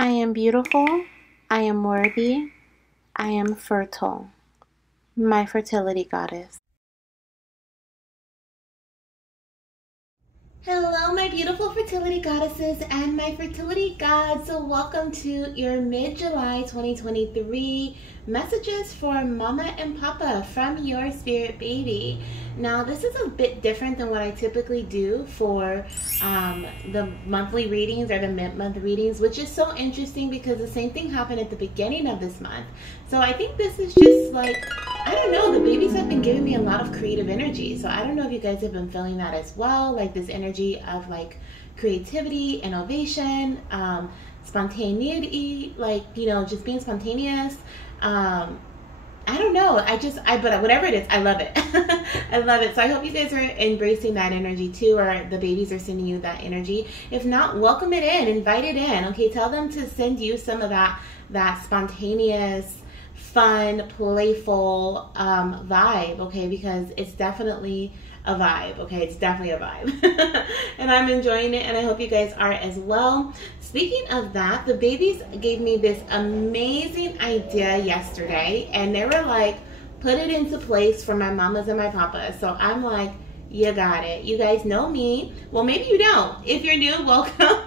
I am beautiful, I am worthy, I am fertile. My fertility goddess. Hello, my beautiful fertility goddesses and my fertility gods. So welcome to your mid-July 2023 messages for Mama and Papa from your spirit baby. Now, this is a bit different than what I typically do for the monthly readings or the mid-month readings, which is so interesting because the same thing happened at the beginning of this month. So I think this is just like, I don't know, the babies have been giving me a lot of creative energy. So I don't know if you guys have been feeling that as well, like this energy of like creativity, innovation, spontaneity, like, you know, just being spontaneous. I don't know. But whatever it is, I love it. I love it. So I hope you guys are embracing that energy too, or the babies are sending you that energy. If not, welcome it in, invite it in. Okay, tell them to send you some of that spontaneous, fun, playful vibe. Okay, because it's definitely a vibe. Okay, it's definitely a vibe. And I'm enjoying it, and I hope you guys are as well. Speaking of that, the babies gave me this amazing idea yesterday, and they were like, put it into place for my mamas and my papas. So I'm like, you got it. You guys know me. Well, maybe you don't. If you're new, welcome.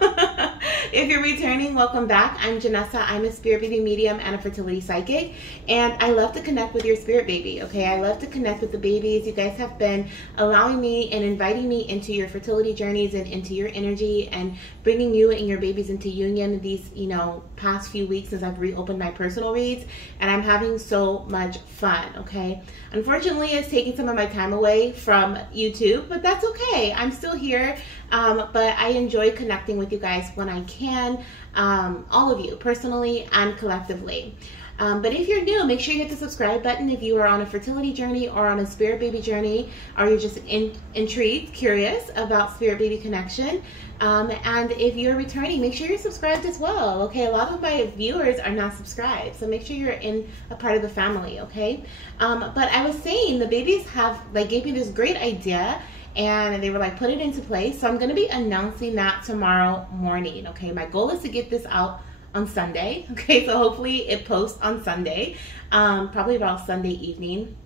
If you're returning, welcome back. I'm Janessa. I'm a spirit baby medium and a fertility psychic, and I love to connect with your spirit baby, okay? I love to connect with the babies. You guys have been allowing me and inviting me into your fertility journeys and into your energy and bringing you and your babies into union these, you know, past few weeks since I've reopened my personal reads, and I'm having so much fun, okay? Unfortunately, it's taking some of my time away from YouTube, but that's okay. I'm still here, but I enjoy connecting with you guys when I can, all of you, personally and collectively. But if you're new, make sure you hit the subscribe button if you are on a fertility journey or on a spirit baby journey, or you're just intrigued, curious about spirit baby connection. And if you're returning, make sure you're subscribed as well, okay? A lot of my viewers are not subscribed, so make sure you're in a part of the family, okay? But I was saying, the babies have, like, gave me this great idea, and they were like, put it into place. So I'm going to be announcing that tomorrow morning, okay? My goal is to get this out on Sunday, okay? So hopefully it posts on Sunday, probably about Sunday evening,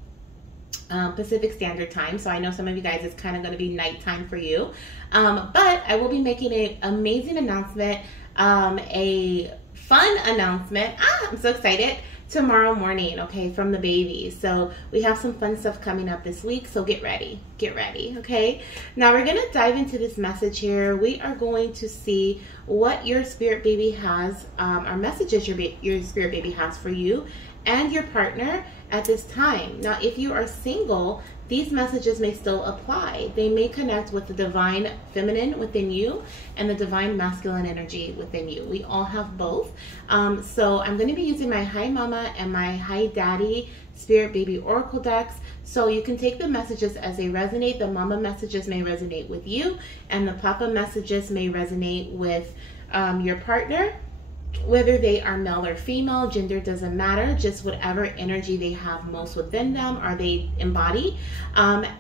Pacific Standard Time. So I know some of you guys, it's kind of going to be nighttime for you. But I will be making an amazing announcement, a fun announcement. I'm so excited. Tomorrow morning, okay, from the babies. So we have some fun stuff coming up this week, so get ready, okay? Now we're gonna dive into this message here. We are going to see what your spirit baby has, our messages your spirit baby has for you and your partner at this time. Now, if you are single, these messages may still apply. They may connect with the divine feminine within you and the divine masculine energy within you. We all have both. So I'm going to be using my Hi Mama and my Hi Daddy Spirit Baby Oracle decks. So you can take the messages as they resonate. The Mama messages may resonate with you, and the Papa messages may resonate with your partner. Whether they are male or female, gender doesn't matter, just whatever energy they have most within them or they embody,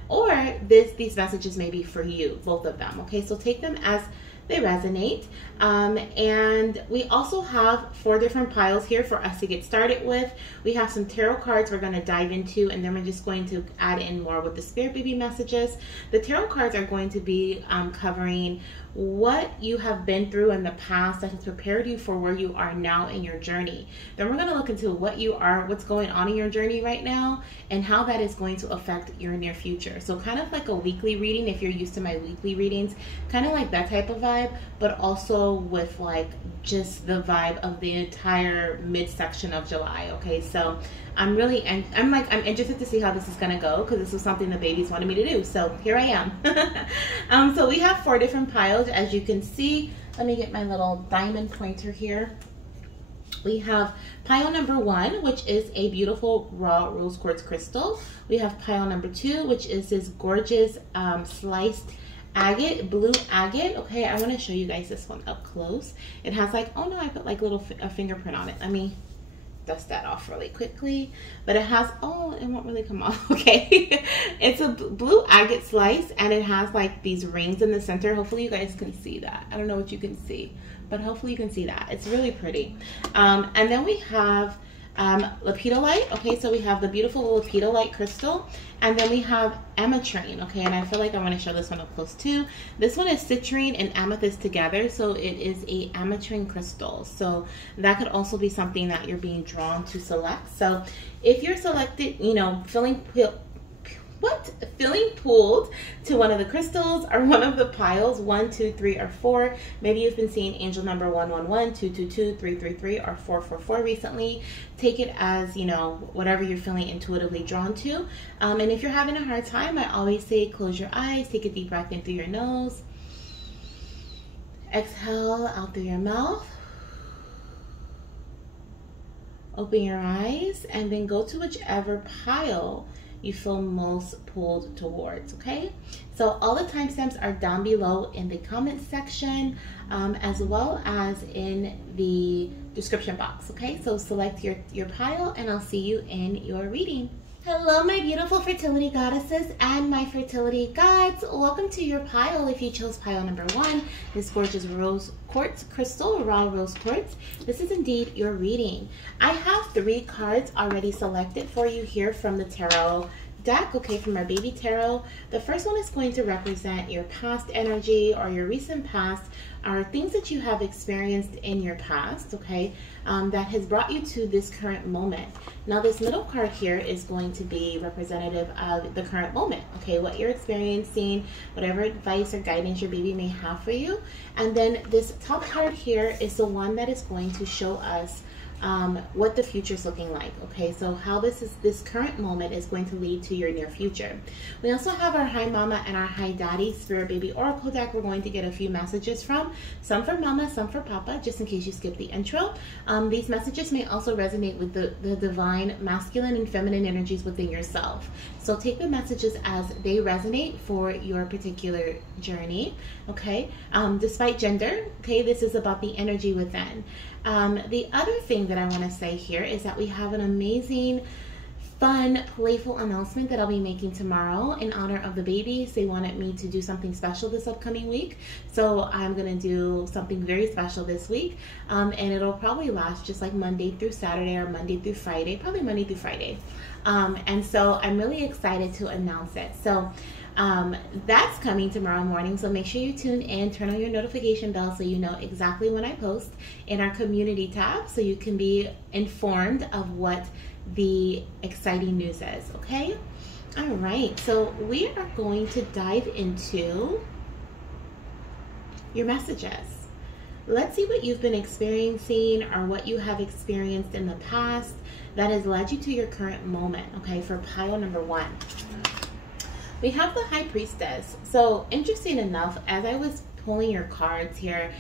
or these messages may be for you, both of them, okay? So take them as they resonate. And we also have 4 different piles here for us to get started with. We have some tarot cards we're going to dive into, and then we're just going to add in more with the spirit baby messages. The tarot cards are going to be covering what you have been through in the past that has prepared you for where you are now in your journey. Then we're going to look into what's going on in your journey right now and how that is going to affect your near future. So kind of like a weekly reading, if you're used to my weekly readings, kind of like that type of vibe, but also with like just the vibe of the entire midsection of July, okay? So I'm interested to see how this is gonna go, because this was something the babies wanted me to do. So here I am. So we have 4 different piles, as you can see. Let me get my little diamond pointer here. We have pile number 1, which is a beautiful raw rose quartz crystal. We have pile number 2, which is this gorgeous sliced agate, blue agate. Okay, I want to show you guys this one up close. It has like, oh no, I put like a fingerprint on it. Let me dust that off really quickly. But it has, oh, it won't really come off. Okay. It's a blue agate slice, and it has like these rings in the center. Hopefully you guys can see that. I don't know what you can see, but hopefully you can see that. It's really pretty. And then we have Lepidolite. Okay, so we have the beautiful Lepidolite crystal, and then we have Ametrine. Okay, and I feel like I want to show this one up close too. This one is citrine and amethyst together, so it is a Ametrine crystal. So that could also be something that you're being drawn to select. So if you're selected, you know, feeling pulled to one of the crystals or one of the piles, 1, 2, 3, or 4. Maybe you've been seeing angel number 111, 222, 333, or 444 recently. Take it as, you know, whatever you're feeling intuitively drawn to. And if you're having a hard time, I always say close your eyes, take a deep breath in through your nose, exhale out through your mouth, open your eyes, and then go to whichever pile you feel most pulled towards. Okay, so all the timestamps are down below in the comment section, as well as in the description box. Okay, so select your pile, and I'll see you in your reading. Hello, my beautiful fertility goddesses and my fertility gods. Welcome to your pile. If you chose pile number 1, this gorgeous rose quartz crystal, raw rose quartz, this is indeed your reading. I have 3 cards already selected for you here from the tarot deck, okay, from our baby tarot. The first one is going to represent your past energy or your recent past, or things that you have experienced in your past, okay, that has brought you to this current moment. Now this middle card here is going to be representative of the current moment, okay, what you're experiencing, whatever advice or guidance your baby may have for you. And then this top card here is the one that is going to show us what the future is looking like. Okay, so how this current moment is going to lead to your near future. We also have our Hi Mama and our Hi Daddy Spirit Baby Oracle deck. We're going to get a few messages from, some for Mama, some for Papa, just in case you skipped the intro. These messages may also resonate with the divine masculine and feminine energies within yourself. So take the messages as they resonate for your particular journey. Okay, despite gender, okay, this is about the energy within. The other thing that I want to say here is that we have an amazing, fun, playful announcement that I'll be making tomorrow in honor of the babies. They wanted me to do something special this upcoming week, so I'm going to do something very special this week, and it'll probably last just like Monday through Saturday or Monday through Friday, probably Monday through Friday. And so I'm really excited to announce it. So that's coming tomorrow morning, so make sure you tune in, turn on your notification bell so you know exactly when I post in our community tab, so you can be informed of what the exciting news is. Okay, all right, so we are going to dive into your messages. Let's see what you've been experiencing or what you have experienced in the past that has led you to your current moment. Okay, for pile number 1, we have the High Priestess. So interesting enough, as I was pulling your cards here,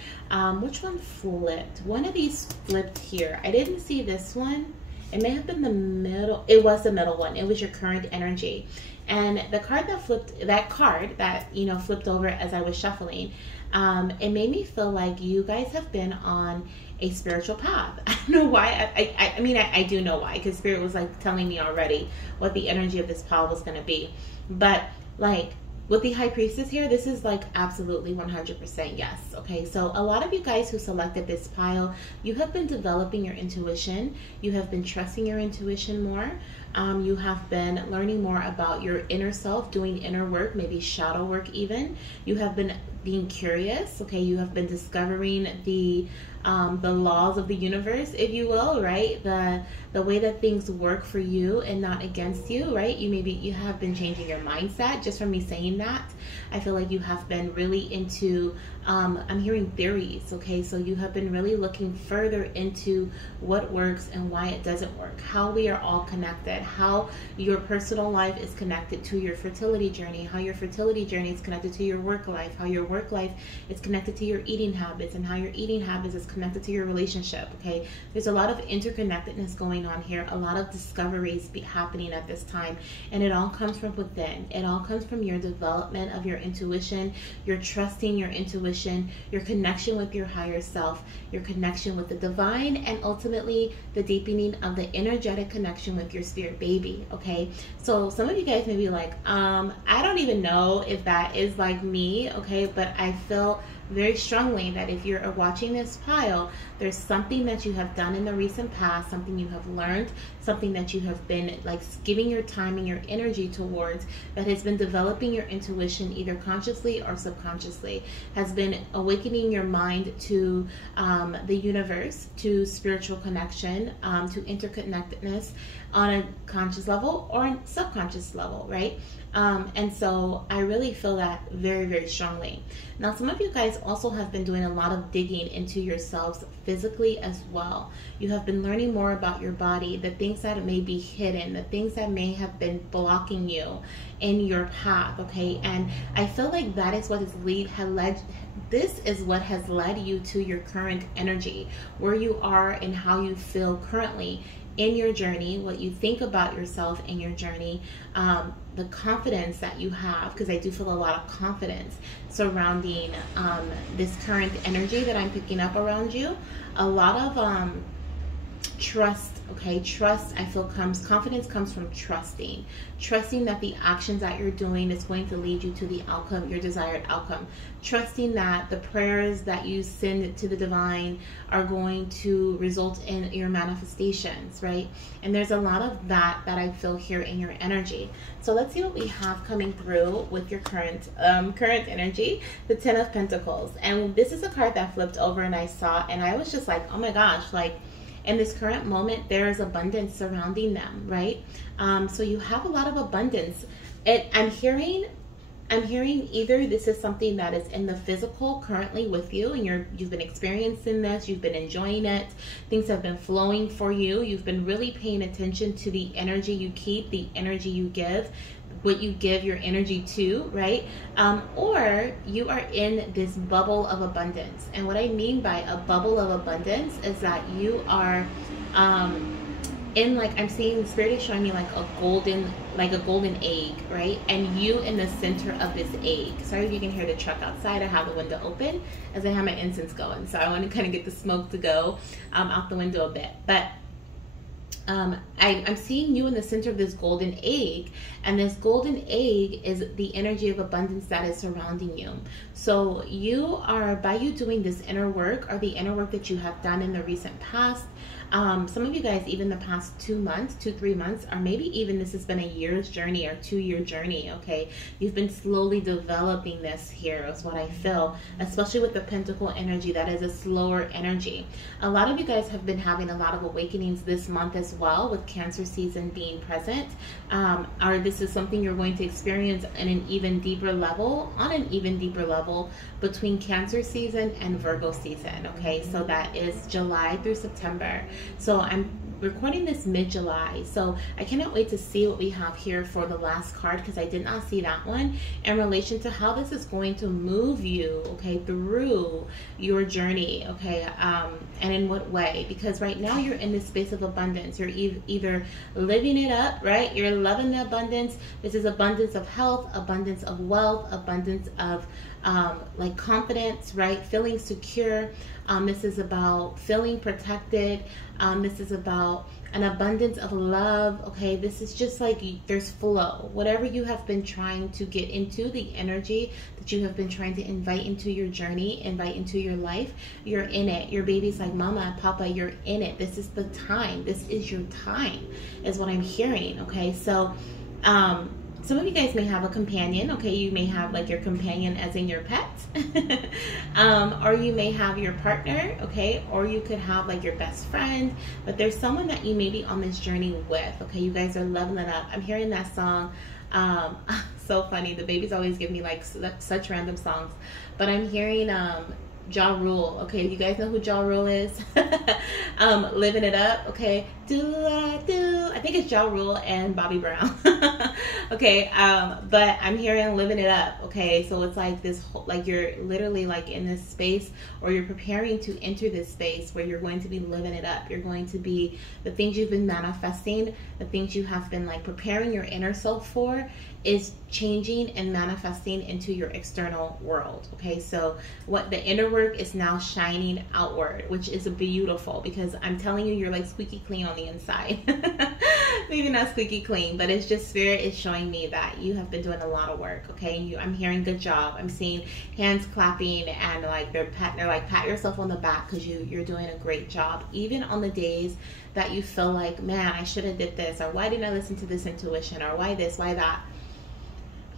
which one flipped? One of these flipped here. I didn't see this one. It may have been the middle. It was the middle one. It was your current energy. And the card that flipped, that card that, you know, flipped over as I was shuffling, it made me feel like you guys have been on a spiritual path. I don't know why. I mean, I do know why, because Spirit was like telling me already what the energy of this pile was going to be. But like with the High Priestess here, this is like absolutely 100% yes. Okay, so a lot of you guys who selected this pile, you have been developing your intuition. You have been trusting your intuition more. You have been learning more about your inner self, doing inner work, maybe shadow work even. You have been being curious. Okay, you have been discovering the laws of the universe, if you will, right? The way that things work for you and not against you, right? You have been changing your mindset just from me saying that. I feel like you have been really into, I'm hearing theories, okay? So you have been really looking further into what works and why it doesn't work, how we are all connected, how your personal life is connected to your fertility journey, how your fertility journey is connected to your work life, how your work life is connected to your eating habits, and how your eating habits is connected connected to your relationship, okay? There's a lot of interconnectedness going on here, a lot of discoveries happening at this time, and it all comes from within. It all comes from your development of your intuition, your trusting your intuition, your connection with your higher self, your connection with the divine, and ultimately the deepening of the energetic connection with your spirit baby, okay? So some of you guys may be like, I don't even know if that is like me, okay? But I feel very strongly that if you're watching this pile, there's something that you have done in the recent past, something you have learned, something that you have been like giving your time and your energy towards, that has been developing your intuition either consciously or subconsciously, has been awakening your mind to the universe, to spiritual connection, to interconnectedness on a conscious level or a subconscious level, right? And so I really feel that very, very strongly. Now, some of you guys also have been doing a lot of digging into yourselves physically as well. You have been learning more about your body, the things that may be hidden, the things that may have been blocking you in your path, okay? And I feel like that is what this is what has led you to your current energy, where you are and how you feel currently in your journey, what you think about yourself in your journey, the confidence that you have, because I do feel a lot of confidence surrounding this current energy that I'm picking up around you. A lot of trust, okay? Trust, I feel confidence comes from trusting that the actions that you're doing is going to lead you to the outcome, your desired outcome. Trusting that the prayers that you send to the divine are going to result in your manifestations, right? And there's a lot of that I feel here in your energy. So let's see what we have coming through with your current energy, the Ten of Pentacles. And this is a card that flipped over and I saw, and I was just like, oh my gosh, like, in this current moment, there is abundance surrounding them, right? So you have a lot of abundance. I'm hearing either this is something that is in the physical currently with you, and you've been experiencing this, you've been enjoying it, things have been flowing for you, you've been really paying attention to the energy you keep, the energy you give, what you give your energy to, right? Or you are in this bubble of abundance. And what I mean by a bubble of abundance is that you are in, like, I'm seeing the spirit is showing me like a golden egg, right? And you in the center of this egg. Sorry if you can hear the truck outside. I have the window open as I have my incense going, so I want to kind of get the smoke to go out the window a bit. But I'm seeing you in the center of this golden egg, and this golden egg is the energy of abundance that is surrounding you. So you are, by you doing this inner work, or the inner work that you have done in the recent past, some of you guys, even the past 2 months, 2-3 months, or maybe even this has been a year's journey or 2-year journey, okay? You've been slowly developing this here is what I feel, especially with the Pentacle energy. That is a slower energy. A lot of you guys have been having a lot of awakenings this month as well, with Cancer season being present, or this is something you're going to experience in an even deeper level, between Cancer season and Virgo season, okay? So that is July through September. So I'm recording this mid-July, so I cannot wait to see what we have here for the last card, because I did not see that one, in relation to how this is going to move you, okay, through your journey, okay, and in what way, because right now you're in this space of abundance. You're either living it up, right? You're loving the abundance. This is abundance of health, abundance of wealth, abundance of like confidence, right? Feeling secure. This is about feeling protected. This is about an abundance of love, okay? This is just like there's flow. Whatever you have been trying to get into, the energy that you have been trying to invite into your journey, invite into your life, you're in it. Your baby's like, Mama, Papa, you're in it. This is the time. This is your time, is what I'm hearing, okay? So, some of you guys may have a companion, okay? You may have like your companion as in your pet, or you may have your partner, okay? Or you could have like your best friend, but there's someone that you may be on this journey with, okay? You guys are leveling up. I'm hearing that song. So funny. The babies always give me like such random songs, but I'm hearing Ja Rule. Okay, you guys know who Ja Rule is? Living It Up. Okay, I think it's Ja Rule and Bobby Brown. Okay, but I'm hearing Living It Up. Okay, so it's like this whole, like you're literally like in this space, or you're preparing to enter this space where you're going to be living it up. You're going to be the things you've been manifesting, the things you have been like preparing your inner self for, is changing and manifesting into your external world. Okay, so what the inner work is now shining outward, which is beautiful, because I'm telling you, you're like squeaky clean on the inside. Maybe not squeaky clean, but it's just spirit is showing me that you have been doing a lot of work. Okay, I'm hearing good job. I'm seeing hands clapping, and like they're like pat yourself on the back, because you're doing a great job, even on the days that you feel like, man, I should have did this, or why didn't I listen to this intuition, or why this, why that.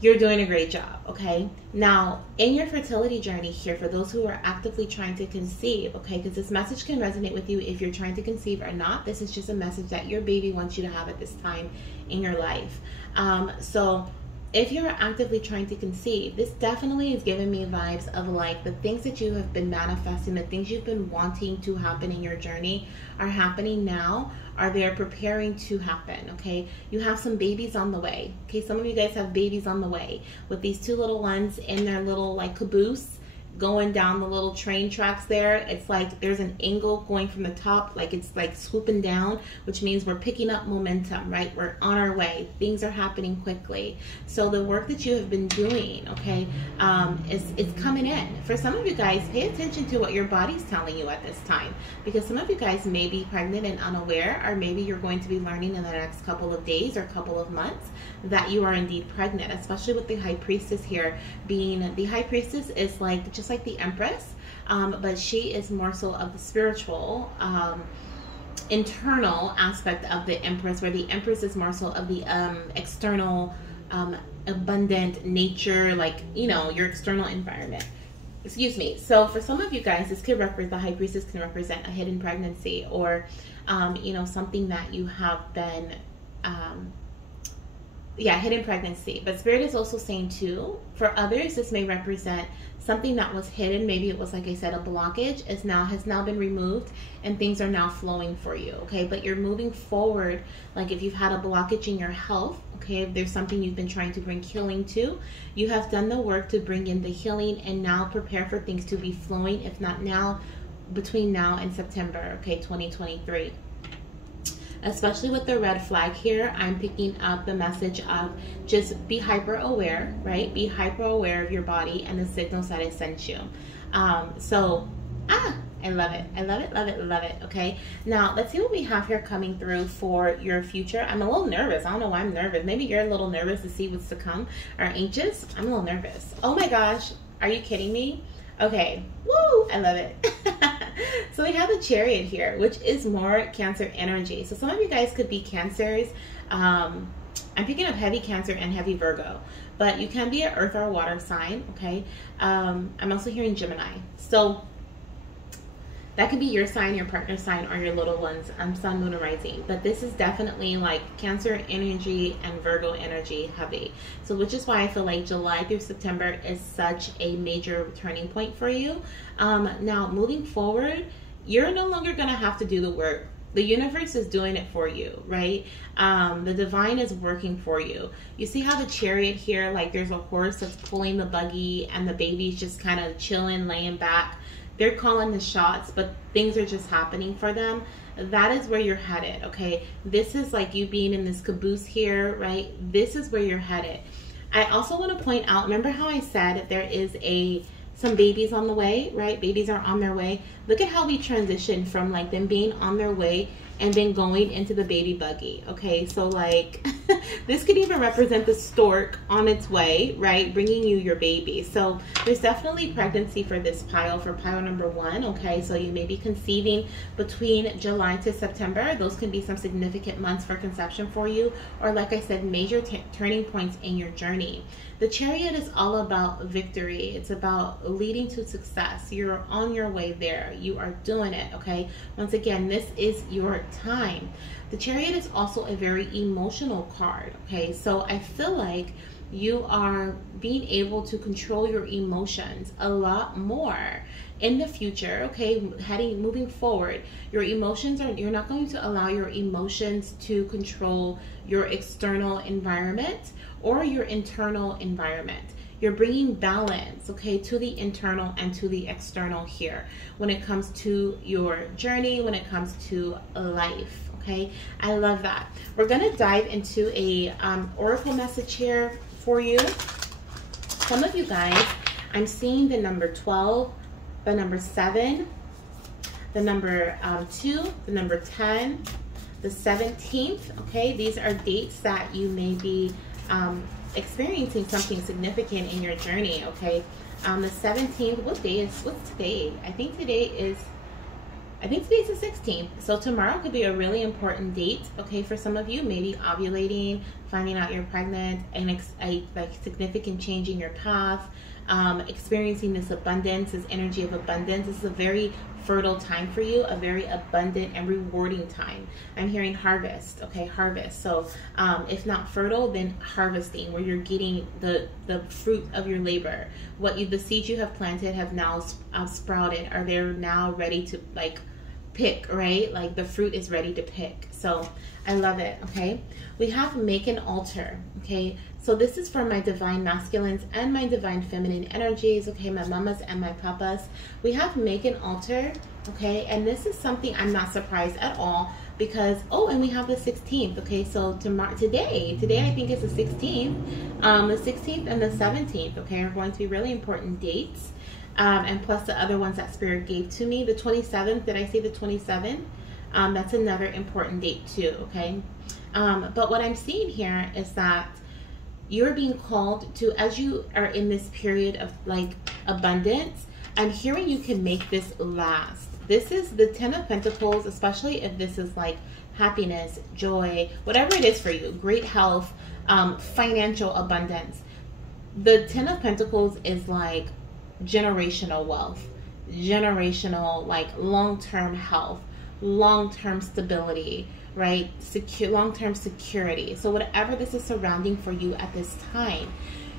You're doing a great job. Okay, now in your fertility journey here, for those who are actively trying to conceive, okay, because this message can resonate with you if you're trying to conceive or not. This is just a message that your baby wants you to have at this time in your life. So if you're actively trying to conceive, this definitely is giving me vibes of like the things that you have been manifesting, the things you've been wanting to happen in your journey are happening now, or they're preparing to happen. Okay, you have some babies on the way. Okay, some of you guys have babies on the way with these two little ones in their little like caboose going down the little train tracks there. It's like there's an angle going from the top, like it's like swooping down, which means we're picking up momentum, right? We're on our way. Things are happening quickly. So the work that you have been doing, okay, is coming in. For some of you guys, pay attention to what your body's telling you at this time, because some of you guys may be pregnant and unaware, or maybe you're going to be learning in the next couple of days or couple of months that you are indeed pregnant, especially with the High Priestess here being, the High Priestess is like just like the Empress, but she is more so of the spiritual, internal aspect of the Empress, where the Empress is more so of the external, abundant nature, like, you know, your external environment. Excuse me. So for some of you guys, this could represent, the High Priestess can represent a hidden pregnancy, or you know, something that you have been hidden pregnancy. But Spirit is also saying too, for others, this may represent something that was hidden. Maybe it was, like I said, a blockage has now been removed, and things are now flowing for you. Okay, but you're moving forward. Like if you've had a blockage in your health, okay, if there's something you've been trying to bring healing to, you have done the work to bring in the healing, and now prepare for things to be flowing, if not now, between now and September, okay, 2023. Especially with the red flag here, I'm picking up the message of just be hyper aware, right? Be hyper aware of your body and the signals that it sends you. I love it. I love it, love it, love it. Okay, now let's see what we have here coming through for your future. I'm a little nervous. I don't know why I'm nervous. Maybe you're a little nervous to see what's to come, or anxious. I'm a little nervous. Oh my gosh, are you kidding me? Okay, woo, I love it. So we have the Chariot here, which is more Cancer energy. So some of you guys could be Cancers. I'm picking up heavy Cancer and heavy Virgo, but you can be an earth or a water sign, okay? I'm also hearing Gemini. So that could be your sign, your partner's sign, or your little ones, sun, moon, and rising. But this is definitely like Cancer energy and Virgo energy heavy. So which is why I feel like July through September is such a major turning point for you. Now moving forward, you're no longer going to have to do the work. The universe is doing it for you, right? The divine is working for you. You see how the Chariot here, like there's a horse that's pulling the buggy, and the baby's just kind of chilling, laying back. They're calling the shots, but things are just happening for them. That is where you're headed, okay? This is like you being in this caboose here, right? This is where you're headed. I also want to point out, remember how I said there is some babies on the way, right? Babies are on their way. Look at how we transitioned from like them being on their way and then going into the baby buggy, okay? So like, this could even represent the stork on its way, right? Bringing you your baby. So there's definitely pregnancy for this pile, for pile number 1, okay? So you may be conceiving between July to September. Those can be some significant months for conception for you, or like I said, major turning points in your journey. The Chariot is all about victory. It's about leading to success. You're on your way there. You are doing it, okay? Once again, this is your time. The Chariot is also a very emotional card, okay? So I feel like you are being able to control your emotions a lot more in the future. Okay, moving forward, your emotions are, you're not going to allow your emotions to control your external environment or your internal environment. You're bringing balance, okay, to the internal and to the external here when it comes to your journey, when it comes to life, okay? I love that. We're going to dive into a oracle message here for you. Some of you guys, I'm seeing the number 12, the number 7, the number 2, the number 10, the 17th, okay? These are dates that you may be experiencing something significant in your journey, okay? The 17th, what's today? I think today's the 16th. So tomorrow could be a really important date, okay, for some of you, maybe ovulating, finding out you're pregnant, and a significant change in your path, experiencing this abundance, this energy of abundance. This is a very fertile time for you, a very abundant and rewarding time. I'm hearing harvest, okay, harvest. So if not fertile, then harvesting, where you're getting the fruit of your labor. The seeds you have planted have now sprouted, or they're now ready to pick, right? Like the fruit is ready to pick. So I love it, okay? We have make an altar, okay? So this is for my divine masculines and my divine feminine energies, okay? My mamas and my papas. We have make an altar, okay? And this is something I'm not surprised at all because, oh, and we have the 16th, okay? So today I think is the 16th. The 16th and the 17th, okay, are going to be really important dates. And plus the other ones that Spirit gave to me. The 27th, did I say the 27th? That's another important date too, okay? But what I'm seeing here is that you're being called to, as you are in this period of abundance, I'm hearing you can make this last. This is the 10 of Pentacles, especially if this is happiness, joy, whatever it is for you, great health, financial abundance. The 10 of Pentacles is generational wealth, generational long-term health, long-term stability, right? Long-term security. So whatever this is surrounding for you at this time,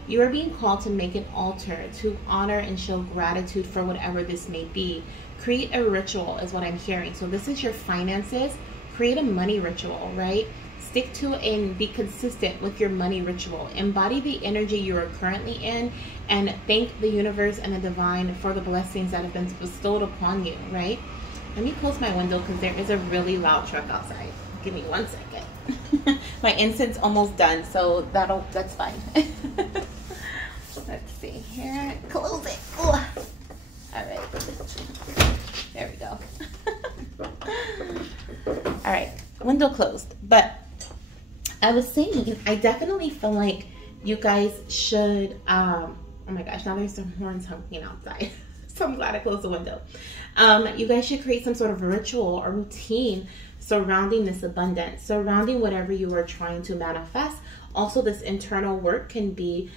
you are being called to make an altar to honor and show gratitude for whatever this may be. Create a ritual is what I'm hearing. So this is your finances. Create a money ritual, right? Stick to and be consistent with your money ritual. Embody the energy you are currently in and thank the universe and the divine for the blessings that have been bestowed upon you, right? Let me close my window because there is a really loud truck outside. Give me 1 second. My incense almost done, so that's fine. Let's see here. Close it. Ooh. All right. There we go. All right. Window closed. But I was saying, I definitely feel like you guys should, oh my gosh, now there's some horns honking outside. So I'm glad I closed the window. You guys should create some sort of ritual or routine surrounding this abundance, surrounding whatever you are trying to manifest. Also, this internal work can be,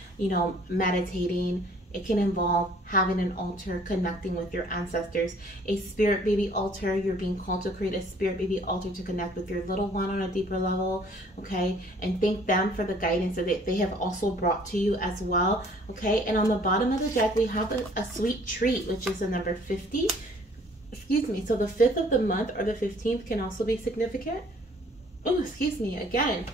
meditating. It can involve having an altar, connecting with your ancestors, a spirit baby altar. You're being called to create a spirit baby altar to connect with your little one on a deeper level, okay? And thank them for the guidance that they have also brought to you as well, okay? And on the bottom of the deck, we have a sweet treat, which is the number 50. Excuse me. So the 5th of the month or the 15th can also be significant. Oh, excuse me again.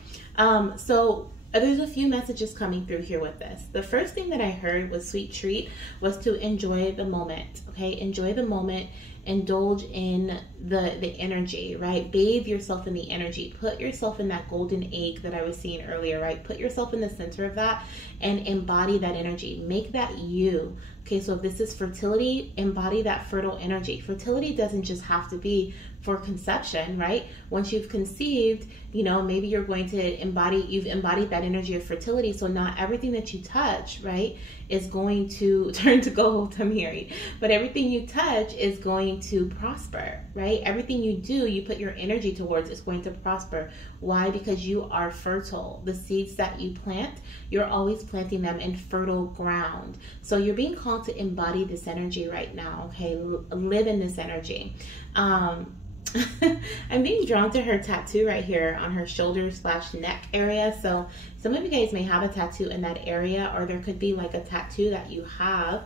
So there's a few messages coming through here with this. The first thing that I heard was sweet treat was to enjoy the moment, okay? Enjoy the moment, indulge in the energy, right? Bathe yourself in the energy. Put yourself in that golden egg that I was seeing earlier, right? Put yourself in the center of that and embody that energy. Make that you. Okay, so if this is fertility, embody that fertile energy. Fertility doesn't just have to be for conception, right? Once you've conceived, maybe you're going to you've embodied that energy of fertility. So not everything that you touch, right, is going to turn to gold. I'm hearing, but everything you touch is going to prosper, right? Everything you do, you put your energy towards, is going to prosper. Why? Because you are fertile. The seeds that you plant, you're always planting them in fertile ground. So you're being called to embody this energy right now, okay? Live in this energy. I'm being drawn to her tattoo right here on her shoulder/neck area. So some of you guys may have a tattoo in that area, or there could be like a tattoo that you have.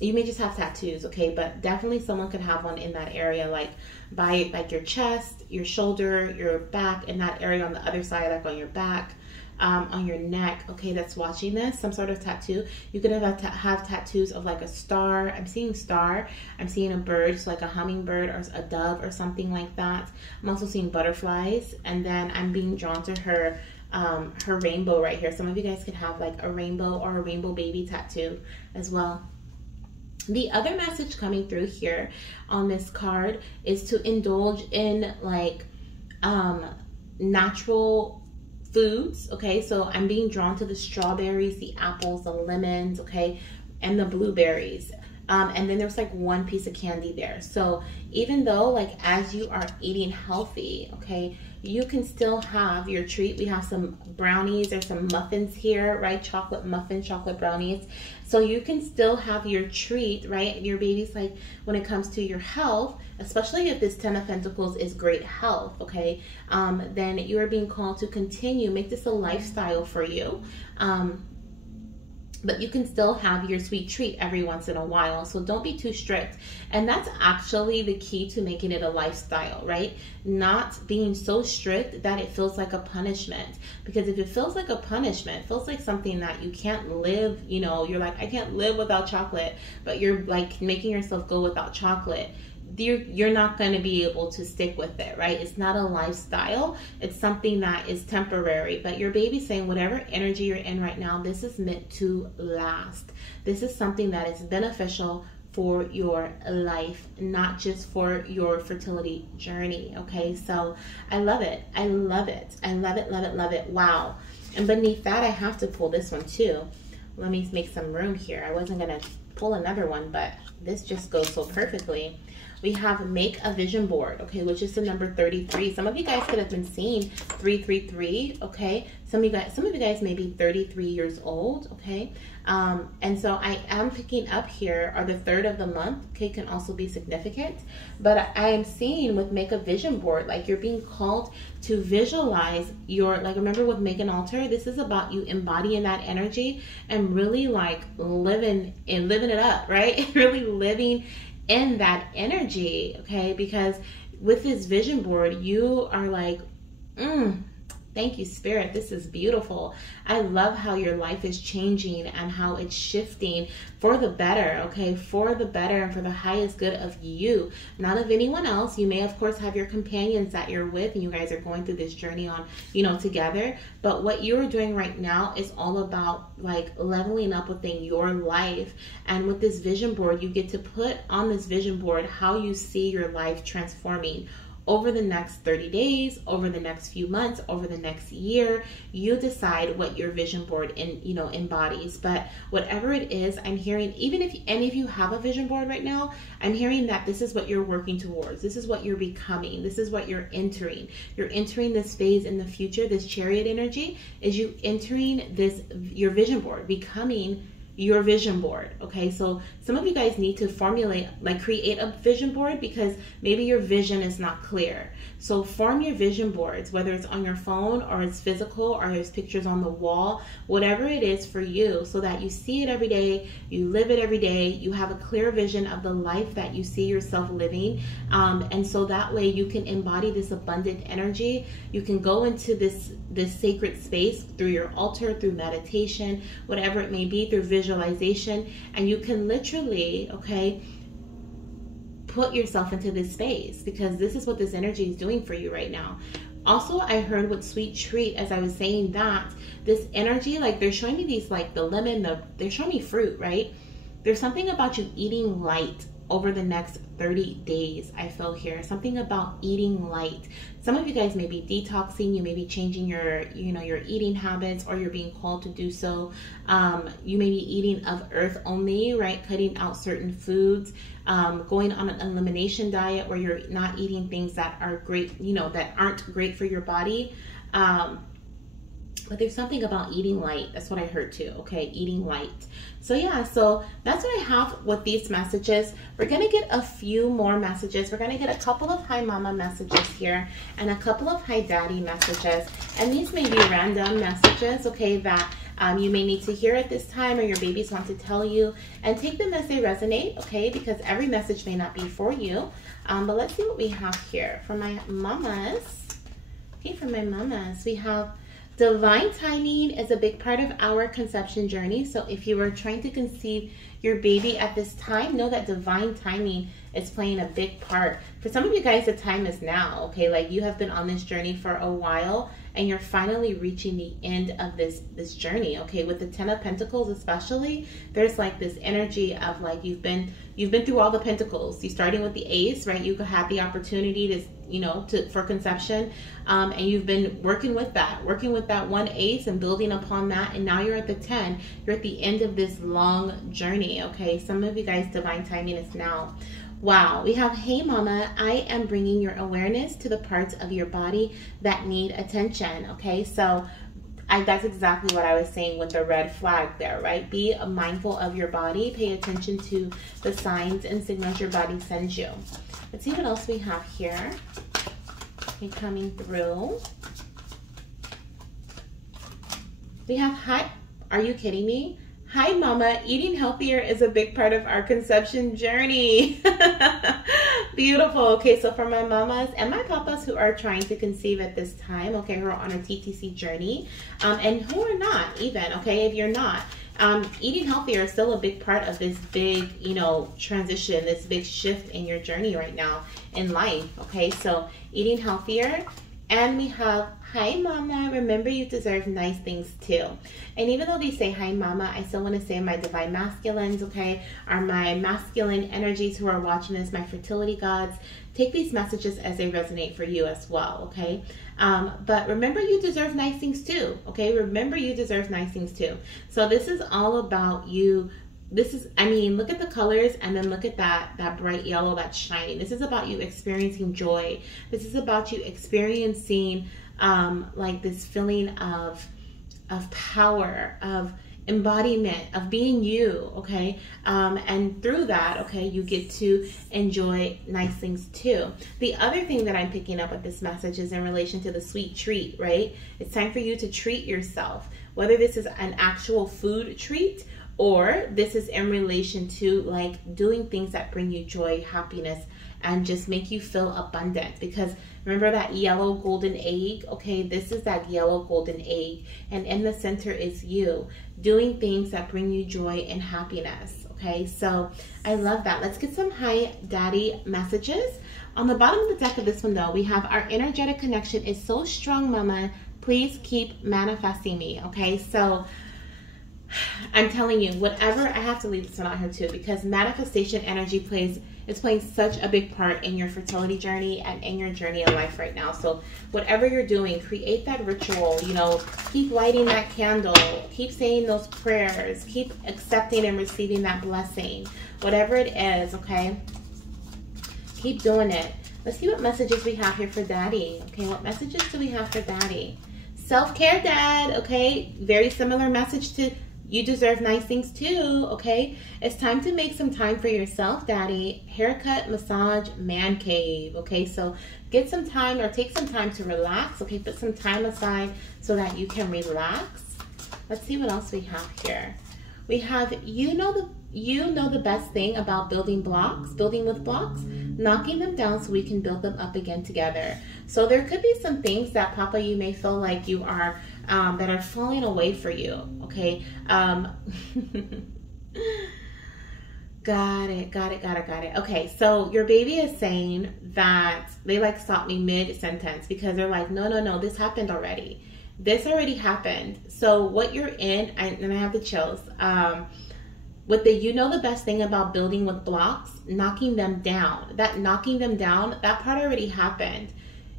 You may just have tattoos, okay? But definitely someone could have one in that area, like by like your chest, your shoulder, your back, in that area on the other side, like on your back. On your neck, okay, that's watching this, some sort of tattoo. You could have tattoos of like a star. I'm seeing star. I'm seeing a bird, so like a hummingbird or a dove or something like that. I'm also seeing butterflies, and then I'm being drawn to her her rainbow right here. Some of you guys could have like a rainbow or a rainbow baby tattoo as well. The other message coming through here on this card is to indulge in like natural foods, okay? So I'm being drawn to the strawberries, the apples, the lemons, okay, and the blueberries. And then there's like one piece of candy there. So even though like as you are eating healthy, okay, you can still have your treat. We have some brownies or some muffins here, right? Chocolate muffins, chocolate brownies. So you can still have your treat, right? Your baby's like, when it comes to your health, especially if this 10 of Pentacles is great health, okay? Then you are being called to continue, make this a lifestyle for you. But you can still have your sweet treat every once in a while. So don't be too strict. And that's actually the key to making it a lifestyle, right? Not being so strict that it feels like a punishment. Because if it feels like a punishment, it feels like something that you can't live, you know, you're like, I can't live without chocolate, but you're like making yourself go without chocolate. You're not going to be able to stick with it, right? It's not a lifestyle. It's something that is temporary. But your baby's saying whatever energy you're in right now, this is meant to last. This is something that is beneficial for your life, not just for your fertility journey, okay? So I love it. I love it. I love it, love it, love it. Wow. And beneath that, I have to pull this one too. Let me make some room here. I wasn't going to pull another one, but this just goes so perfectly. We have make a vision board, okay, which is the number 33. Some of you guys could have been seeing 333, okay? Some of you guys may be 33 years old, okay? And so I am picking up here, or the 3rd of the month, okay, can also be significant. But I am seeing with make a vision board, like you're being called to visualize your, like remember with make an altar, this is about you embodying that energy and really like living it up, right? Really living in that energy, okay? Because with this vision board, you are like, thank you, Spirit. This is beautiful. I love how your life is changing and how it's shifting for the better, okay? For the better and for the highest good of you, not of anyone else. You may, of course, have your companions that you're with and you guys are going through this journey on, you know, together. But what you're doing right now is all about like leveling up within your life. And with this vision board, you get to put on this vision board how you see your life transforming over the next 30 days, over the next few months, over the next year. You decide what your vision board embodies. But whatever it is, I'm hearing, even if any of you have a vision board right now, I'm hearing that this is what you're working towards. This is what you're becoming. This is what you're entering. You're entering this phase in the future. This chariot energy is you entering this, your vision board, becoming your vision board, okay? So some of you guys need to formulate, like create a vision board, because maybe your vision is not clear. So form your vision boards, whether it's on your phone or it's physical or there's pictures on the wall, whatever it is for you, so that you see it every day, you live it every day, you have a clear vision of the life that you see yourself living. And so that way you can embody this abundant energy. You can go into this sacred space through your altar, through meditation, whatever it may be, through visualization, and you can literally, okay, put yourself into this space, because this is what this energy is doing for you right now. Also, I heard with sweet treat, as I was saying that, this energy, like they're showing me these, like the lemon, they're showing me fruit, right? There's something about you eating light over the next 30 days, I feel here. Something about eating light. Some of you guys may be detoxing, you may be changing your, your eating habits, or you're being called to do so. You may be eating of earth only, right? Cutting out certain foods, going on an elimination diet where you're not eating things that are great, that aren't great for your body. But there's something about eating light. That's what I heard too. Okay, eating light. So yeah, so that's what I have with these messages. We're going to get a few more messages. We're going to get a couple of hi mama messages here and a couple of hi daddy messages. And these may be random messages, okay, that you may need to hear at this time or your babies want to tell you. And take them as they resonate, okay, because every message may not be for you. But let's see what we have here. For my mamas, okay, for my mamas, we have divine timing is a big part of our conception journey. So if you were trying to conceive your baby at this time, know that divine timing is playing a big part. For some of you guys, the time is now, okay? Like you have been on this journey for a while and you're finally reaching the end of this journey, okay? With the 10 of Pentacles especially, there's like this energy of like you've been through all the pentacles. You're starting with the ace, right? You had the opportunity to, you know, for conception, and you've been working with that one ace and building upon that, and now you're at the 10. You're at the end of this long journey, okay? Some of you guys, divine timing is now. Wow, we have, hey mama, I am bringing your awareness to the parts of your body that need attention, okay? So that's exactly what I was saying with the red flag there, right? Be mindful of your body. Pay attention to the signs and signals your body sends you. Let's see what else we have here. Okay, coming through. We have, hi, are you kidding me? Hi mama, eating healthier is a big part of our conception journey. Beautiful. Okay, so for my mamas and my papas who are trying to conceive at this time, okay, who are on a TTC journey, and who are not even, okay, if you're not, eating healthier is still a big part of this big, you know, transition, this big shift in your journey right now in life, okay? So eating healthier. And we have, hi mama, remember you deserve nice things too. And even though they say hi mama, I still want to say my divine masculines, okay, are my masculine energies who are watching this, my fertility gods. Take these messages as they resonate for you as well, okay? But remember you deserve nice things too, okay? Remember you deserve nice things too. So this is all about you. This is, I mean, look at the colors and then look at that bright yellow that's shining. This is about you experiencing joy. This is about you experiencing like this feeling of power, of embodiment, of being you, okay? And through that, okay, you get to enjoy nice things too. The other thing that I'm picking up with this message is in relation to the sweet treat, right? It's time for you to treat yourself, whether this is an actual food treat or this is in relation to like doing things that bring you joy, happiness, and just make you feel abundant. Because remember that yellow golden egg? Okay, this is that yellow golden egg. And in the center is you doing things that bring you joy and happiness. Okay, so I love that. Let's get some hi daddy messages. On the bottom of the deck of this one though, we have our energetic connection is so strong, mama. Please keep manifesting me. Okay, so I'm telling you, whatever, I have to leave this one out here too, because manifestation energy is playing such a big part in your fertility journey and in your journey in life right now. So whatever you're doing, create that ritual, you know, keep lighting that candle, keep saying those prayers, keep accepting and receiving that blessing, whatever it is, okay? Keep doing it. Let's see what messages we have here for daddy. Okay, what messages do we have for daddy? Self-care, dad, okay? Very similar message to you deserve nice things too, okay? It's time to make some time for yourself, daddy. Haircut, massage, man cave, okay? So get some time or take some time to relax, okay? Put some time aside so that you can relax. Let's see what else we have here. We have, you know the best thing about building with blocks, knocking them down so we can build them up again together. So there could be some things that, Papa, you may feel like you are, that are falling away for you, okay? Got it. Okay, so your baby is saying that they like stop me mid-sentence because they're like, no, this happened already. This already happened. So what you're in, and I have the chills, with the, you know the best thing about building with blocks, knocking them down. That knocking them down, that part already happened.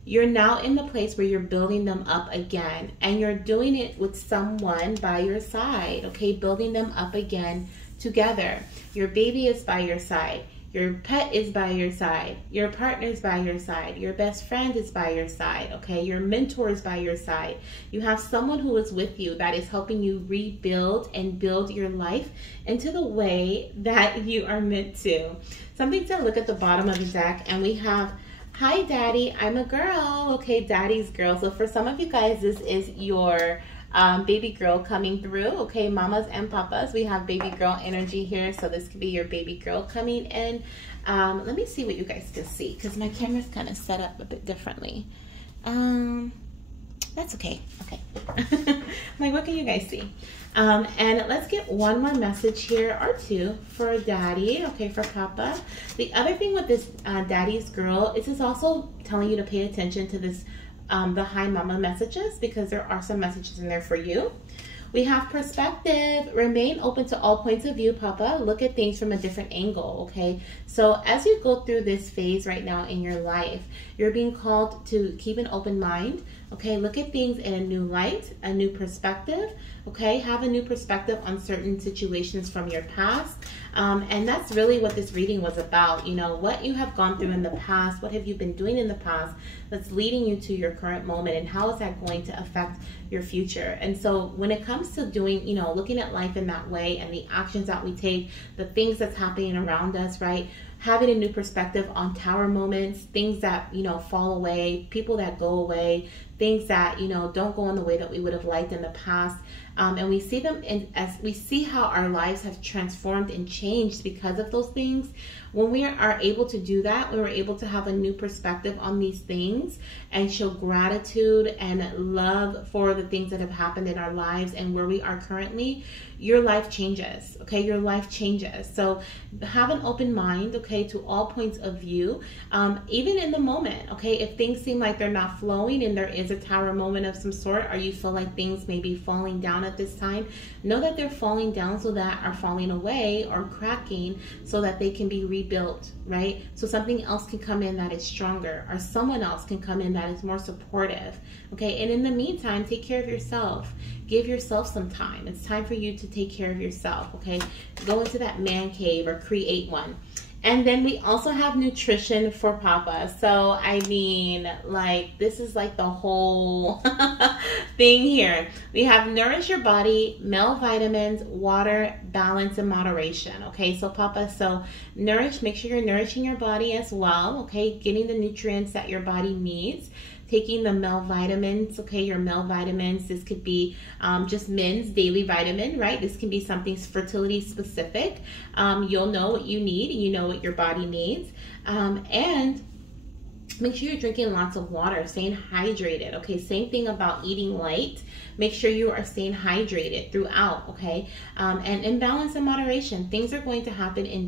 You're now in the place where you're building them up again, and you're doing it with someone by your side, okay? Building them up again together. Your baby is by your side. Your pet is by your side. Your partner is by your side. Your best friend is by your side, okay? Your mentor is by your side. You have someone who is with you that is helping you rebuild and build your life into the way that you are meant to. Something to look at the bottom of the deck, and we have, hi daddy, I'm a girl. Okay, daddy's girl. So for some of you guys, this is your baby girl coming through. Okay, mamas and papas, we have baby girl energy here. So this could be your baby girl coming in. Let me see what you guys can see, because my camera's kind of set up a bit differently. That's okay. Okay. Like, what can you guys see? And let's get one more message here, or two, for daddy, okay, for papa. The other thing with this daddy's girl is it's also telling you to pay attention to this, the hi mama messages, because there are some messages in there for you. We have perspective. Remain open to all points of view, papa. Look at things from a different angle, okay? So as you go through this phase right now in your life, you're being called to keep an open mind, okay? Look at things in a new light, a new perspective, okay? Have a new perspective on certain situations from your past. And that's really what this reading was about. You know, what you have gone through in the past, what have you been doing in the past that's leading you to your current moment, and how is that going to affect your future? And so when it comes to doing, you know, looking at life in that way, and the actions that we take, the things that's happening around us, right? Having a new perspective on tower moments, things that, you know, fall away, people that go away, things that, you know, don't go in the way that we would have liked in the past. And we see them as we see how our lives have transformed and changed because of those things. When we are able to do that, when we're able to have a new perspective on these things and show gratitude and love for the things that have happened in our lives and where we are currently, your life changes, okay? Your life changes. So have an open mind, okay, to all points of view, even in the moment, okay? If things seem like they're not flowing and there is a tower moment of some sort, or you feel like things may be falling down at this time, know that they're falling down so that are falling away or cracking so that they can be rebuilt, right? So something else can come in that is stronger, or someone else can come in that is more supportive, okay? And in the meantime, take care of yourself. Give yourself some time. It's time for you to take care of yourself, okay? Go into that man cave or create one. And then we also have nutrition for papa. So, I mean, like, this is like the whole thing here. We have nourish your body, male vitamins, water, balance, and moderation. Okay, so papa, so nourish, make sure you're nourishing your body as well. Okay, getting the nutrients that your body needs. Taking the male vitamins, okay, your male vitamins, this could be just men's daily vitamin, right? This can be something fertility specific. You'll know what you need, you know what your body needs. And make sure you're drinking lots of water, staying hydrated, okay? Same thing about eating light. Make sure you are staying hydrated throughout, okay? And in balance and moderation, things are going to happen in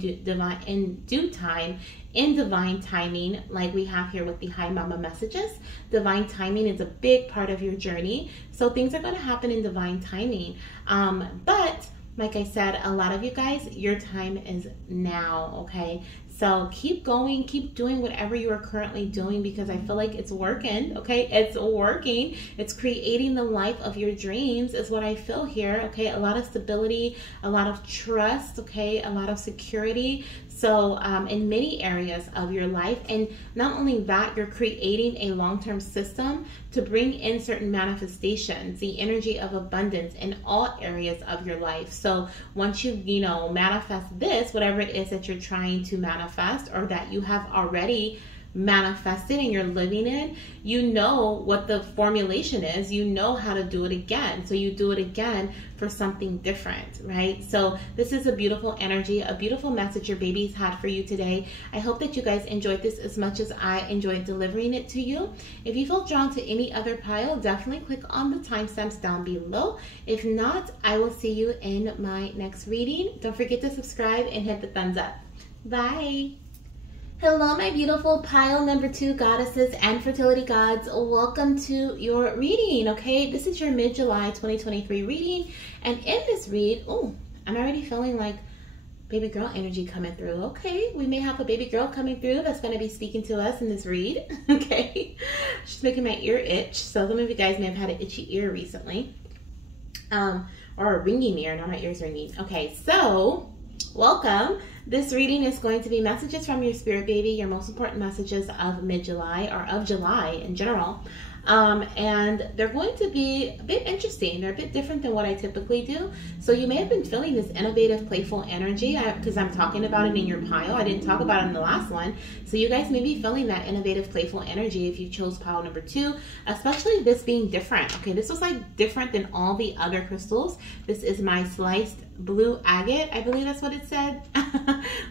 due time, in divine timing, like we have here with the Hi Mama messages. Divine timing is a big part of your journey. So things are going to happen in divine timing. But like I said, a lot of you guys, your time is now, okay? So keep going, keep doing whatever you are currently doing, because I feel like it's working, okay? It's working. It's creating the life of your dreams is what I feel here, okay? A lot of stability, a lot of trust, okay? A lot of security. So in many areas of your life, and not only that, you're creating a long-term system to bring in certain manifestations, the energy of abundance in all areas of your life. So once you know, manifest this, whatever it is that you're trying to manifest or that you have already manifested and you're living in, you know what the formulation is, you know how to do it again. So you do it again for something different, right? So this is a beautiful energy, a beautiful message your baby's had for you today. I hope that you guys enjoyed this as much as I enjoyed delivering it to you. If you feel drawn to any other pile, definitely click on the timestamps down below. If not, I will see you in my next reading. Don't forget to subscribe and hit the thumbs up. Bye. Hello, my beautiful pile number 2 goddesses and fertility gods. Welcome to your reading, okay? This is your mid-July 2023 reading. And in this read, oh, I'm already feeling like baby girl energy coming through. Okay, we may have a baby girl coming through that's going to be speaking to us in this read, okay? She's making my ear itch. So some of you guys may have had an itchy ear recently. Or a ringing ear, not my ears ringing. Okay, so welcome. This reading is going to be messages from your spirit baby, your most important messages of mid-July or of July in general. And they're going to be a bit interesting. They're a bit different than what I typically do. So you may have been feeling this innovative, playful energy because I'm talking about it in your pile. I didn't talk about it in the last one. So you guys may be feeling that innovative, playful energy if you chose pile number 2, especially this being different. Okay, this was like different than all the other crystals. This is my sliced blue agate. I believe that's what it said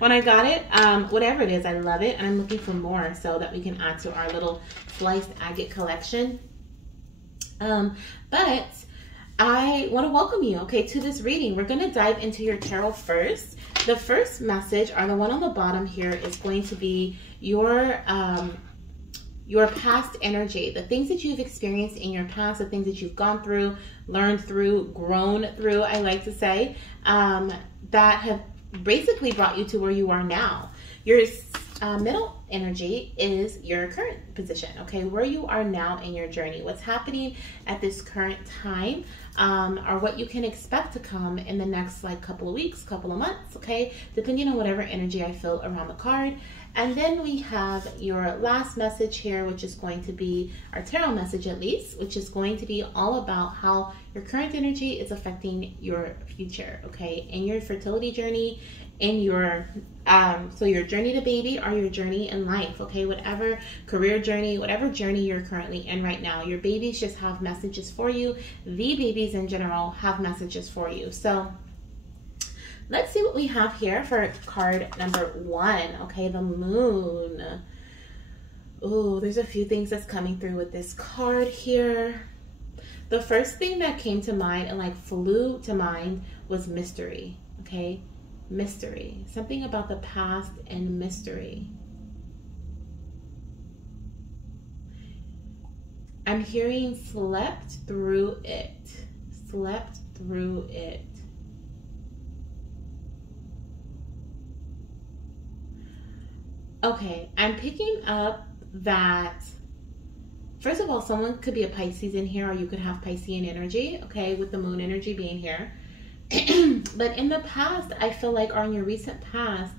when I got it. Whatever it is, I love it. And I'm looking for more so that we can add to our little sliced agate collection. But I want to welcome you, okay, to this reading. We're going to dive into your tarot first. The first message, or the one on the bottom here, is going to be your past energy, the things that you've experienced in your past, the things that you've gone through, learned through, grown through, I like to say, that have basically brought you to where you are now. Your middle energy is your current position, okay, where you are now in your journey, what's happening at this current time, or what you can expect to come in the next like couple of weeks, couple of months, okay, depending on whatever energy I feel around the card. And then we have your last message here, which is going to be our tarot message at least, which is going to be all about how your current energy is affecting your future, okay, in your fertility journey, in your so your journey to baby or your journey in life, okay, whatever career journey, whatever journey you're currently in right now, your babies just have messages for you. The babies in general have messages for you. So let's see what we have here for card number 1, okay, the moon. Oh, there's a few things that's coming through with this card here. The first thing that came to mind and like flew to mind was mystery, okay? Mystery, something about the past and mystery. I'm hearing slept through it, slept through it. Okay, I'm picking up that, first of all, someone could be a Pisces in here, or you could have Piscean energy, okay, with the moon energy being here. But in the past, I feel like, or in your recent past,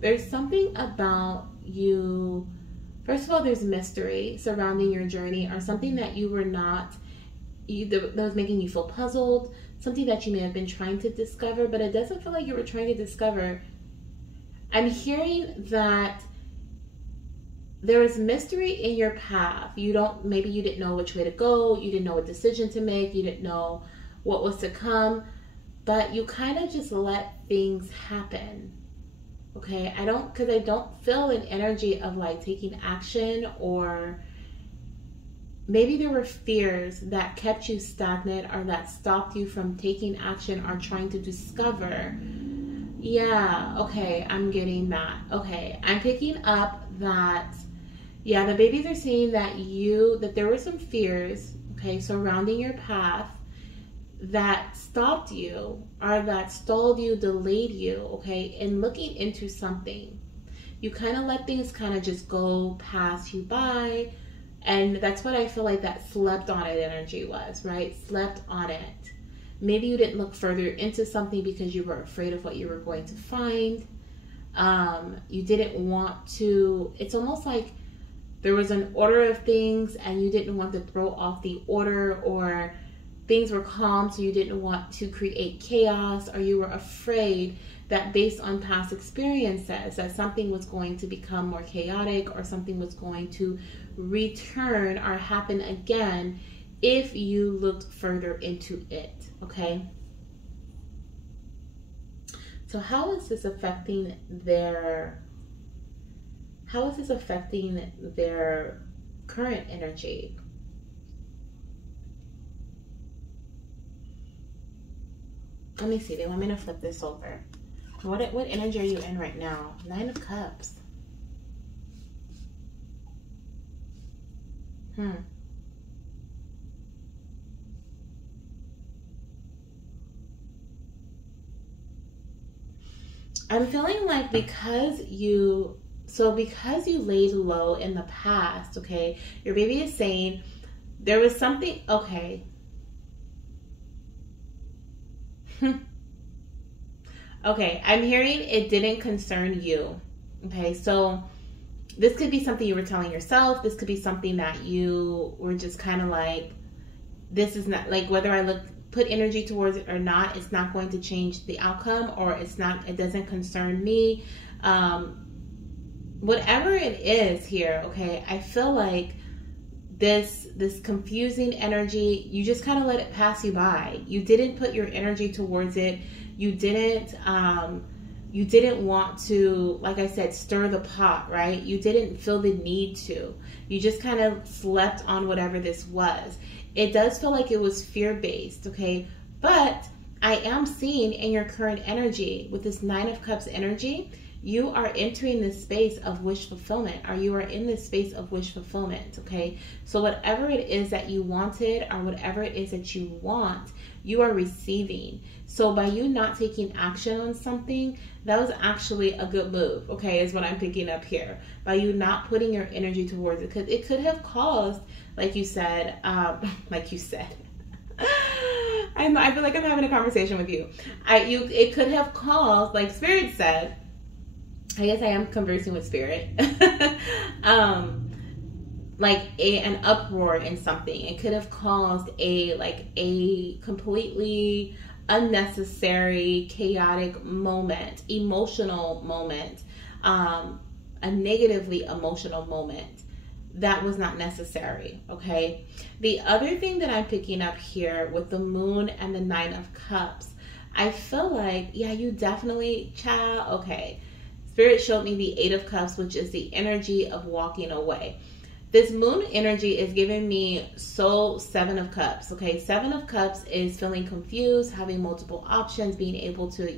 there's something about you. First of all, there's mystery surrounding your journey, or something that you were not, that was making you feel puzzled, something that you may have been trying to discover, but it doesn't feel like you were trying to discover. I'm hearing that there is mystery in your path. Maybe you didn't know which way to go, you didn't know what decision to make, you didn't know what was to come, but you kind of just let things happen, okay? Because I don't feel an energy of like taking action, or maybe there were fears that kept you stagnant or that stopped you from taking action or trying to discover. Yeah, okay, I'm getting that. Okay, I'm picking up that, yeah, the babies are saying that there were some fears, okay, surrounding your path that stopped you, or that stalled you, delayed you, okay, in looking into something. You kind of let things kind of just go past you by, and that's what I feel like that slept on it energy was, right? Slept on it. Maybe you didn't look further into something because you were afraid of what you were going to find. You didn't want to, it's almost like there was an order of things and you didn't want to throw off the order, or things were calm, so you didn't want to create chaos, or you were afraid that based on past experiences that something was going to become more chaotic, or something was going to return or happen again if you looked further into it, okay? So how is this affecting their current energy? Let me see. They want me to flip this over. What energy are you in right now? 9 of Cups. I'm feeling like because you laid low in the past, okay, your baby is saying there was something, okay. Okay, I'm hearing it didn't concern you. Okay, so this could be something you were telling yourself. This could be something that you were just kind of like, this is not, like, whether I put energy towards it or not, it's not going to change the outcome, or it doesn't concern me. Whatever it is here, okay, I feel like this confusing energy, you just kind of let it pass you by. You didn't put your energy towards it. You didn't want to, like I said, stir the pot, right? You didn't feel the need to. You just kind of slept on whatever this was. It does feel like it was fear-based, okay? But I am seeing in your current energy, with this 9 of Cups energy, you are entering this space of wish fulfillment, or you are in this space of wish fulfillment, okay? So whatever it is that you wanted, or whatever it is that you want, you are receiving. So by you not taking action on something, that was actually a good move, okay, is what I'm picking up here. By you not putting your energy towards it, because it could have caused, like you said, I feel like I'm having a conversation with you. It could have caused, like Spirit said, I guess I am conversing with Spirit, like an uproar in something. It could have caused a completely unnecessary, chaotic moment, emotional moment, a negatively emotional moment that was not necessary, okay? The other thing that I'm picking up here with the Moon and the 9 of Cups, I feel like, yeah, you definitely, child, okay. Spirit showed me the 8 of Cups, which is the energy of walking away. This Moon energy is giving me 7 of Cups, okay? 7 of Cups is feeling confused, having multiple options, being able to,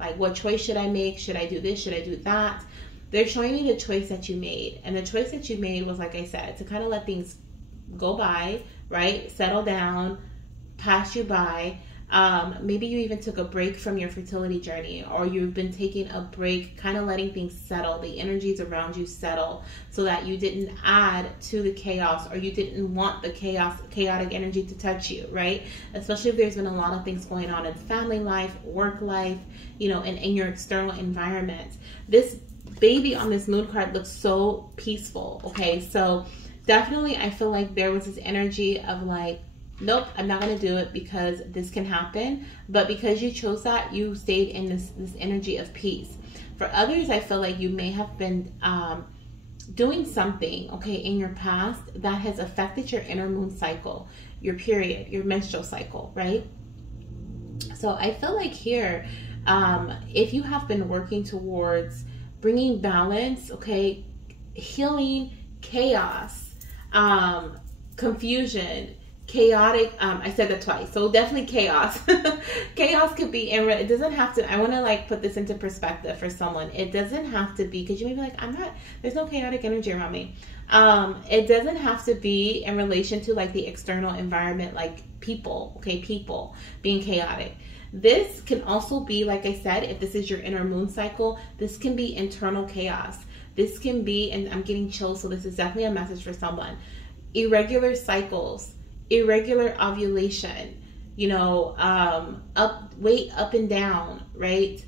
like, what choice should I make? Should I do this? Should I do that? They're showing me the choice that you made. And the choice that you made was, like I said, to kind of let things go by, right? Settle down, pass you by. Maybe you even took a break from your fertility journey, or you've been taking a break, kind of letting things settle, the energies around you settle, so that you didn't add to the chaos, or you didn't want the chaotic energy to touch you, right? Especially if there's been a lot of things going on in family life, work life, and in your external environment. This baby on this Moon card looks so peaceful, okay? So definitely I feel like there was this energy of like, nope, I'm not going to do it because this can happen. But because you chose that, you stayed in this energy of peace. For others, I feel like you may have been doing something, okay, in your past that has affected your inner moon cycle, your period, your menstrual cycle, right? So I feel like here, if you have been working towards bringing balance, okay, healing, chaos, confusion, chaotic, I said that twice, so definitely chaos. Chaos could be, it doesn't have to, I want to like put this into perspective for someone. It doesn't have to be, because you may be like, there's no chaotic energy around me. It doesn't have to be in relation to like the external environment, like people, okay, people being chaotic. This can also be, like I said, if this is your inner moon cycle, this can be internal chaos. This can be, and I'm getting chills, so this is definitely a message for someone. Irregular cycles, irregular ovulation, weight up and down, right?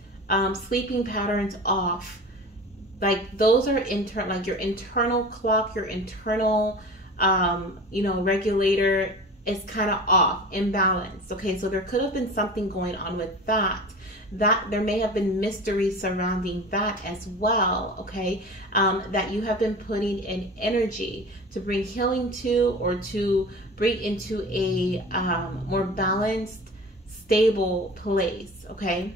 Sleeping patterns off. Like those are internal, like your internal clock, your internal, regulator is kind of off, imbalanced. Okay, so there could have been something going on with that. That there may have been mystery surrounding that as well, okay? That you have been putting in energy to bring healing to, or to bring into a more balanced, stable place, okay?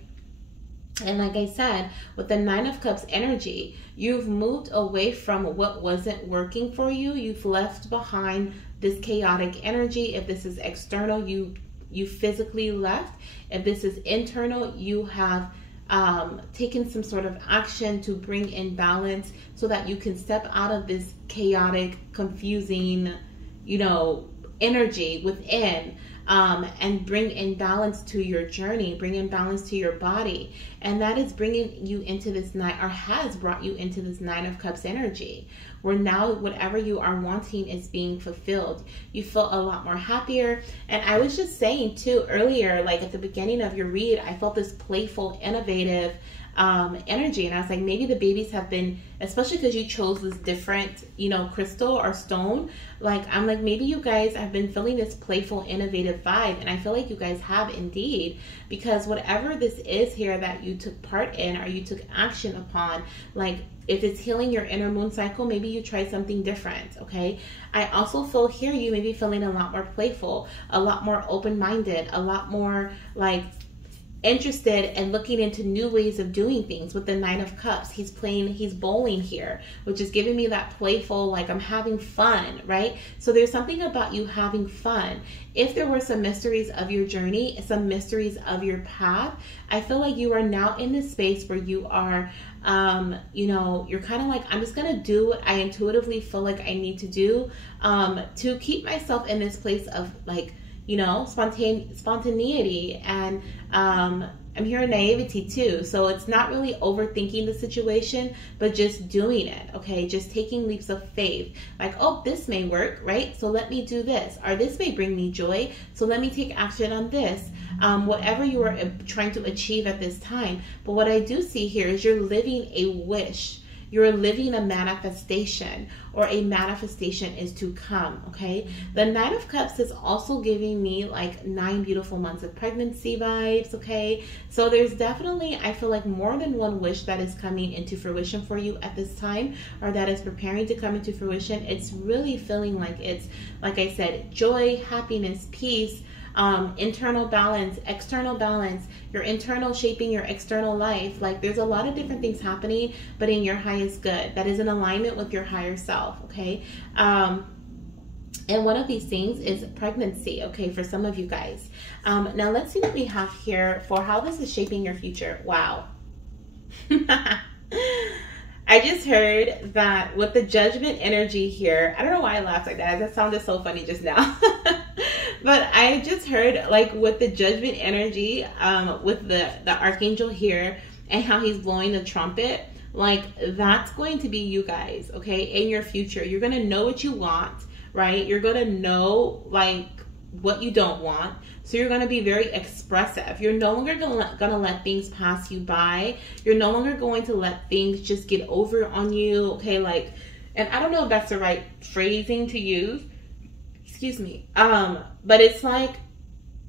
And like I said, with the 9 of Cups energy, you've moved away from what wasn't working for you. You've left behind this chaotic energy. If this is external, you physically left. If this is internal, you have taken some sort of action to bring in balance so that you can step out of this chaotic, confusing, energy within. and bring in balance to your journey, bring in balance to your body. And that is bringing you into this Nine, or has brought you into this Nine of Cups energy, where now whatever you are wanting is being fulfilled. You feel a lot more happier. And I was just saying too earlier, like at the beginning of your read, I felt this playful, innovative energy, and I was like, maybe the babies have been, especially because you chose this different, you know, crystal or stone, like I'm like, maybe you guys have been feeling this playful, innovative vibe, and I feel like you guys have indeed, because whatever this is here that you took part in or you took action upon, like if it's healing your inner moon cycle, maybe you tried something different. Okay, I also feel here you may be feeling a lot more playful, a lot more open-minded, a lot more like interested and looking into new ways of doing things. With the Nine of Cups, he's bowling here, which is giving me that playful, like I'm having fun, right? So there's something about you having fun. If there were some mysteries of your journey, some mysteries of your path, I feel like you are now in this space where you are, you know, you're kind of like, I'm just going to do what I intuitively feel like I need to do to keep myself in this place of like, you know, spontaneity, and I'm hearing naivety too. So it's not really overthinking the situation, but just doing it. Okay, just taking leaps of faith. Like, oh, this may work, right? So let me do this. Or this may bring me joy, so let me take action on this. Whatever you are trying to achieve at this time. But what I do see here is you're living a wish. You're living a manifestation, or a manifestation is to come, okay? The Nine of Cups is also giving me like 9 beautiful months of pregnancy vibes, okay? So there's definitely, I feel like, more than one wish that is coming into fruition for you at this time, or that is preparing to come into fruition. It's really feeling like it's, like I said, joy, happiness, peace, internal balance, external balance, your internal shaping your external life. Like there's a lot of different things happening, but in your highest good, that is in alignment with your higher self, okay? And one of these things is pregnancy, okay, for some of you guys. Now let's see what we have here for how this is shaping your future. Wow. I just heard that with the Judgment energy here, I don't know why I laughed like that. That sounded so funny just now. But I just heard, like, with the Judgment energy, with the Archangel here and how he's blowing the trumpet, like, that's going to be you guys, okay, in your future. You're going to know what you want, right? You're going to know, like, what you don't want. So you're going to be very expressive. You're no longer going to let things pass you by. You're no longer going to let things just get over on you, okay? Like, and I don't know if that's the right phrasing to use. Excuse me. But it's like,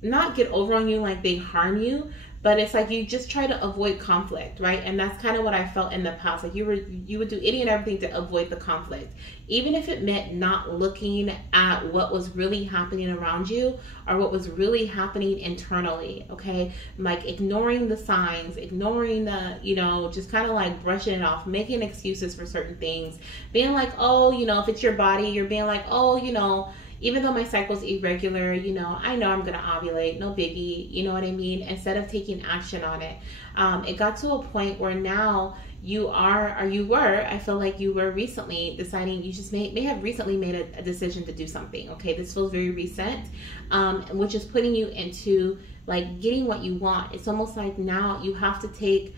not get over on you like they harm you, but it's like you just try to avoid conflict, right? And that's kind of what I felt in the past. Like you would do any and everything to avoid the conflict, even if it meant not looking at what was really happening around you or what was really happening internally, okay? Like ignoring the signs, ignoring the, you know, just kind of like brushing it off, making excuses for certain things, being like, oh, you know, if it's your body, you're being like, oh, you know, even though my cycle's irregular, you know I'm going to ovulate, no biggie, you know what I mean? Instead of taking action on it. It got to a point where now you are, or you were, I feel like you were recently deciding, you just may have recently made a decision to do something, okay? This feels very recent, which is putting you into like getting what you want. It's almost like now you have to take,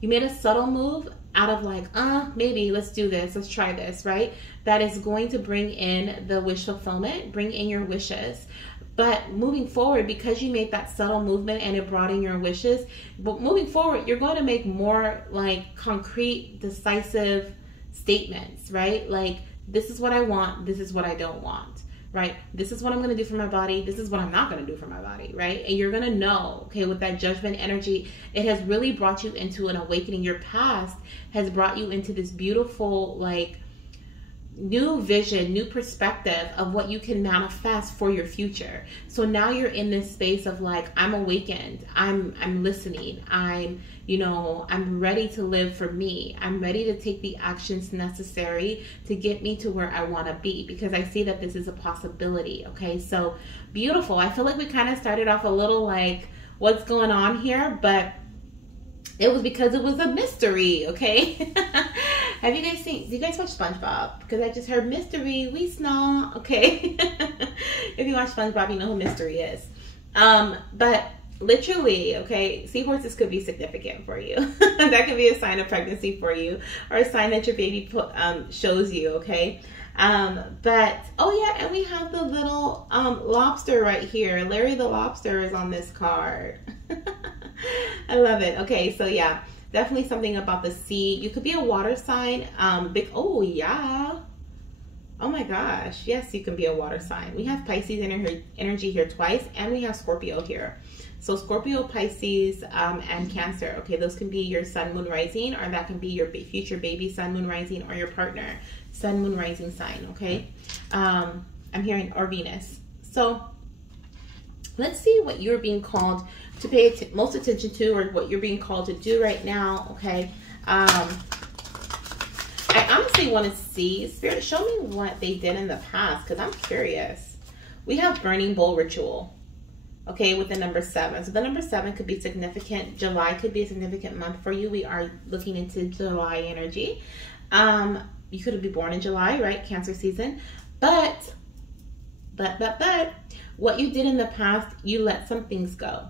you made a subtle move out of like, maybe let's do this, let's try this, right? That is going to bring in the wish fulfillment, bring in your wishes. But moving forward, because you made that subtle movement and it brought in your wishes, but moving forward, you're going to make more like concrete, decisive statements, right? Like, this is what I want, this is what I don't want, right? This is what I'm going to do for my body, this is what I'm not going to do for my body, right? And you're going to know, okay, with that Judgment energy, it has really brought you into an awakening. Your past has brought you into this beautiful, like, new vision, new perspective of what you can manifest for your future. So now you're in this space of like, I'm awakened, I'm listening, I'm ready to live for me. I'm ready to take the actions necessary to get me to where I want to be, because I see that this is a possibility. Okay, so beautiful. I feel like we kind of started off a little like, what's going on here? But it was because it was a mystery, okay? Have you guys seen, do you guys watch SpongeBob? Because I just heard mystery, we snaw, okay? If you watch SpongeBob, you know who mystery is. But literally, okay, seahorses could be significant for you. That could be a sign of pregnancy for you, or a sign that your baby shows you, okay? But, oh yeah, and we have the little lobster right here. Larry the lobster is on this card. I love it. Okay, so yeah, definitely something about the sea. You could be a water sign. Oh yeah. Oh my gosh. Yes, you can be a water sign. We have Pisces energy here twice, and we have Scorpio here. So Scorpio, Pisces, and Cancer. Okay, those can be your sun, moon, rising, or that can be your future baby sun, moon, rising, or your partner sun, moon, rising sign. Okay, I'm hearing, or Venus. So let's see what you're being called to pay most attention to, or what you're being called to do right now. Okay. I honestly want to see, Spirit, show me what they did in the past, because I'm curious. We have burning bowl ritual. Okay, with the number 7. So the number 7 could be significant. July could be a significant month for you. We are looking into July energy. You could be born in July, right? Cancer season. But, what you did in the past, you let some things go.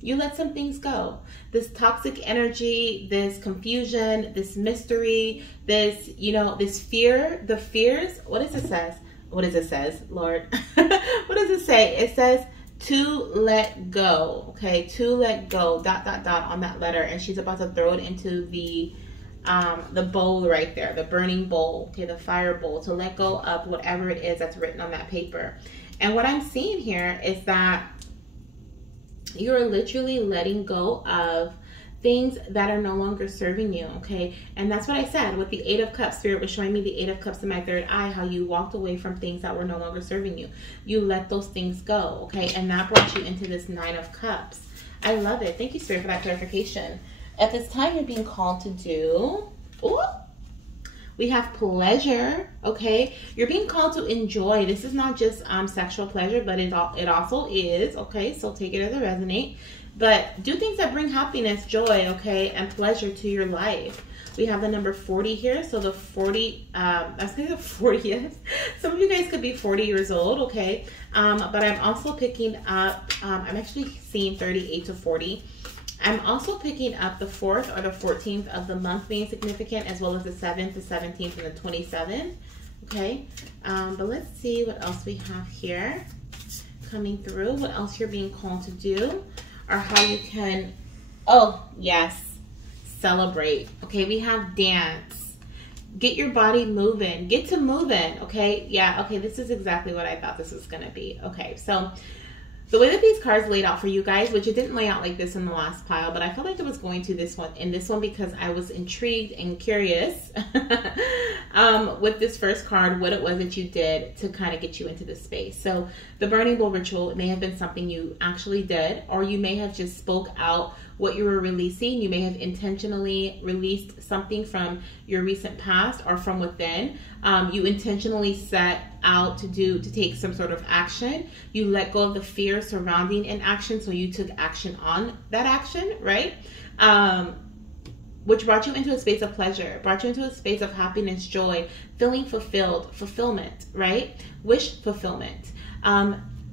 You let some things go. This toxic energy, this confusion, this mystery, this, you know, this fear, the fears. What does it say? What does it say, Lord? What does it say? It says, to let go. Okay, to let go, ... on that letter, and she's about to throw it into the bowl right there, the burning bowl, okay, the fire bowl, to let go of whatever it is that's written on that paper. And what I'm seeing here is that you're literally letting go of things that are no longer serving you, okay? And that's what I said with the 8 of Cups. Spirit was showing me the 8 of Cups in my third eye, how you walked away from things that were no longer serving you. You let those things go, okay? And that brought you into this 9 of Cups. I love it. Thank you, Spirit, for that clarification. At this time, you're being called to do... Ooh, we have pleasure, okay? You're being called to enjoy. This is not just sexual pleasure, but it also is, okay? So take it as a resonate. But do things that bring happiness, joy, okay, and pleasure to your life. We have the number 40 here. So the 40, I was going to say 40th. Some of you guys could be 40 years old, okay? But I'm also picking up, I'm actually seeing 38 to 40. I'm also picking up the 4th or the 14th of the month being significant, as well as the 7th, the 17th, and the 27th, okay? But let's see what else we have here coming through. What else you're being called to do, or how you can, oh, yes, celebrate. Okay, we have dance. Get your body moving. Get to moving, okay? Yeah, okay, this is exactly what I thought this was going to be. Okay, so the way that these cards laid out for you guys, which it didn't lay out like this in the last pile, but I felt like it was going to this one, in this one, because I was intrigued and curious with this first card, what it was that you did to kind of get you into this space. So the burning bowl ritual, it may have been something you actually did, or you may have just spoke out what you were releasing. You may have intentionally released something from your recent past or from within. You intentionally set out to take some sort of action. You let go of the fear surrounding an action, so you took action on that action, right? Which brought you into a space of pleasure, brought you into a space of happiness, joy, feeling fulfilled, fulfillment, right? Wish fulfillment.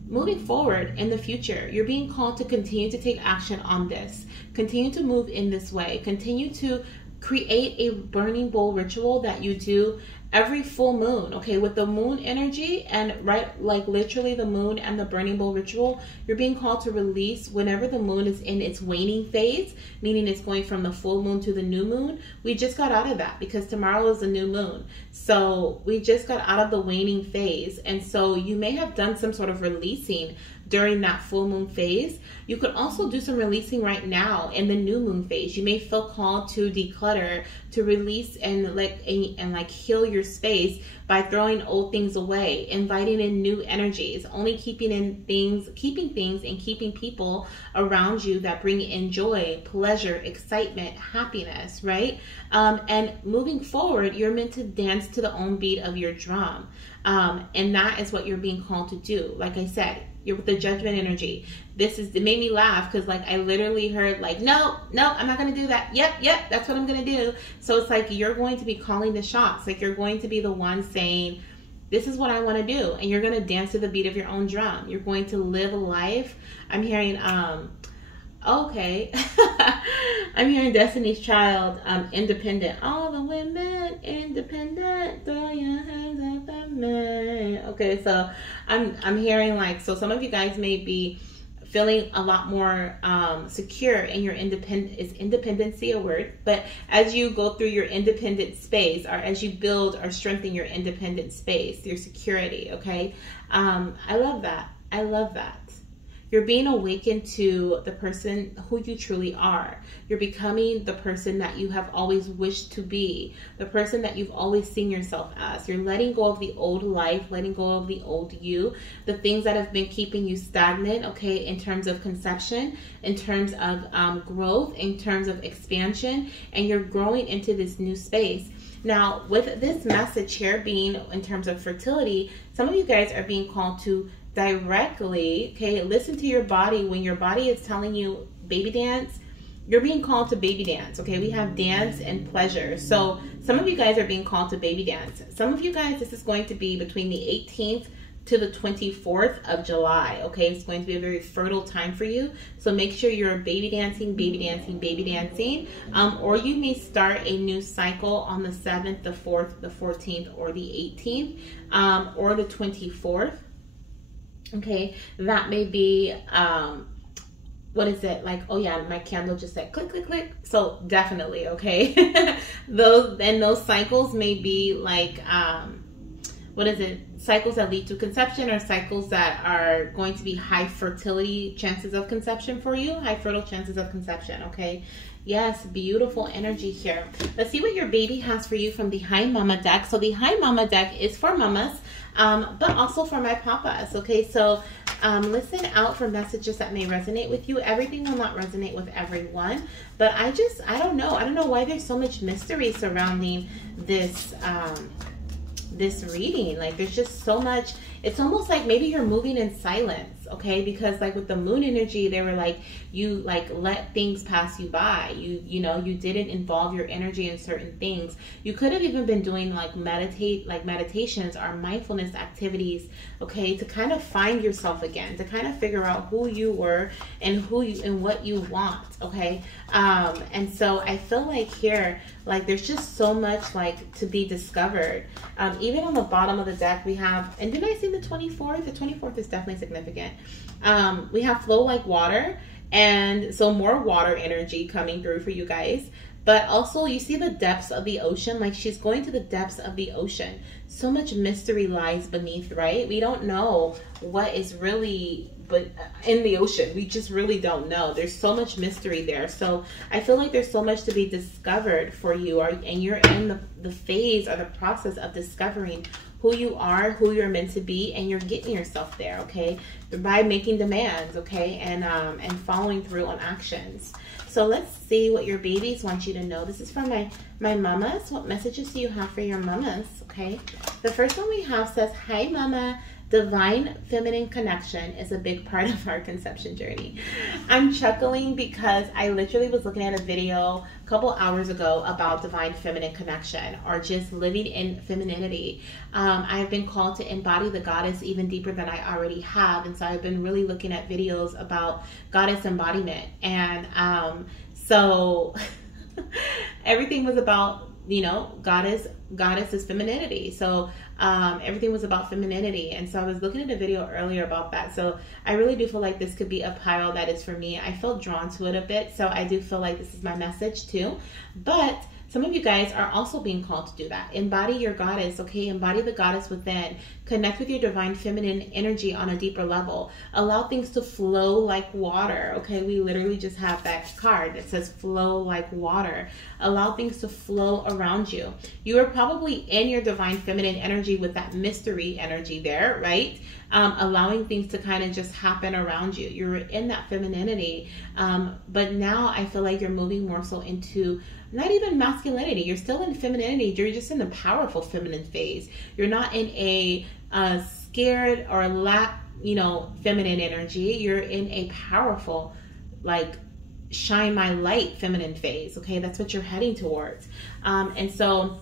Moving forward in the future, you're being called to continue to take action on this. Continue to move in this way. Continue to create a burning bowl ritual that you do every full moon, okay? With the moon energy, and right, like literally the moon and the burning bowl ritual, you're being called to release whenever the moon is in its waning phase, meaning it's going from the full moon to the new moon. We just got out of that because tomorrow is the new moon. So we just got out of the waning phase. And so you may have done some sort of releasing during that full moon phase. You could also do some releasing right now in the new moon phase. You may feel called to declutter, to release and heal your space by throwing old things away, inviting in new energies, only keeping things and keeping people around you that bring in joy, pleasure, excitement, happiness, right? And moving forward, you're meant to dance to the own beat of your drum. And that is what you're being called to do. Like I said, you're with the judgment energy. It made me laugh because like I literally heard like, no, I'm not going to do that. Yep, that's what I'm going to do. So it's like you're going to be calling the shots. Like you're going to be the one saying, this is what I want to do. And you're going to dance to the beat of your own drum. You're going to live a life. I'm hearing, okay. I'm hearing Destiny's Child, independent. All the women, independent, throw your hands up at me. Okay, so I'm hearing like, so some of you guys may be feeling a lot more secure in your independent. Is independency a word? But as you go through your independent space, or as you build or strengthen your independent space, your security, okay? I love that. I love that. You're being awakened to the person who you truly are. You're becoming the person that you have always wished to be, the person that you've always seen yourself as. You're letting go of the old life, letting go of the old you, the things that have been keeping you stagnant, okay, in terms of conception, in terms of growth, in terms of expansion, and you're growing into this new space. Now, with this message here being in terms of fertility, some of you guys are being called to directly, okay, listen to your body. When your body is telling you baby dance, you're being called to baby dance, okay? We have dance and pleasure. So some of you guys are being called to baby dance. Some of you guys, this is going to be between the 18th to the 24th of July, okay? It's going to be a very fertile time for you. So make sure you're baby dancing, baby dancing, baby dancing. Or you may start a new cycle on the 7th, the 4th, the 14th, or the 18th, or the 24th. Okay, that may be, what is it? Like, oh yeah, my candle just said click, click, click. So definitely, okay. those cycles may be like, what is it? Cycles that lead to conception, or cycles that are going to be high fertility chances of conception for you, high fertile chances of conception, okay? Yes, beautiful energy here. Let's see what your baby has for you from the Hi Mama deck. So the Hi Mama deck is for mamas, but also for my papas, okay? So listen out for messages that may resonate with you. Everything will not resonate with everyone, but I don't know. I don't know why there's so much mystery surrounding this, this reading. Like, there's just so much. It's almost like maybe you're moving in silence, okay? Because like with the moon energy, they were like, you like let things pass you by. You know, you didn't involve your energy in certain things. You could have even been doing like meditations or mindfulness activities, okay, to kind of find yourself again, to kind of figure out who you were and who you and what you want, okay? And so I feel like here, like there's just so much like to be discovered. Even on the bottom of the deck, we have, and did I see the 24th? The 24th is definitely significant. We have flow like water, and so more water energy coming through for you guys. But also you see the depths of the ocean, like she's going to the depths of the ocean. So much mystery lies beneath, right? We don't know what is really but in the ocean. We just really don't know. There's so much mystery there. So I feel like there's so much to be discovered for you, and you're in the phase or the process of discovering who you are, who you're meant to be, and you're getting yourself there, okay? By making demands, okay? And following through on actions. So let's see what your babies want you to know. This is from my mamas. What messages do you have for your mamas, okay? The first one we have says, hi mama, divine feminine connection is a big part of our conception journey. I'm chuckling because I literally was looking at a video a couple hours ago about divine feminine connection, or just living in femininity. I've been called to embody the goddess even deeper than I already have, and so I've been really looking at videos about goddess embodiment. And so everything was about, you know, goddess is femininity. So everything was about femininity. And so I was looking at a video earlier about that. So I really do feel like this could be a pile that is for me. I felt drawn to it a bit. So I do feel like this is my message too. But some of you guys are also being called to do that. Embody your goddess, okay? Embody the goddess within. Connect with your divine feminine energy on a deeper level. Allow things to flow like water, okay? We literally just have that card that says flow like water. Allow things to flow around you. You are probably in your divine feminine energy with that mystery energy there, right? Allowing things to kind of just happen around you. You're in that femininity. But now I feel like you're moving more so into not even masculinity. You're still in femininity. You're just in the powerful feminine phase. You're not in a scared or feminine energy. You're in a powerful, like, shine my light feminine phase. Okay, that's what you're heading towards. And so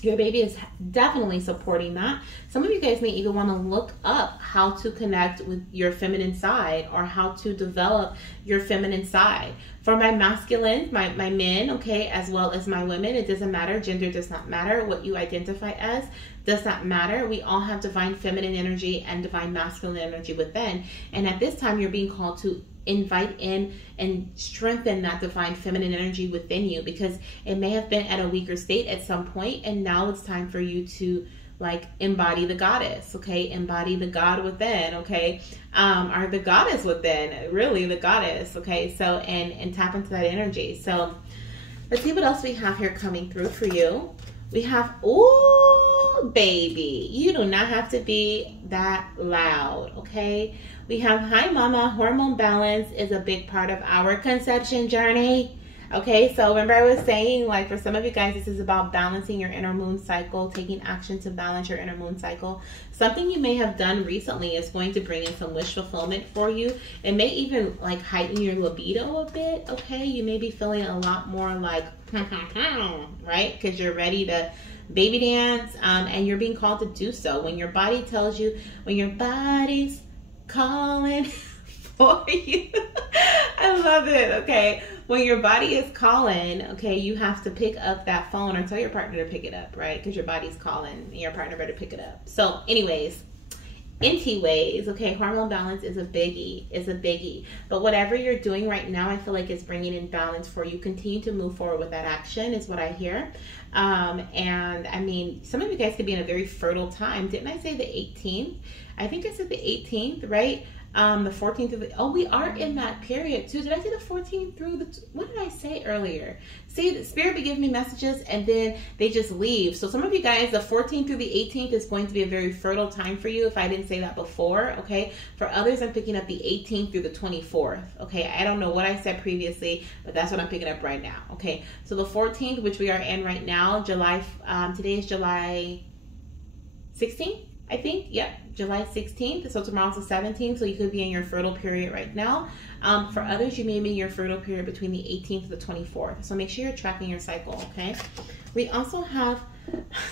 Your baby is definitely supporting that. Some of you guys may even want to look up how to connect with your feminine side or how to develop your feminine side. For my masculines, my men, okay, as well as my women, it doesn't matter. Gender does not matter. What you identify as does not matter. We all have divine feminine energy and divine masculine energy within. And at this time, you're being called to invite in and strengthen that divine feminine energy within you, because it may have been at a weaker state at some point, and now it's time for you to like embody the goddess, okay? Embody the God within, okay? Or the goddess within, really the goddess, okay? So, and tap into that energy. So let's see what else we have here coming through for you. We have, ooh, baby, you do not have to be that loud, okay? We have, hi mama, hormone balance is a big part of our conception journey. Okay, so remember I was saying, like, for some of you guys, this is about balancing your inner moon cycle, taking action to balance your inner moon cycle. Something you may have done recently is going to bring in some wish fulfillment for you. It may even, like, heighten your libido a bit, okay? You may be feeling a lot more like, right? Because you're ready to baby dance, and you're being called to do so. When your body tells you, when your body's calling for you. I love it, okay? When your body is calling, okay, you have to pick up that phone or tell your partner to pick it up, right? Because your body's calling and your partner better pick it up. So anyways, okay, hormone balance is a biggie, But whatever you're doing right now, I feel like it's bringing in balance for you. Continue to move forward with that action is what I hear. And I mean, some of you guys could be in a very fertile time. Didn't I say the 18th? I think I said the 18th, right? The 14th through the, oh, we are in that period too. Did I say the 14th through the, what did I say earlier? See, the spirit be giving me messages and then they just leave. So some of you guys, the 14th through the 18th is going to be a very fertile time for you, if I didn't say that before, okay? For others, I'm picking up the 18th through the 24th, okay? I don't know what I said previously, but that's what I'm picking up right now, okay? So the 14th, which we are in right now, today is July 16th, I think, yep, July 16th. So tomorrow's the 17th, so you could be in your fertile period right now. For others, you may be in your fertile period between the 18th and the 24th. So make sure you're tracking your cycle, okay? We also have,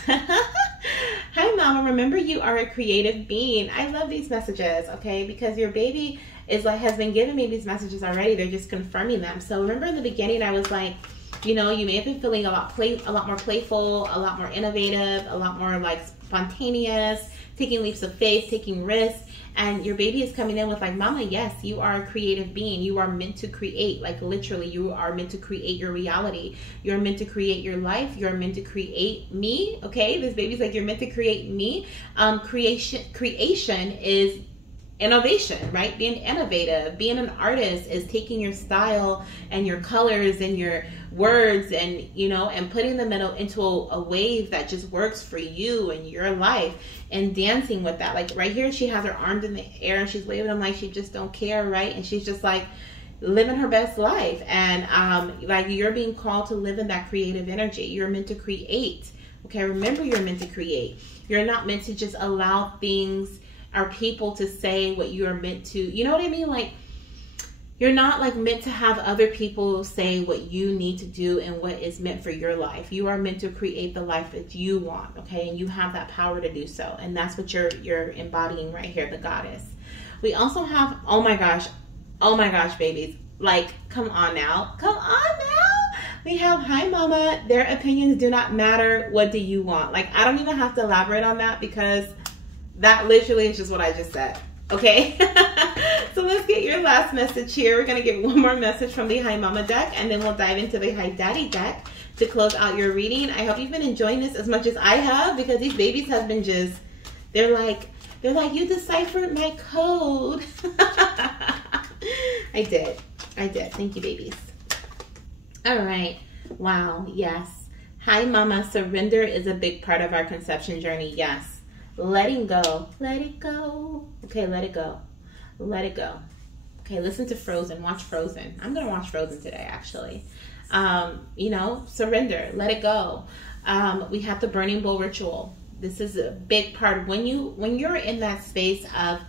hi mama, remember you are a creative being. I love these messages, okay? Because your baby is like, has been giving me these messages already. They're just confirming them. So remember in the beginning, I was like, you know, you may have been feeling a lot more playful, a lot more innovative, a lot more like spontaneous, taking leaps of faith, taking risks, and your baby is coming in with like, mama, yes, you are a creative being. You are meant to create, like literally, you are meant to create your reality. You're meant to create your life. You're meant to create me, okay? This baby's like, you're meant to create me. Creation is innovation, right? Being innovative, being an artist is taking your style and your colors and your words and, you know, and putting them into a wave that just works for you and your life, and dancing with that. Like right here, she has her arms in the air and she's waving them like she just don't care, right? And she's just like living her best life. And like you're being called to live in that creative energy. You're meant to create, okay? Remember, you're meant to create. You're not meant to just allow things or people to say what you are meant to, you know what I mean? Like, you're not like meant to have other people say what you need to do and what is meant for your life. You are meant to create the life that you want, okay? And you have that power to do so. And that's what you're embodying right here, the goddess. We also have, oh my gosh, babies. Like, come on now. We have, hi mama, their opinions do not matter. What do you want? Like, I don't even have to elaborate on that because that literally is just what I just said. Okay, so let's get your last message here. We're going to get one more message from the Hi Mama deck, and then we'll dive into the Hi Daddy deck to close out your reading. I hope you've been enjoying this as much as I have, because these babies have been just, they're like, you deciphered my code. I did. Thank you, babies. All right. Wow. Yes. Hi Mama, surrender is a big part of our conception journey. Yes. Letting go. Let it go. Okay, let it go. Let it go. Okay, listen to Frozen. Watch Frozen. I'm going to watch Frozen today, actually. You know, surrender. Let it go. We have the burning bowl ritual. This is a big part. When you're in that space of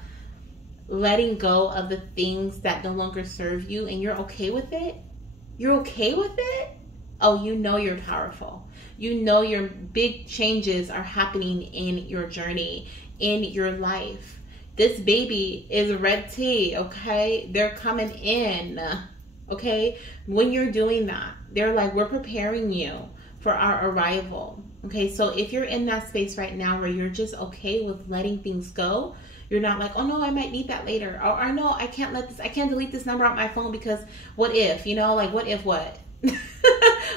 letting go of the things that no longer serve you and you're okay with it, oh, you know you're powerful. You know your big changes are happening in your journey, in your life. This baby is red tea, okay? They're coming in, okay? When you're doing that, they're like, we're preparing you for our arrival, okay? So if you're in that space right now where you're just okay with letting things go, you're not like, oh no, I might need that later. Or no, I can't delete this number on my phone because what if, you know, like what if what?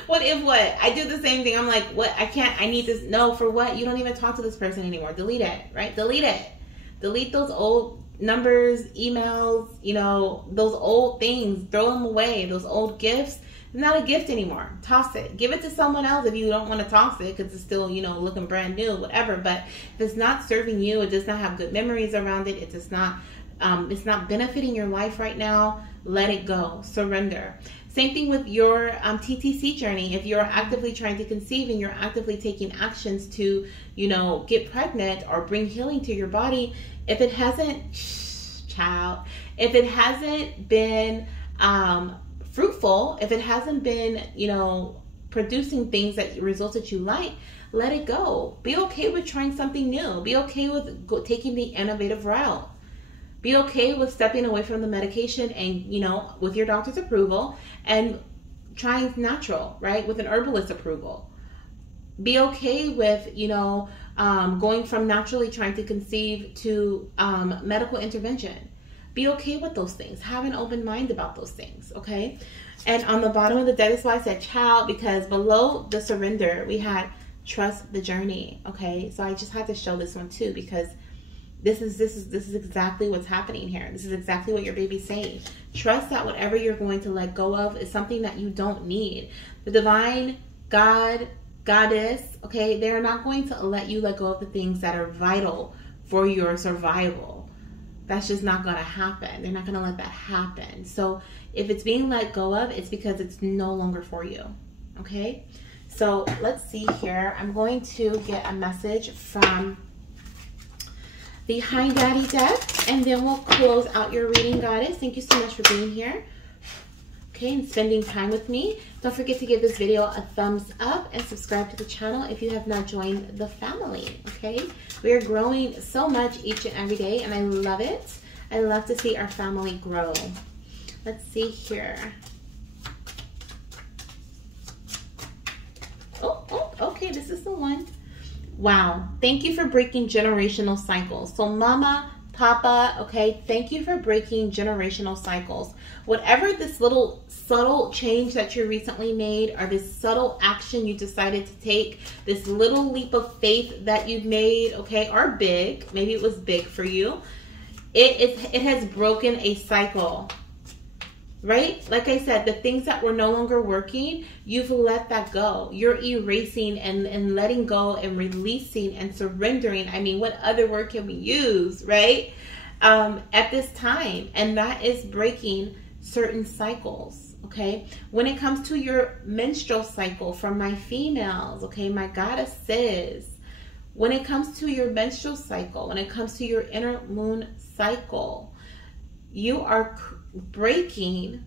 What if what? I do the same thing. I'm like, what? I need this. No, for what? You don't even talk to this person anymore. Delete it, right? Delete it. Delete those old numbers, emails, you know, those old things. Throw them away. Those old gifts. It's not a gift anymore. Toss it. Give it to someone else if you don't want to toss it because it's still, you know, looking brand new, whatever. But if it's not serving you, it does not have good memories around it. It does not, it's not benefiting your life right now. Let it go. Surrender. Same thing with your TTC journey. If you're actively trying to conceive and you're actively taking actions to, you know, get pregnant or bring healing to your body, if it hasn't, if it hasn't been fruitful, if it hasn't been, you know, producing things that results that you like, let it go. Be okay with trying something new. Be okay with taking the innovative route. Be okay with stepping away from the medication and, you know, with your doctor's approval and trying natural, right? With an herbalist approval. Be okay with, you know, going from naturally trying to conceive to medical intervention. Be okay with those things. Have an open mind about those things, okay? And on the bottom of the deck, that's why I said child, because below the surrender, we had trust the journey, okay? So I just had to show this one too, because this is exactly what's happening here. This is exactly what your baby's saying. Trust that whatever you're going to let go of is something that you don't need. The divine God, goddess, okay, they're not going to let you let go of the things that are vital for your survival. That's just not going to happen. They're not going to let that happen. So if it's being let go of, it's because it's no longer for you, okay? So let's see here. I'm going to get a message from the Hi Daddy deck, and then we'll close out your reading, goddess. Thank you so much for being here, okay, and spending time with me. Don't forget to give this video a thumbs up and subscribe to the channel if you have not joined the family, okay? We are growing so much each and every day, and I love it. I love to see our family grow. Let's see here. Oh, okay, this is the one. Wow, thank you for breaking generational cycles. So mama, papa, okay, thank you for breaking generational cycles. Whatever this little subtle change that you recently made, or this subtle action you decided to take, this little leap of faith that you've made, okay, or big, maybe it was big for you, it has broken a cycle. Right? Like I said, the things that were no longer working, you've let that go. You're erasing and letting go and releasing and surrendering. I mean, what other word can we use, right? At this time. And that is breaking certain cycles, okay? When it comes to your menstrual cycle, from my females, okay, my goddesses, when it comes to your menstrual cycle, when it comes to your inner moon cycle, you are breaking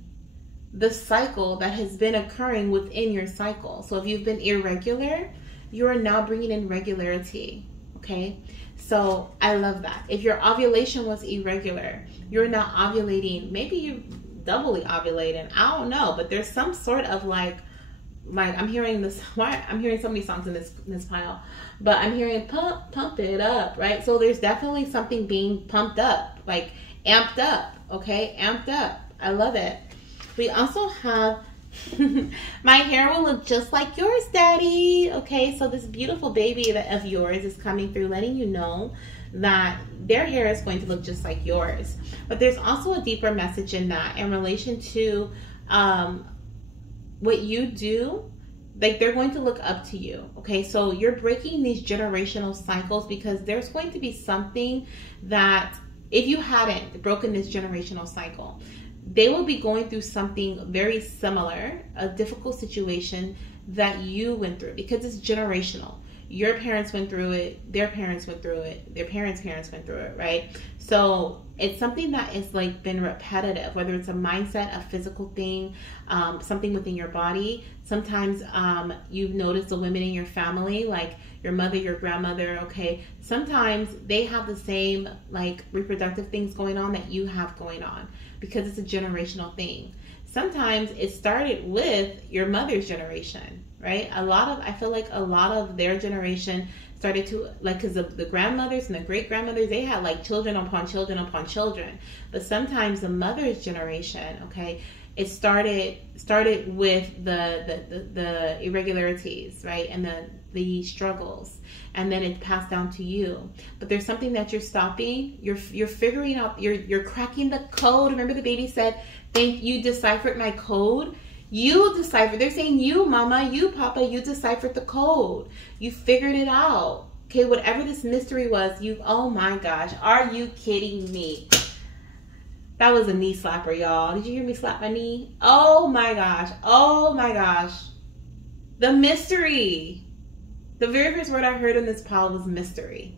the cycle that has been occurring within your cycle. So if you've been irregular, you are now bringing in regularity, okay? So I love that. If your ovulation was irregular, you're now ovulating. Maybe you're doubly ovulating. I don't know, but there's some sort of like I'm hearing this. Why I'm hearing so many songs in this pile, but I'm hearing pump it up, right? So there's definitely something being pumped up, like amped up, okay? Amped up. I love it. We also have my hair will look just like yours, daddy, okay? So this beautiful baby of yours is coming through, letting you know that their hair is going to look just like yours. But there's also a deeper message in that, in relation to what you do. Like, they're going to look up to you, okay? So you're breaking these generational cycles, because there's going to be something that, if you hadn't broken this generational cycle, they will be going through something very similar, a difficult situation that you went through, because it's generational. your parents went through it, their parents went through it, their parents' went through it, right? So it's something that is like been repetitive, whether it's a mindset, a physical thing, something within your body. Sometimes you've noticed the women in your family, like your mother, your grandmother, okay, sometimes they have the same like reproductive things going on that you have going on, because it's a generational thing. Sometimes it started with your mother's generation, right? I feel like a lot of their generation started to, like, because the grandmothers and the great grandmothers, they had like children upon children upon children. But sometimes the mother's generation, okay, it started with the irregularities, right, and the struggles, and then it passed down to you. But there's something that you're stopping. You're figuring out. You're cracking the code. Remember, the baby said, "Thank you, deciphered my code." You deciphered. They're saying you, mama, you, papa, you deciphered the code. You figured it out. Okay, whatever this mystery was, oh my gosh, are you kidding me? That was a knee slapper, y'all. Did you hear me slap my knee? Oh my gosh. Oh my gosh. The mystery. The very first word I heard in this pile was mystery.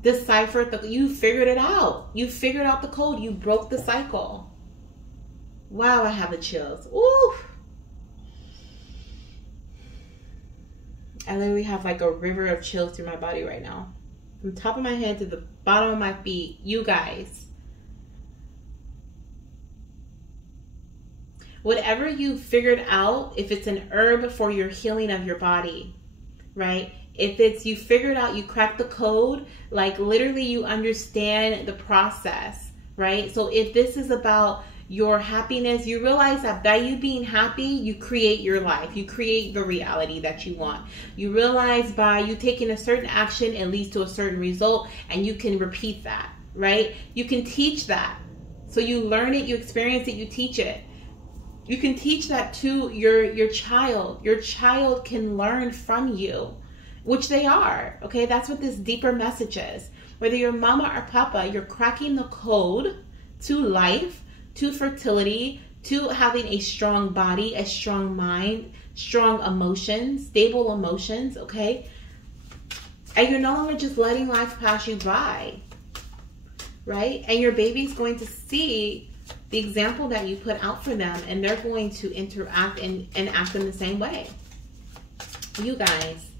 Deciphered you figured it out. You figured out the code. You broke the cycle. Wow, I have the chills. Ooh. I literally have like a river of chills through my body right now. From the top of my head to the bottom of my feet. You guys. Whatever you figured out, if it's an herb for your healing of your body, right? If it's, you figured out, you cracked the code, like literally you understand the process, right? So if this is about your happiness, you realize that by you being happy, you create your life. You create the reality that you want. You realize by you taking a certain action, it leads to a certain result, and you can repeat that, right? You can teach that. So you learn it, you experience it, you teach it. You can teach that to your child. Your child can learn from you, which they are, okay? That's what this deeper message is. Whether you're mama or papa, you're cracking the code to life, to fertility, to having a strong body, a strong mind, strong emotions, stable emotions, okay? And you're no longer just letting life pass you by, right? And your baby's going to see the example that you put out for them, and they're going to interact and act in the same way. You guys,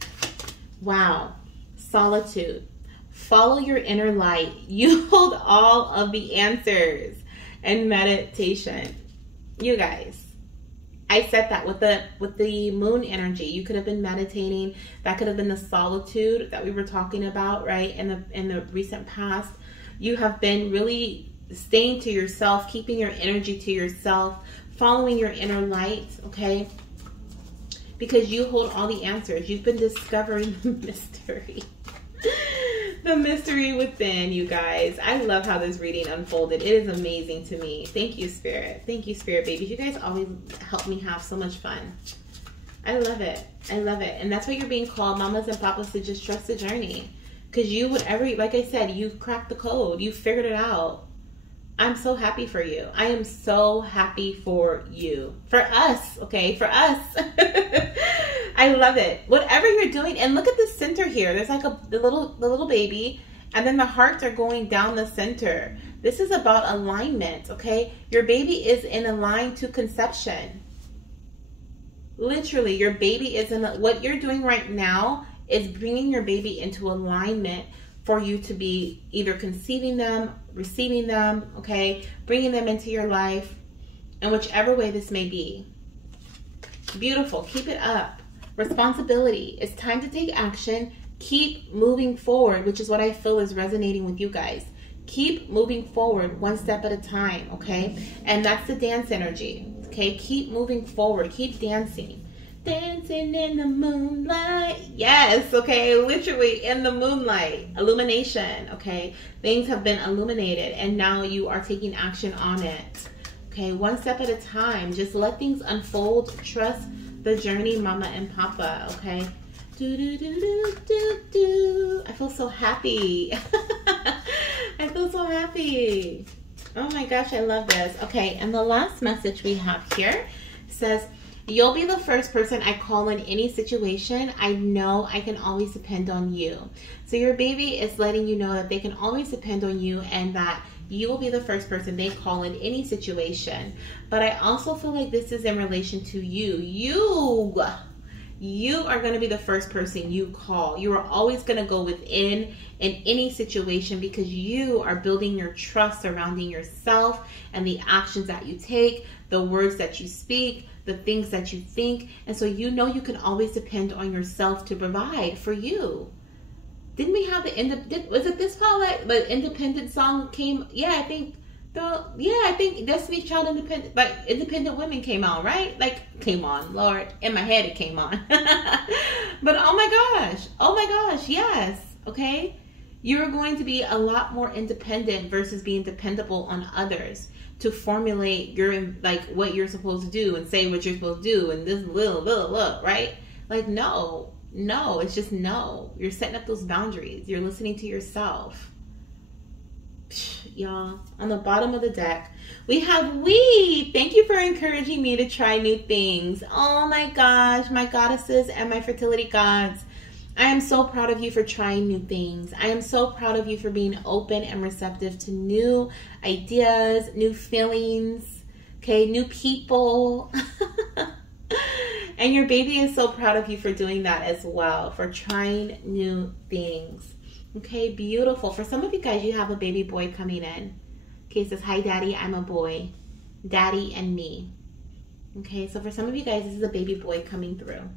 wow. Solitude. Follow your inner light. You hold all of the answers. And meditation. You guys, I said that with the moon energy, you could have been meditating. That could have been the solitude that we were talking about, right? In the recent past, you have been really staying to yourself, keeping your energy to yourself, following your inner light, okay? Because you hold all the answers. You've been discovering the mystery. The mystery within, you guys. I love how this reading unfolded. It is amazing to me. Thank you, Spirit. Thank you, Spirit babies. You guys always help me have so much fun. I love it. I love it. And that's what you're being called, mamas and papas, to just trust the journey. Because you, whatever, like I said, you've cracked the code. You figured it out. I'm so happy for you. I am so happy for you. For us, okay? For us. I love it. Whatever you're doing, and look at the center here. There's like the little baby, and then the hearts are going down the center. This is about alignment, okay? Your baby is in a line to conception. Literally, your baby is in what you're doing right now is bringing your baby into alignment for you to be either conceiving them, receiving them, okay? Bringing them into your life in whichever way this may be. Beautiful. Keep it up. Responsibility. It's time to take action. Keep moving forward, which is what I feel is resonating with you guys. Keep moving forward one step at a time, okay? And that's the dance energy, okay? Keep moving forward. Keep dancing. Dancing in the moonlight. Yes, okay? Literally in the moonlight. Illumination, okay? Things have been illuminated, and now you are taking action on it. Okay, one step at a time. Just let things unfold. Trust the journey, mama and papa, okay? Do, do, do, do, do, do. I feel so happy. I feel so happy. Oh my gosh, I love this. Okay, and the last message we have here says, You'll be the first person I call in any situation. I know I can always depend on you. So your baby is letting you know that they can always depend on you, and that you will be the first person they call in any situation. But I also feel like this is in relation to you. You are going to be the first person you call. You are always going to go within in any situation, because you are building your trust surrounding yourself and the actions that you take, the words that you speak, the things that you think. And so you know you can always depend on yourself to provide for you. Didn't we have was it this part like the independent song came? Yeah, I think Destiny's Child Independent Women came on, right? Like, came on, Lord. In my head it came on. But oh my gosh, yes. Okay? You're going to be a lot more independent versus being dependable on others to formulate what you're supposed to do and say what you're supposed to do and this little, right? Like, no, it's just no. You're setting up those boundaries. You're listening to yourself. Y'all, on the bottom of the deck, we have we. Thank you for encouraging me to try new things. Oh my gosh, my goddesses and my fertility gods. I am so proud of you for trying new things. I am so proud of you for being open and receptive to new ideas, new feelings, okay, new people. And your baby is so proud of you for doing that as well, for trying new things. Okay, beautiful. For some of you guys, you have a baby boy coming in. Okay, it says, hi, Daddy, I'm a boy. Daddy and me. Okay, so for some of you guys, this is a baby boy coming through.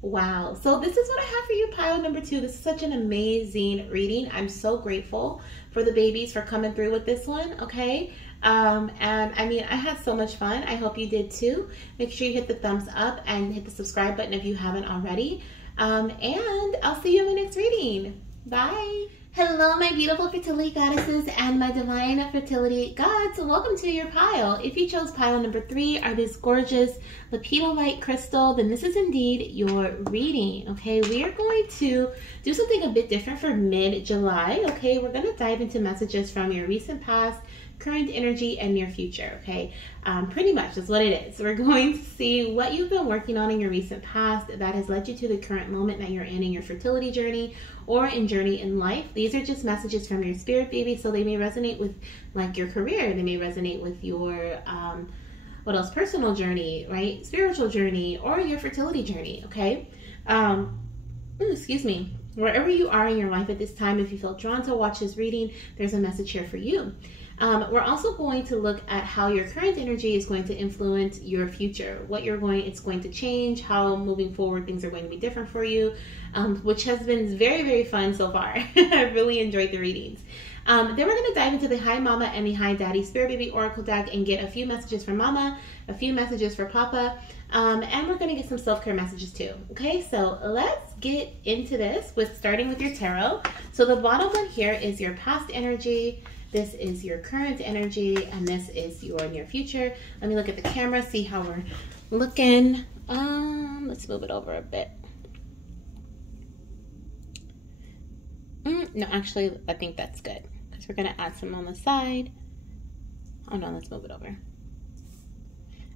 Wow. So this is what I have for you, pile number 2. This is such an amazing reading. I'm so grateful for the babies for coming through with this one, okay? And I mean, I had so much fun. I hope you did too. Make sure you hit the thumbs up and hit the subscribe button if you haven't already. And I'll see you in the next reading. Bye. Hello, my beautiful fertility goddesses and my divine fertility gods. Welcome to your pile. If you chose pile number 3, are this gorgeous Lepidolite crystal, then this is indeed your reading. Okay, we are going to do something a bit different for mid-July. Okay, we're going to dive into messages from your recent past, current energy, and near future. Okay, pretty much is what it is. We're going to see what you've been working on in your recent past that has led you to the current moment that you're in your fertility journey or in journey in life. These are just messages from your spirit baby, so they may resonate with like your career, they may resonate with your personal journey, right, spiritual journey, or your fertility journey. Okay, excuse me, wherever you are in your life at this time, if you feel drawn to watch this reading, there's a message here for you. We're also going to look at how your current energy is going to influence your future, it's going to change, how moving forward things are going to be different for you, which has been very, very fun so far. I really enjoyed the readings. Then we're going to dive into the Hi Mama and the Hi Daddy Spirit Baby Oracle deck and get a few messages for Mama, a few messages for Papa, and we're going to get some self-care messages too. Okay, so let's get into this starting with your tarot. So the bottom one here is your past energy. This is your current energy, and this is your near future. Let me look at the camera, see how we're looking. Let's move it over a bit. No, actually, I think that's good, because we're gonna add some on the side. Oh no, let's move it over.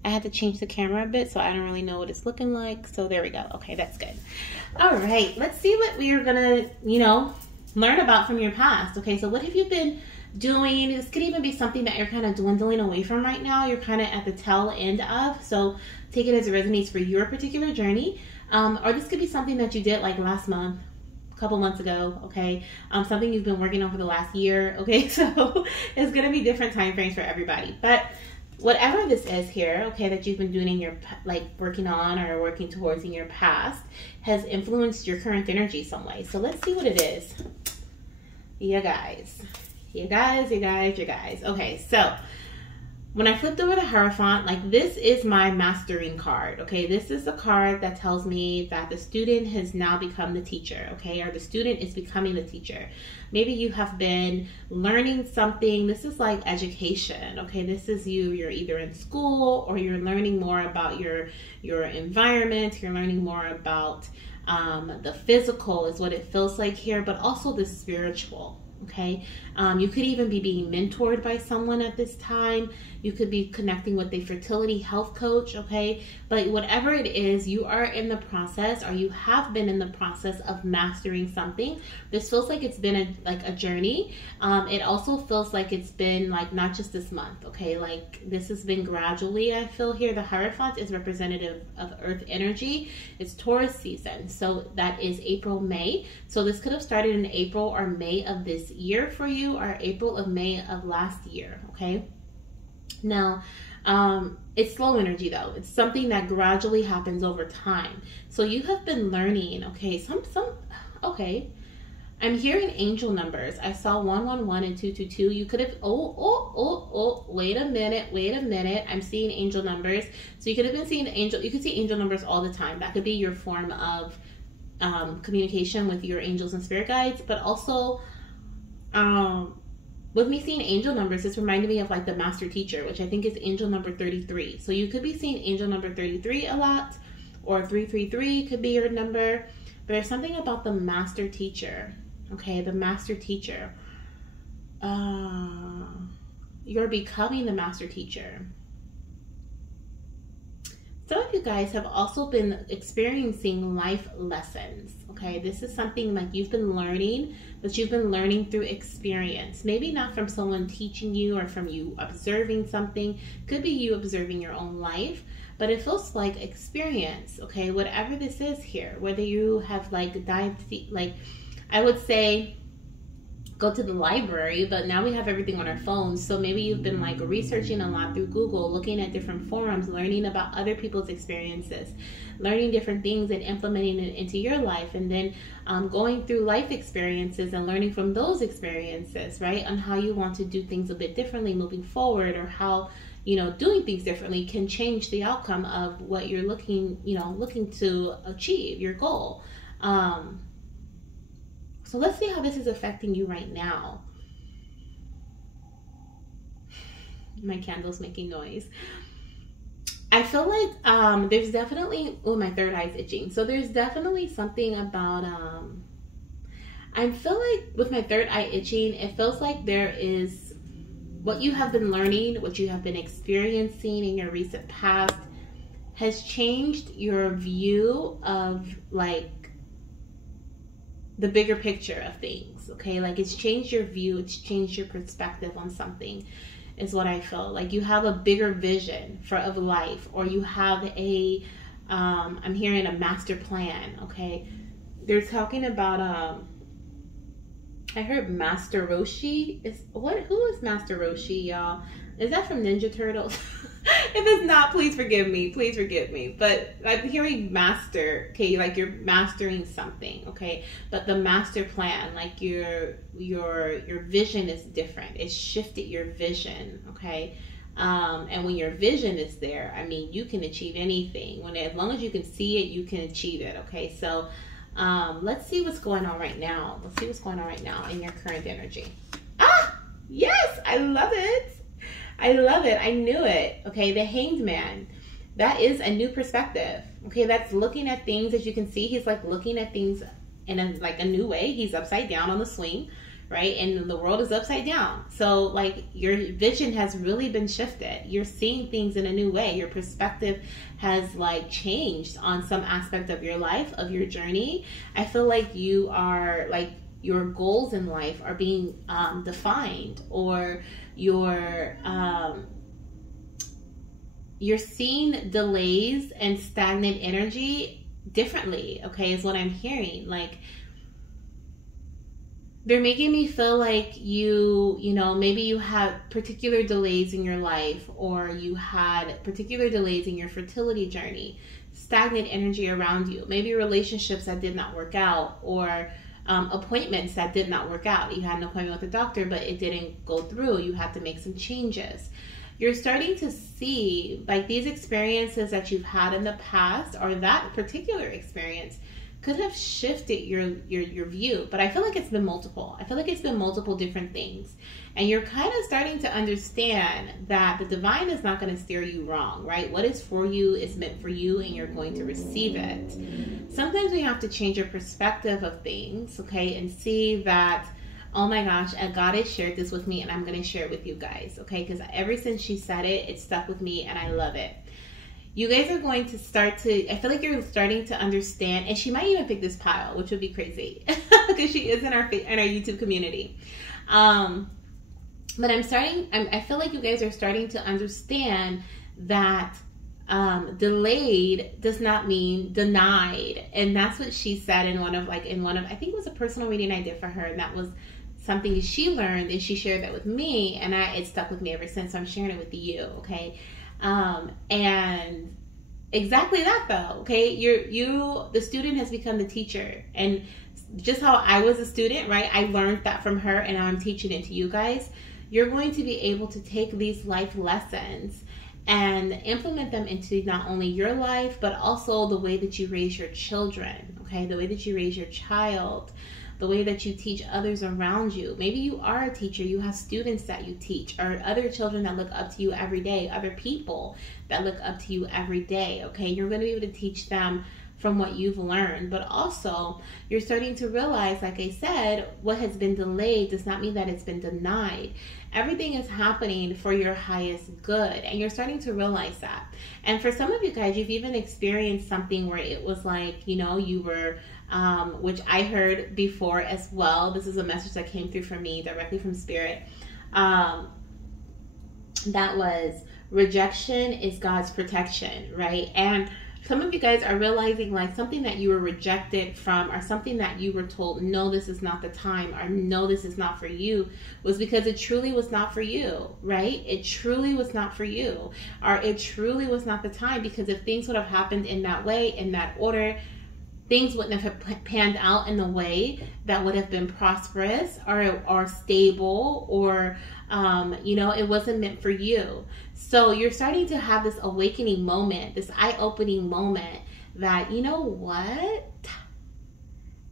I had to change the camera a bit, so I don't really know what it's looking like. So there we go. Okay, that's good. All right, let's see what we are gonna, learn about from your past. Okay, so what have you been doing? This could even be something that you're kind of dwindling away from right now. You're kind of at the tail end of, so take it as it resonates for your particular journey. Or this could be something that you did like last month, a couple months ago, okay? Something you've been working on for the last year, okay? So it's going to be different time frames for everybody. But whatever this is here, okay, that you've been doing in your, working on or working towards in your past has influenced your current energy some way. So let's see what it is. You guys. Okay, so when I flipped over the Hierophant, this is my mastering card. Okay, this is a card that tells me that the student has now become the teacher. Okay, or the student is becoming the teacher. Maybe you have been learning something. This is like education. Okay, this is you're either in school or you're learning more about your environment. You're learning more about the physical is what it feels like here, but also the spiritual. Okay, you could even be being mentored by someone at this time. You could be connecting with a fertility health coach. Okay, but whatever it is, you are in the process, or you have been in the process of mastering something. This feels like it's been a journey. It also feels like it's been like not just this month. Okay, like this has been gradually. I feel here the Hierophant is representative of Earth energy. It's Taurus season, so that is April, May. So this could have started in April or May of this year for you, or April of May of last year. Okay, now it's slow energy though. It's something that gradually happens over time. So you have been learning. Okay, okay, I'm hearing angel numbers. I saw 111 and 222. You could have wait a minute. I'm seeing angel numbers. So you could have been seeing you could see angel numbers all the time. That could be your form of communication with your angels and spirit guides, but also with me seeing angel numbers, it's reminding me of like the master teacher, which I think is angel number 33. So you could be seeing angel number 33 a lot, or 333 could be your number. But there's something about the master teacher. Okay, the master teacher. You're becoming the master teacher. Some of you guys have also been experiencing life lessons. Okay, this is something like you've been learning, but you've been learning through experience. Maybe not from someone teaching you or from you observing something. Could be you observing your own life, but it feels like experience. Okay, whatever this is here, whether you have like dived, like I would say go to the library, but now we have everything on our phones. So maybe you've been like researching a lot through Google, looking at different forums, learning about other people's experiences, learning different things and implementing it into your life, and then going through life experiences and learning from those experiences, right? On how you want to do things a bit differently moving forward, or how, you know, doing things differently can change the outcome of what you're looking to achieve, your goal. So let's see how this is affecting you right now. My candle's making noise. I feel like there's definitely, my third eye's itching. So there's definitely something about, I feel like with my third eye itching, it feels like there is what you have been learning, what you have been experiencing in your recent past has changed your view of like the bigger picture of things. Okay, like it's changed your view, it's changed your perspective on something, is what I feel. Like you have a bigger vision of life, or you have a I'm hearing a master plan. Okay, they're talking about I heard Master Roshi. Who is Master Roshi, y'all? Is that from Ninja Turtles? If it's not, please forgive me. Please forgive me. But I'm hearing master, okay, like you're mastering something, okay? But the master plan, like your vision is different. It's shifted your vision, okay? And when your vision is there, I mean, you can achieve anything. As long as you can see it, you can achieve it, okay? So let's see what's going on right now. Let's see what's going on right now in your current energy. Ah, yes, I love it. I love it. I knew it. Okay, the Hanged Man. That is a new perspective. Okay, that's looking at things. As you can see, he's like looking at things in a new way. He's upside down on the swing, right? And the world is upside down. So like your vision has really been shifted. You're seeing things in a new way. Your perspective has like changed on some aspect of your life, of your journey. I feel like you are like, your goals in life are being defined, or you're seeing delays and stagnant energy differently, okay, is what I'm hearing. Like they're making me feel like you know, maybe you had particular delays in your life, or you had particular delays in your fertility journey, stagnant energy around you, maybe relationships that did not work out, or appointments that did not work out. You had an appointment with a doctor, but it didn't go through. You had to make some changes. You're starting to see like these experiences that you've had in the past, or that particular experience could have shifted your view. But I feel like it's been multiple. I feel like it's been multiple different things. And you're kind of starting to understand that the divine is not going to steer you wrong, right? What is for you is meant for you, and you're going to receive it. Sometimes we have to change your perspective of things, okay, and see that Oh my gosh, Agate shared this with me, and I'm going to share it with you guys, okay? Because ever since she said it, it stuck with me, and I love it. You guys are going to start to, I feel like you're starting to understand, and she might even pick this pile, which would be crazy, because she is in our YouTube community. But I feel like you guys are starting to understand that delayed does not mean denied. And that's what she said in one of, I think it was a personal reading I did for her. And that was something she learned, and she shared that with me, and it stuck with me ever since. So I'm sharing it with you. Okay. And exactly that though. Okay. The student has become the teacher, and just how I was a student, right? I learned that from her, and now I'm teaching it to you guys. You're going to be able to take these life lessons and implement them into not only your life, but also the way that you raise your children, okay? The way that you raise your child, the way that you teach others around you. Maybe you are a teacher, you have students that you teach, or other children that look up to you every day, other people that look up to you every day, okay? You're going to be able to teach them from what you've learned, but also you're starting to realize, like I said, what has been delayed does not mean that it's been denied. Everything is happening for your highest good, and you're starting to realize that. And for some of you guys, you've even experienced something where it was like, you were, which I heard before as well. This is a message that came through for me directly from Spirit. That was rejection is God's protection, right? And some of you guys are realizing like something that you were rejected from, or something that you were told, no, this is not the time, or no, this is not for you, was because it truly was not for you, right? It truly was not for you, or it truly was not the time, because if things would have happened in that way, in that order, things wouldn't have panned out in the way that would have been prosperous or stable, or it wasn't meant for you. So you're starting to have this awakening moment, this eye-opening moment that, you know what?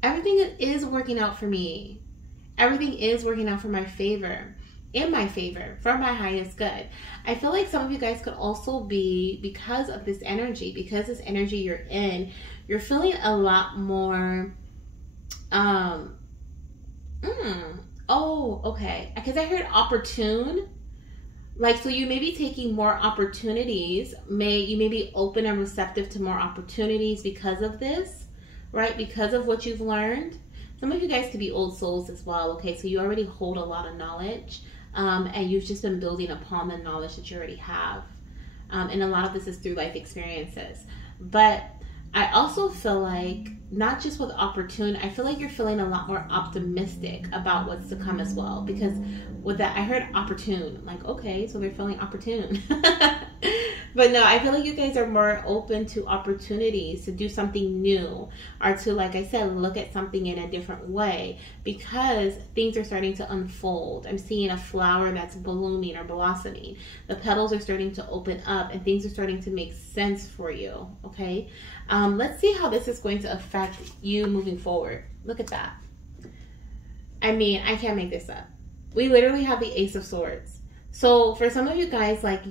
Everything is working out for me. Everything is working out for my favor, in my favor, for my highest good. I feel like some of you guys could also be, because of this energy, because this energy you're in, you're feeling a lot more, okay. Because I heard opportune. Like, so you may be taking more opportunities. You may be open and receptive to more opportunities because of this, right? Because of what you've learned. Some of you guys could be old souls as well, okay? So you already hold a lot of knowledge, and you've just been building upon the knowledge that you already have. And a lot of this is through life experiences. But I also feel like, not just with opportune, I feel like you're feeling a lot more optimistic about what's to come as well. Because with that, I heard opportune. I'm like, okay, so they're feeling opportune. But no, I feel like you guys are more open to opportunities to do something new, or to, like I said, look at something in a different way, because things are starting to unfold. I'm seeing a flower that's blooming or blossoming. The petals are starting to open up, and things are starting to make sense for you, okay? Let's see how this is going to affect you moving forward. Look at that. I mean, I can't make this up. We literally have the Ace of Swords. So for some of you guys, like,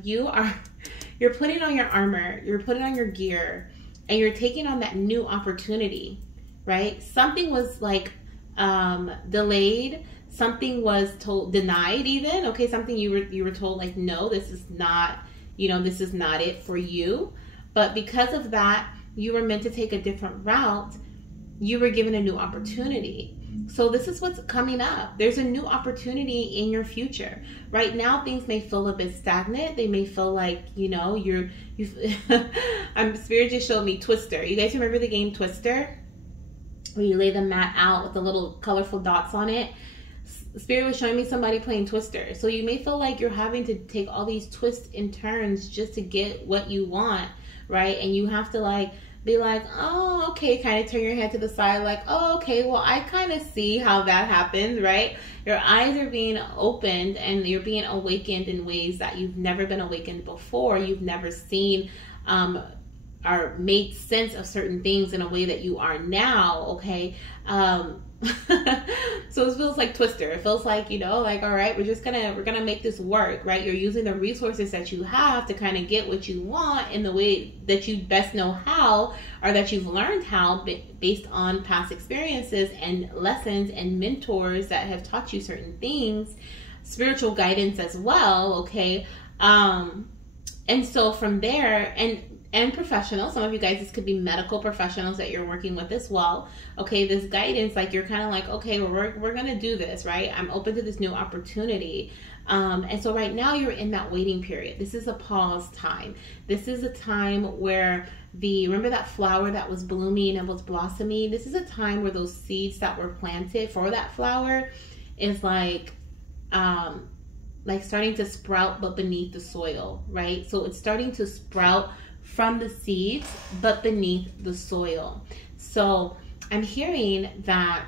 you're putting on your armor, you're putting on your gear, and you're taking on that new opportunity, right? Something was like delayed, something was denied even, okay? Something you were told like, no, this is not, this is not it for you. But because of that, you were meant to take a different route. You were given a new opportunity. So this is what's coming up. There's a new opportunity in your future. Right now, things may feel a bit stagnant. They may feel like, Spirit just showed me Twister. You guys remember the game Twister? Where you lay the mat out with the little colorful dots on it. Spirit was showing me somebody playing Twister. So you may feel like you're having to take all these twists and turns just to get what you want, right? And you have to be like, oh, okay, kind of turn your head to the side, like, oh, okay, well, I kind of see how that happens, right? Your eyes are being opened, and you're being awakened in ways that you've never been awakened before. You've never seen or made sense of certain things in a way that you are now, okay? So it feels like Twister. It feels like, you know, like, all right, we're gonna make this work, right? You're using the resources that you have to kind of get what you want in the way that you best know how, or that you've learned how based on past experiences and lessons and mentors that have taught you certain things, spiritual guidance as well, okay? And so from there, and professionals, some of you guys, this could be medical professionals that you're working with as well. Okay, this guidance, like you're kind of like, okay, well, we're going to do this, right? I'm open to this new opportunity. And so right now you're in that waiting period. This is a pause time. This is a time where remember that flower that was blooming and was blossoming? This is a time where those seeds that were planted for that flower is like starting to sprout, but beneath the soil, right? So it's starting to sprout from the seeds, but beneath the soil. So I'm hearing that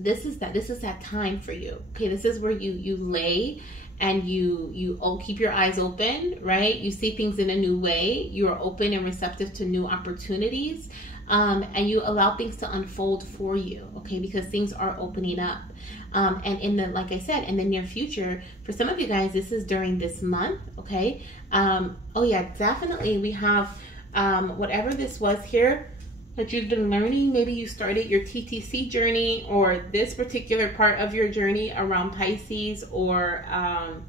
this is that time for you. Okay, this is where you lay and you keep your eyes open, right? You see things in a new way. You are open and receptive to new opportunities, and you allow things to unfold for you, okay? Because things are opening up. And like I said, in the near future, for some of you guys, this is during this month, okay? Oh yeah, definitely we have whatever this was here that you've been learning. Maybe you started your TTC journey, or this particular part of your journey around Pisces, or I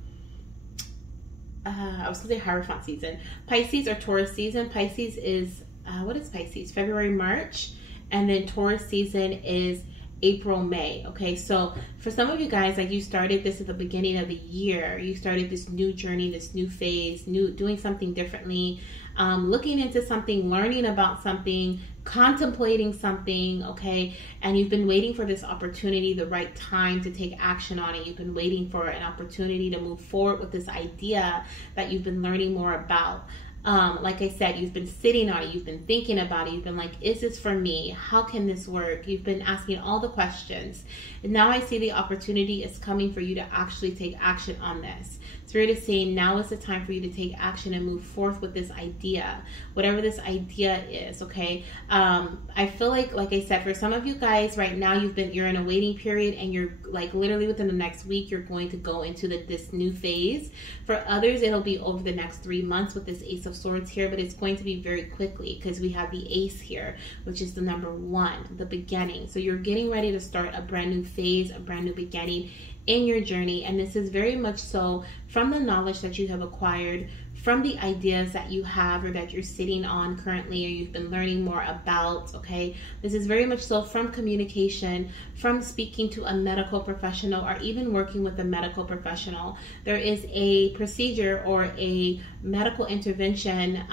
was gonna say Hierophant season. Pisces or Taurus season. Pisces is, what is Pisces? February, March. And then Taurus season is April, May. Okay, so for some of you guys, like you started this at the beginning of the year. You started this new journey, this new phase, doing something differently, looking into something, learning about something, contemplating something, okay? And you've been waiting for this opportunity, the right time to take action on it. You've been waiting for an opportunity to move forward with this idea that you've been learning more about. Like I said, you've been sitting on it, you've been thinking about it, you've been like, is this for me? How can this work? You've been asking all the questions. And now I see the opportunity is coming for you to actually take action on this. Spirit is saying now is the time for you to take action and move forth with this idea, whatever this idea is, okay? I feel like I said, for some of you guys right now, you're in a waiting period, and you're like literally within the next week, you're going to go into this new phase. For others, it'll be over the next 3 months with this Ace of Swords here, but it's going to be very quickly because we have the Ace here, which is the number 1, the beginning. So you're getting ready to start a brand new phase, a brand new beginning in your journey. And this is very much so from the knowledge that you have acquired, from the ideas that you have or that you're sitting on currently, or you've been learning more about, okay? This is very much so from communication, from speaking to a medical professional, or even working with a medical professional. There is a procedure or a medical intervention,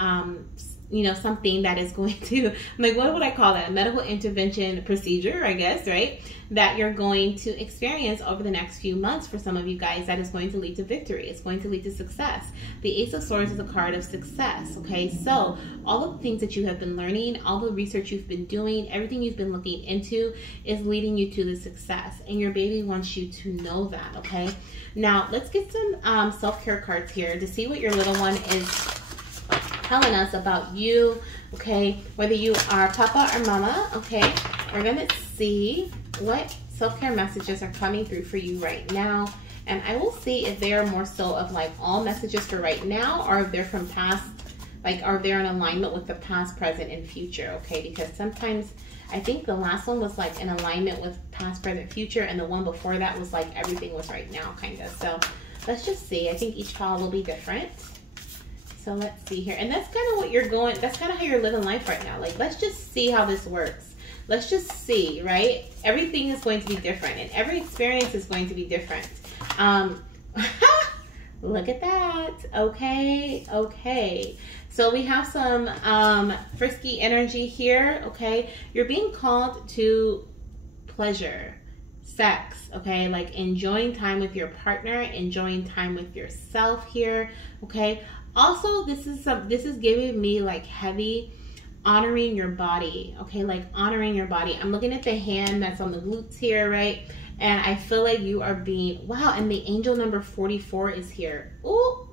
something that is going to, like, what would I call that? A medical intervention procedure, I guess, right? That you're going to experience over the next few months for some of you guys, that is going to lead to victory. It's going to lead to success. The Ace of Swords is a card of success, okay? So all of the things that you have been learning, all the research you've been doing, everything you've been looking into is leading you to the success. And your baby wants you to know that, okay? Now, let's get some self-care cards here to see what your little one is telling us about you, okay? Whether you are Papa or Mama, okay? We're gonna see what self-care messages are coming through for you right now. And I will see if they are more so of like all messages for right now, or if they're from past, like are they in alignment with the past, present, and future, okay? Because sometimes I think the last one was like in alignment with past, present, future, and the one before that was like everything was right now, kind of. So let's just see. I think each call will be different. So let's see here. And that's kind of what you're going, that's kind of how you're living life right now. Like, let's just see how this works. Let's just see, right? Everything is going to be different, and every experience is going to be different. Look at that. Okay, okay. So we have some frisky energy here, okay? You're being called to pleasure, sex, okay? Like enjoying time with your partner, enjoying time with yourself here, okay? Also, this is giving me like heavy honoring your body, okay? Like honoring your body. I'm looking at the hand that's on the glutes here, right? And I feel like you are being, wow, and the angel number 44 is here. Ooh,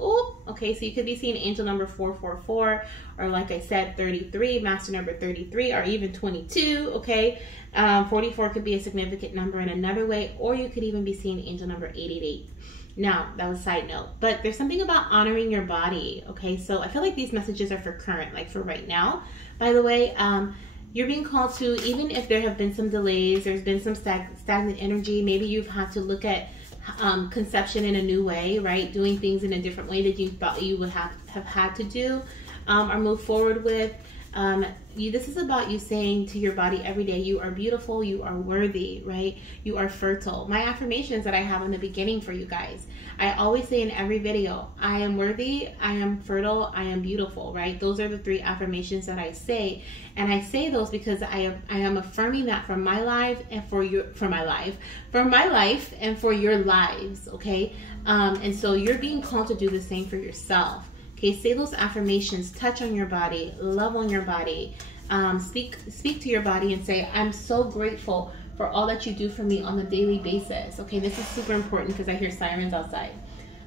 Ooh, okay, so you could be seeing angel number 444, or like I said, 33, master number 33, or even 22, okay? 44 could be a significant number in another way, or you could even be seeing angel number 888. Now, that was a side note, but there's something about honoring your body, okay? So I feel like these messages are for current, like for right now. By the way, you're being called to, even if there have been some delays, there's been some stagnant energy, maybe you've had to look at conception in a new way, right? Doing things in a different way that you thought you would have had to do or move forward with. This is about you saying to your body every day, you are beautiful, you are worthy, right? You are fertile. My affirmations that I have in the beginning for you guys, I always say in every video, I am worthy, I am fertile, I am beautiful, right? Those are the 3 affirmations that I say. And I say those because I am affirming that for my life and for my life and for your lives, okay? And so you're being called to do the same for yourself. Okay, say those affirmations, touch on your body, love on your body, speak to your body and say, I'm so grateful for all that you do for me on a daily basis. Okay, this is super important because I hear sirens outside.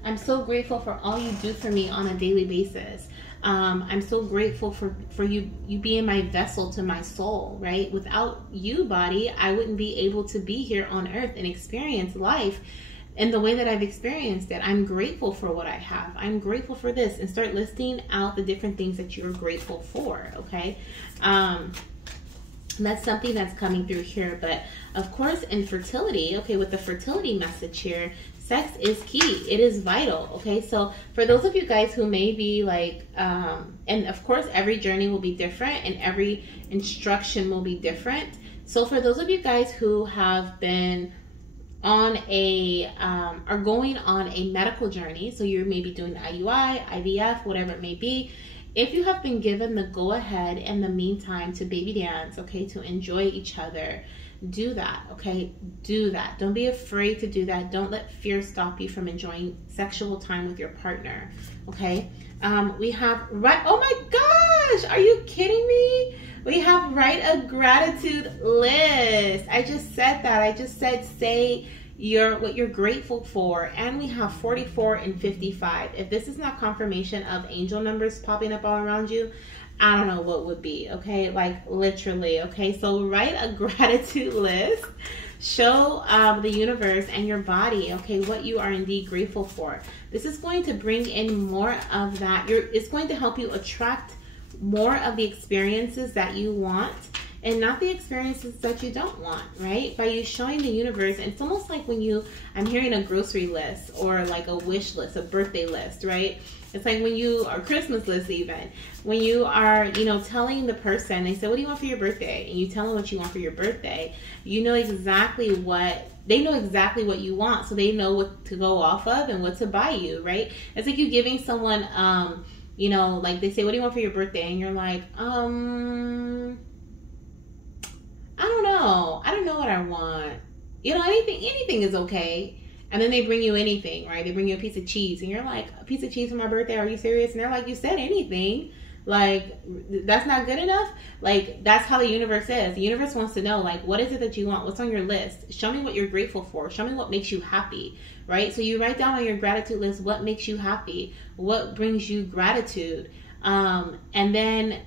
I'm so grateful for all you do for me on a daily basis. I'm so grateful for you being my vessel to my soul, right? Without you, body, I wouldn't be able to be here on earth and experience life in the way that I've experienced it. I'm grateful for what I have. I'm grateful for this. And start listing out the different things that you're grateful for, okay? That's something that's coming through here. But of course, in fertility, okay, with the fertility message here, sex is key. It is vital, okay? So for those of you guys who may be like, and of course, every journey will be different and every instruction will be different. So for those of you guys who have been on are going on a medical journey, so you're maybe doing IUI, IVF, whatever it may be, if you have been given the go-ahead in the meantime to baby dance, okay, to enjoy each other, do that, okay? Do that. Don't be afraid to do that. Don't let fear stop you from enjoying sexual time with your partner, okay? We have, oh my gosh, are you kidding me? We have write a gratitude list. I just said that. I just said say what you're grateful for. And we have 44 and 55. If this is not confirmation of angel numbers popping up all around you, I don't know what would be, okay? Like literally, okay? So write a gratitude list. Show the universe and your body, okay, what you are indeed grateful for. This is going to bring in more of that. It's going to help you attract more of the experiences that you want and not the experiences that you don't want, right? By you showing the universe, and it's almost like when I'm hearing a grocery list or like a wish list, a birthday list, right? It's like when you are Christmas list even, when you are, telling the person, they say, what do you want for your birthday? And you tell them what you want for your birthday. You know exactly they know exactly what you want, so they know what to go off of and what to buy you, right? It's like you giving someone, like they say, what do you want for your birthday? And you're like, I don't know. I don't know what I want. Anything is okay. And then they bring you anything, right? They bring you a piece of cheese and you're like, a piece of cheese for my birthday? Are you serious? And they're like, you said anything. Like, that's not good enough? Like, that's how the universe is. The universe wants to know, like, what is it that you want? What's on your list? Show me what you're grateful for. Show me what makes you happy, right? So you write down on your gratitude list what makes you happy, what brings you gratitude. And then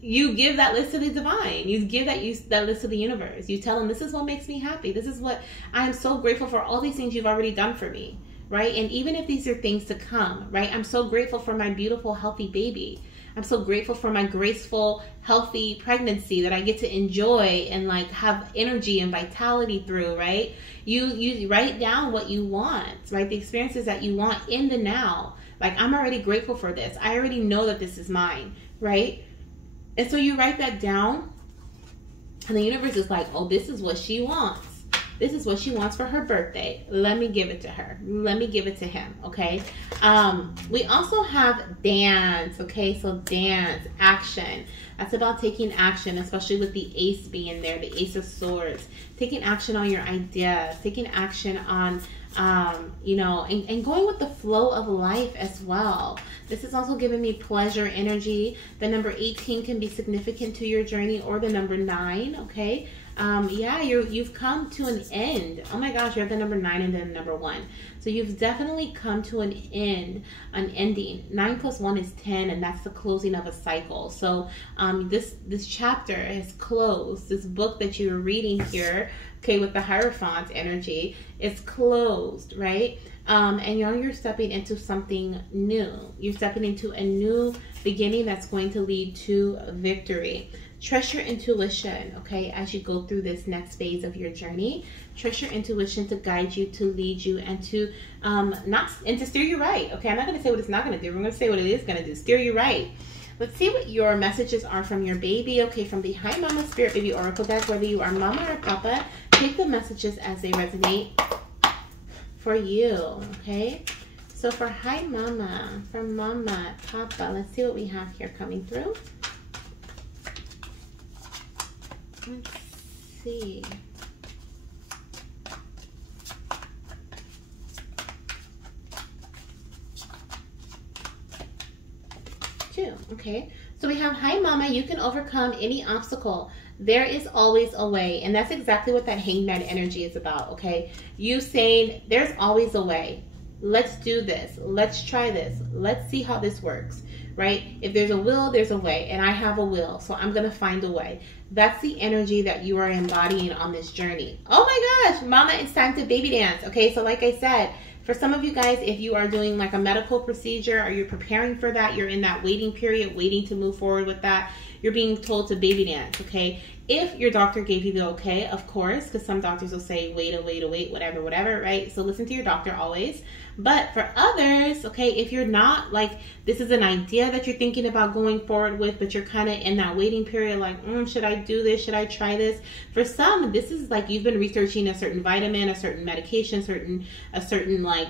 you give that list to the divine. You give that list to the universe. You tell them, this is what makes me happy. This is what I am so grateful for, all these things you've already done for me, right? And even if these are things to come, right? I'm so grateful for my beautiful, healthy baby. I'm so grateful for my graceful, healthy pregnancy that I get to enjoy and like have energy and vitality through, right? You write down what you want, right? The experiences that you want in the now. Like, I'm already grateful for this. I already know that this is mine, right? And so you write that down, and the universe is like, oh, this is what she wants. This is what she wants for her birthday. Let me give it to her. Let me give it to him, okay? We also have dance, okay? So dance, action. That's about taking action, especially with the ace being there, the ace of swords. Taking action on your ideas, taking action on, and going with the flow of life as well. This is also giving me pleasure, energy. The number 18 can be significant to your journey, or the number 9, okay? Yeah, you've come to an end. Oh my gosh, you're at the number 9 and then number 1. So you've definitely come to an end, an ending. 9 plus 1 is 10, and that's the closing of a cycle. So this chapter is closed. This book that you're reading here, okay, with the Hierophant energy, is closed, right? And now you're stepping into something new. You're stepping into a new beginning that's going to lead to victory. Trust your intuition, okay, as you go through this next phase of your journey. Trust your intuition to guide you, to lead you, and to to steer you right. Okay, I'm not going to say what it's not going to do. We're going to say what it is going to do. Steer you right. Let's see what your messages are from your baby. Okay, from the Hi Mama Spirit Baby Oracle deck, whether you are Mama or Papa, take the messages as they resonate for you, okay? So for Hi Mama, from Mama, Papa, let's see what we have here coming through. Let's see. 2, okay? So we have, Hi Mama, you can overcome any obstacle. There is always a way. And that's exactly what that Hangman energy is about, okay? You saying, there's always a way. Let's do this. Let's try this. Let's see how this works, right? If there's a will, there's a way. And I have a will, so I'm going to find a way. That's the energy that you are embodying on this journey. Oh my gosh, Mama, it's time to baby dance. Okay, so like I said, for some of you guys, if you are doing like a medical procedure or you're preparing for that, you're in that waiting period, waiting to move forward with that, you're being told to baby dance, okay? If your doctor gave you the okay, of course, because some doctors will say, wait, whatever, right? So listen to your doctor always. But for others, okay, if you're not, like, this is an idea that you're thinking about going forward with, but you're kind of in that waiting period, like, should I do this? Should I try this? For some, this is like you've been researching a certain vitamin, a certain medication, a certain like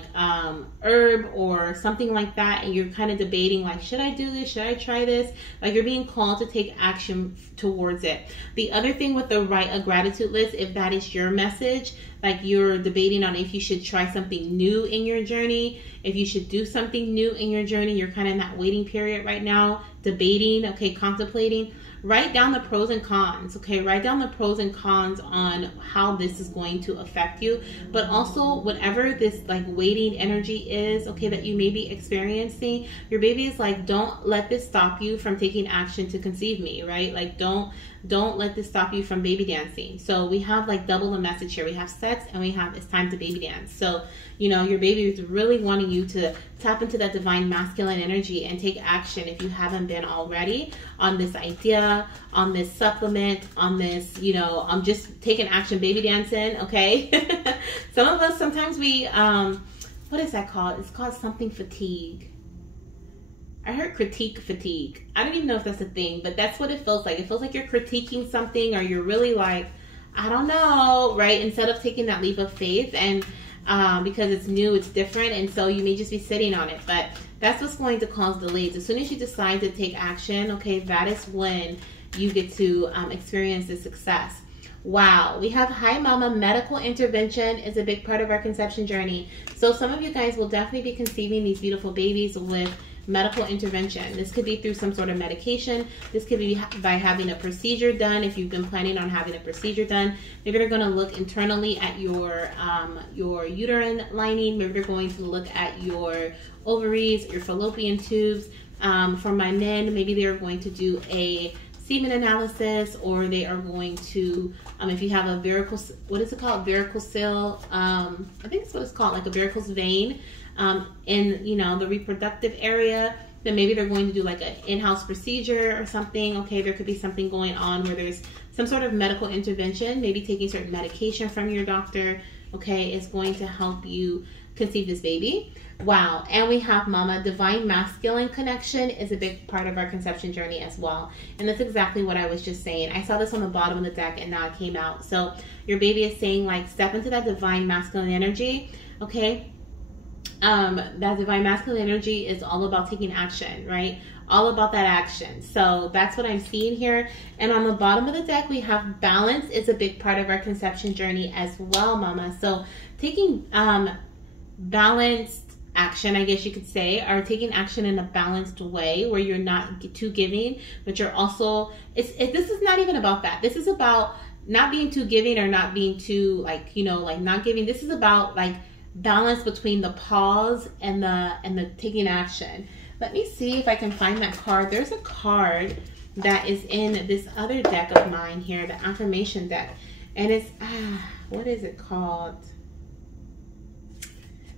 herb or something like that, and you're kind of debating, like, should I do this? Should I try this? Like, you're being called to take action towards it. The other thing with the write a gratitude list, if that is your message, like you're debating on if you should try something new in your journey, if you should do something new in your journey, you're kind of in that waiting period right now, debating, okay, contemplating. Write down the pros and cons, okay? Write down the pros and cons on how this is going to affect you, but also whatever this like waiting energy is, okay, that you may be experiencing, your baby is like, don't let this stop you from taking action to conceive me, right? Like, don't let this stop you from baby dancing. So we have like double the message here. We have sex and we have it's time to baby dance. So, you know, your baby is really wanting you to tap into that divine masculine energy and take action if you haven't been already on this idea, on this supplement, on this, you know, just taking action, baby dancing, okay? Some of us, sometimes we, what is that called? It's called something fatigue. I heard critique fatigue. I don't even know if that's a thing, but that's what it feels like. It feels like you're critiquing something, or you're really like, I don't know, right? Instead of taking that leap of faith, and because it's new, it's different, and so you may just be sitting on it. But that's what's going to cause delays. As soon as you decide to take action, okay, that is when you get to experience the success. Wow, we have Hi Mama, medical intervention is a big part of our conception journey. So some of you guys will definitely be conceiving these beautiful babies with medical intervention. This could be through some sort of medication. This could be by having a procedure done. If you've been planning on having a procedure done, maybe they're going to look internally at your uterine lining. Maybe they're going to look at your ovaries, your fallopian tubes. For my men, maybe they're going to do a semen analysis, or they are going to, if you have a varicose, what is it called? Varicocele, I think that's what it's called, like a varicose vein in, you know, the reproductive area, then maybe they're going to do like an in-house procedure or something. Okay, there could be something going on where there's some sort of medical intervention, maybe taking certain medication from your doctor, okay, is going to help you conceive this baby. Wow. And we have Mama, divine masculine connection is a big part of our conception journey as well. And that's exactly what I was just saying. I saw this on the bottom of the deck and now it came out. So your baby is saying, like, step into that divine masculine energy, okay? That divine masculine energy is all about taking action, right? All about that action. So that's what I'm seeing here. And on the bottom of the deck, we have balance is a big part of our conception journey as well, Mama. So taking balanced action, I guess you could say, or taking action in a balanced way where you're not too giving, but you're also, this is not even about that. This is about not being too giving or not being too like, you know, like not giving. This is about like balance between the pause and the taking action. Let me see if I can find that card. There's a card that is in this other deck of mine here, the affirmation deck, and it's what is it called?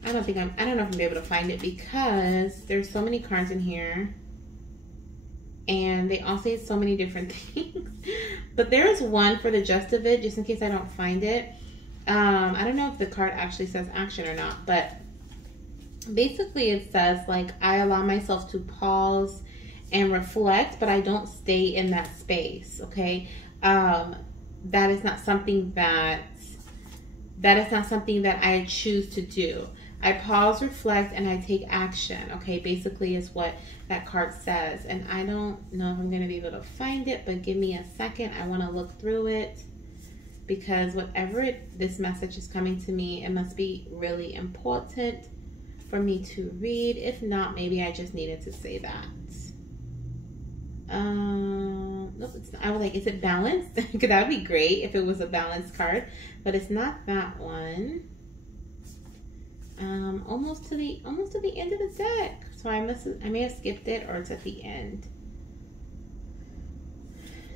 I don't know if I'm gonna be able to find it because there's so many cards in here and they all say so many different things. But there is one for the gist of it, just in case I don't find it. I don't know if the card actually says action or not, but basically it says like, I allow myself to pause and reflect, but I don't stay in that space. Okay. That is not something that I choose to do. I pause, reflect, and I take action. Okay, basically is what that card says. And I don't know if I'm going to be able to find it, but give me a second. I want to look through it because whatever this message is coming to me, it must be really important for me to read. If not, maybe I just needed to say that. Nope, it's not. I was like, is it balanced? Because that would be great if it was a balanced card, but it's not that one. Almost to the end of the deck. So I may have skipped it, or it's at the end.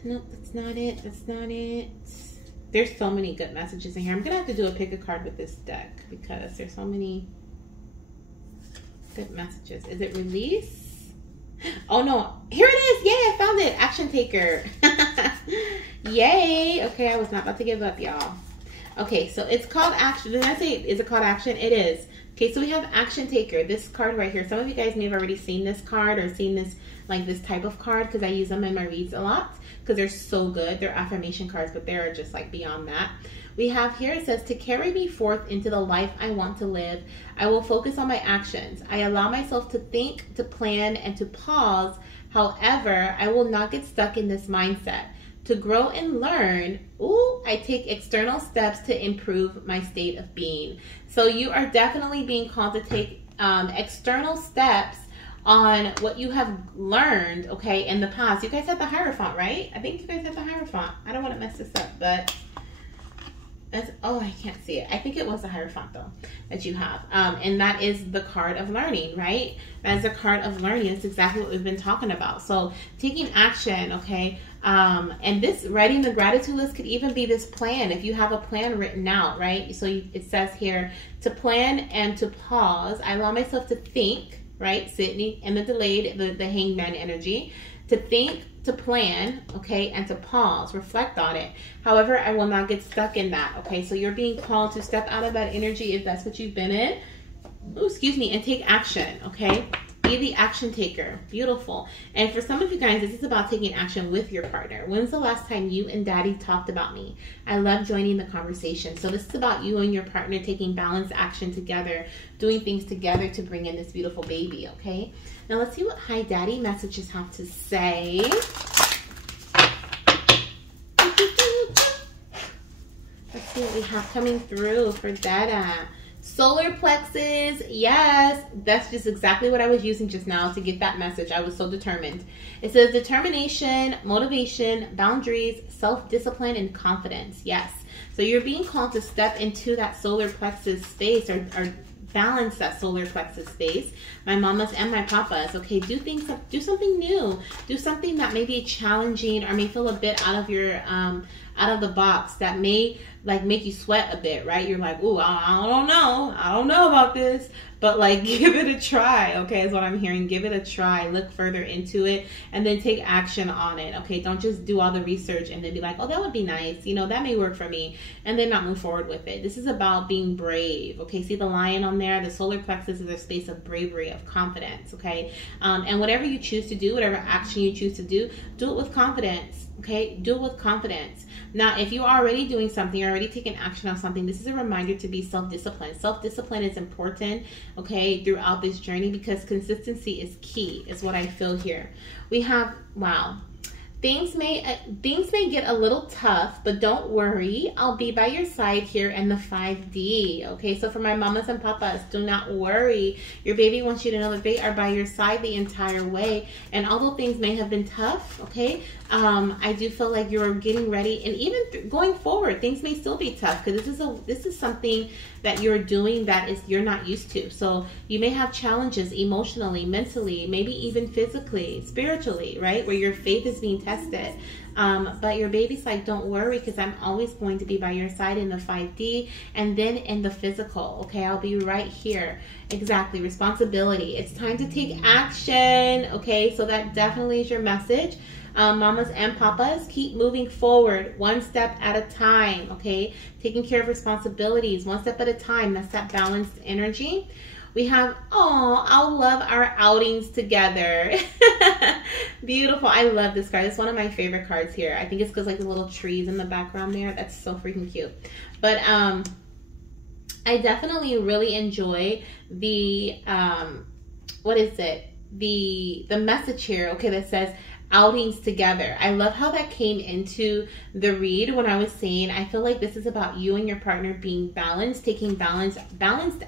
Nope, that's not it. That's not it. There's so many good messages in here. I'm gonna have to do a pick a card with this deck because there's so many good messages. Is it release? Oh no, here it is. Yay, I found it. Action taker. Yay. Okay, I was not about to give up, y'all. Okay, so it's called action. Did I say, is it called action? It is. Okay, so we have action taker, this card right here. Some of you guys may have already seen this card or seen this, like this type of card, because I use them in my reads a lot because they're so good. They're affirmation cards, but they're just like beyond that. We have here, it says, to carry me forth into the life I want to live, I will focus on my actions. I allow myself to think, to plan, and to pause. However, I will not get stuck in this mindset. To grow and learn, I take external steps to improve my state of being. So you are definitely being called to take external steps on what you have learned, okay, in the past. You guys had the Hierophant, right? I think you guys had the Hierophant. I don't want to mess this up, but I can't see it. I think it was the Hierophant though that you have, and that is the card of learning, right? That is the card of learning. It's exactly what we've been talking about. So taking action, okay, and this writing the gratitude list could even be this plan. If you have a plan written out, right? So it says here to plan and to pause. I allow myself to think, right? Sydney and the delayed, the hangman energy, to think, to plan, okay, and to pause, reflect on it. However, I will not get stuck in that, okay? So you're being called to step out of that energy if that's what you've been in, and take action, okay? Be the action taker. Beautiful. And for some of you guys, this is about taking action with your partner. When's the last time you and daddy talked about me? I love joining the conversation. So this is about you and your partner taking balanced action together, doing things together to bring in this beautiful baby, okay? Now let's see what Hi Daddy messages have to say. Let's see what we have coming through for Dada. Solar plexus, yes, that's just exactly what I was using just now to get that message. I was so determined. It says determination, motivation, boundaries, self-discipline, and confidence. Yes. So you're being called to step into that solar plexus space or balance that solar plexus space. My mamas and my papas, okay, do something new. Do something that may be challenging or may feel a bit out of your out of the box, that may like make you sweat a bit, right? You're like, ooh, I don't know about this, but like give it a try, okay, is what I'm hearing. Give it a try, look further into it, and then take action on it, okay? Don't just do all the research and then be like, oh, that would be nice, you know, that may work for me, and then not move forward with it. This is about being brave, okay? See the lion on there? The solar plexus is a space of bravery, of confidence, okay? And whatever you choose to do, whatever action you choose to do it with confidence, okay? Do it with confidence. Now, if you're already doing something, you're already taking action on something, this is a reminder to be self-disciplined. Self-discipline is important, okay, throughout this journey, because consistency is key, is what I feel here. We have, wow, Things may get a little tough, but don't worry. I'll be by your side here in the 5D. Okay, so for my mamas and papas, do not worry. Your baby wants you to know that they are by your side the entire way. And although things may have been tough, okay, I do feel like you're getting ready, and even going forward, things may still be tough because this is something that you're doing that you're not used to. So you may have challenges emotionally, mentally, maybe even physically, spiritually, right? Where your faith is being tested. But your baby's like, don't worry, because I'm always going to be by your side in the 5D and then in the physical. Okay, I'll be right here. Exactly, responsibility. It's time to take action. Okay, so that definitely is your message. Mamas and papas, keep moving forward one step at a time. Okay, taking care of responsibilities one step at a time. That's that balanced energy. We have, oh, I'll love our outings together. Beautiful. I love this card. It's one of my favorite cards here. I think it's because like the little trees in the background there. That's so freaking cute. But I definitely really enjoy the, what is it? The message here, okay, that says outings together. I love how that came into the read when I was saying, I feel like this is about you and your partner being balanced, taking balanced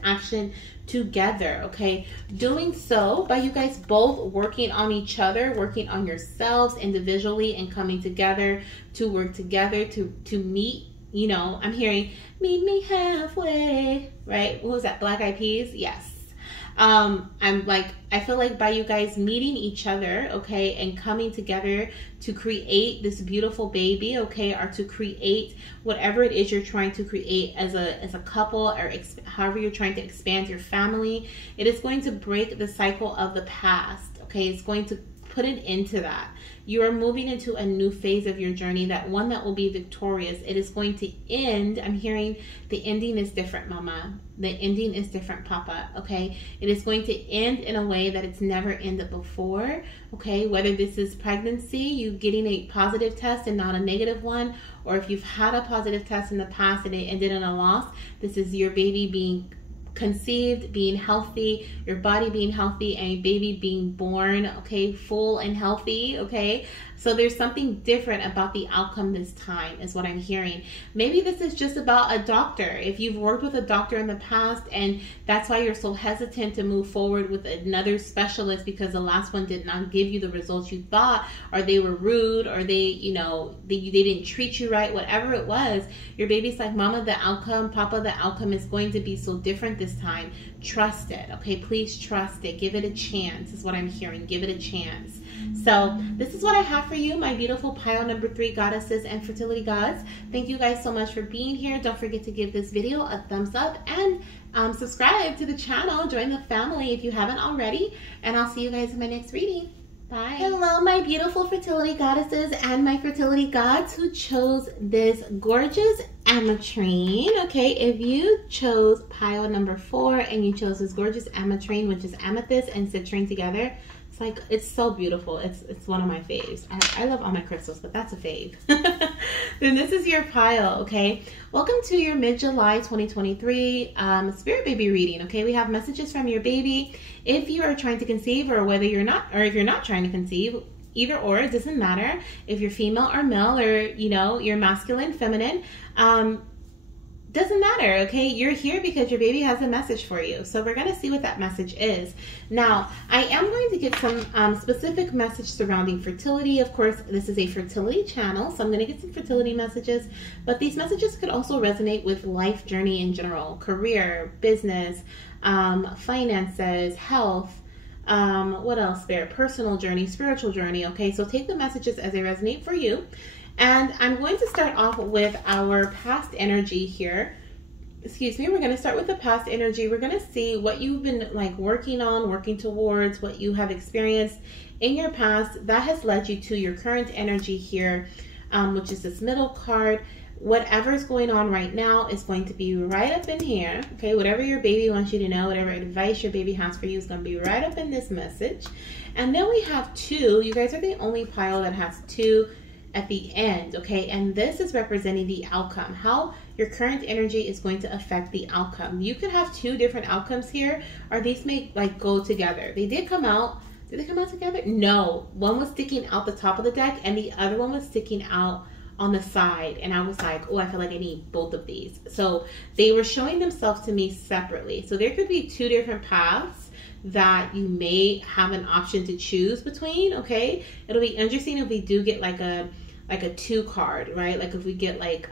action together, okay? Doing so by you guys both working on each other, working on yourselves individually, and coming together to work together to meet, you know, I'm hearing, meet me halfway, right? What was that, Black Eyed Peas? Yes. I feel like by you guys meeting each other, okay, and coming together to create this beautiful baby, okay, or to create whatever it is you're trying to create as a couple, or however you're trying to expand your family, it is going to break the cycle of the past, okay? It's going to put an end to that. You are moving into a new phase of your journey, that one that will be victorious. It is going to end. I'm hearing the ending is different, mama. The ending is different, papa, okay? It is going to end in a way that it's never ended before, okay? Whether this is pregnancy, you getting a positive test and not a negative one, or if you've had a positive test in the past and it ended in a loss, this is your baby being conceived, being healthy, your body being healthy, and a baby being born, okay, full and healthy, okay? So there's something different about the outcome this time is what I'm hearing. Maybe this is just about a doctor. If you've worked with a doctor in the past and that's why you're so hesitant to move forward with another specialist because the last one did not give you the results you thought, or they were rude, or they, you know, they didn't treat you right, whatever it was, your baby's like, mama, the outcome, papa, the outcome is going to be so different this time. Trust it, okay? Please trust it. Give it a chance is what I'm hearing. Give it a chance. So this is what I have for you, my beautiful pile number 3 goddesses and fertility gods. Thank you guys so much for being here. Don't forget to give this video a thumbs up and subscribe to the channel. Join the family if you haven't already. And I'll see you guys in my next reading. Bye. Hello, my beautiful fertility goddesses and my fertility gods who chose this gorgeous Ametrine. Okay, if you chose pile number 4 and you chose this gorgeous Ametrine, which is amethyst and citrine together, it's like, it's so beautiful. It's one of my faves. I love all my crystals, but that's a fave. Then this is your pile, okay? Welcome to your mid-July 2023 spirit baby reading, okay? We have messages from your baby. If you are trying to conceive, or whether you're not, or if you're not trying to conceive, either or, it doesn't matter. If you're female or male, or, you know, you're masculine, feminine, doesn't matter, okay? You're here because your baby has a message for you. So we're going to see what that message is. Now, I am going to get some specific message surrounding fertility. Of course, this is a fertility channel, so I'm going to get some fertility messages. But these messages could also resonate with life journey in general, career, business, finances, health, what else there? Personal journey, spiritual journey, okay? So take the messages as they resonate for you. And I'm going to start off with our past energy here. Excuse me, we're going to start with the past energy. We're going to see what you've been like working on, working towards, what you have experienced in your past that has led you to your current energy here, which is this middle card. Whatever's going on right now is going to be right up in here, okay? Whatever your baby wants you to know, whatever advice your baby has for you is going to be right up in this message. And then we have 2. You guys are the only pile that has 2 at the end, okay? And this is representing the outcome, how your current energy is going to affect the outcome. You could have 2 different outcomes here, or these may like go together. They did come out Did they come out together? No. One was sticking out the top of the deck and the other one was sticking out on the side. And I was like, oh, I feel like I need both of these. So they were showing themselves to me separately. So there could be two different paths that you may have an option to choose between, okay? It'll be interesting if we do get like a 2 card, right? Like if we get like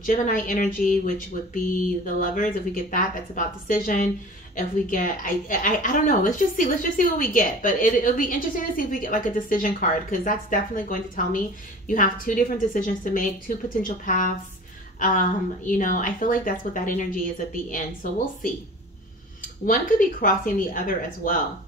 Gemini energy, which would be the Lovers. If we get that, that's about decision. If we get, I don't know. Let's just see what we get. But it'll be interesting to see if we get like a decision card, because that's definitely going to tell me you have 2 different decisions to make, 2 potential paths. You know, I feel like that's what that energy is at the end. So we'll see. One could be crossing the other as well.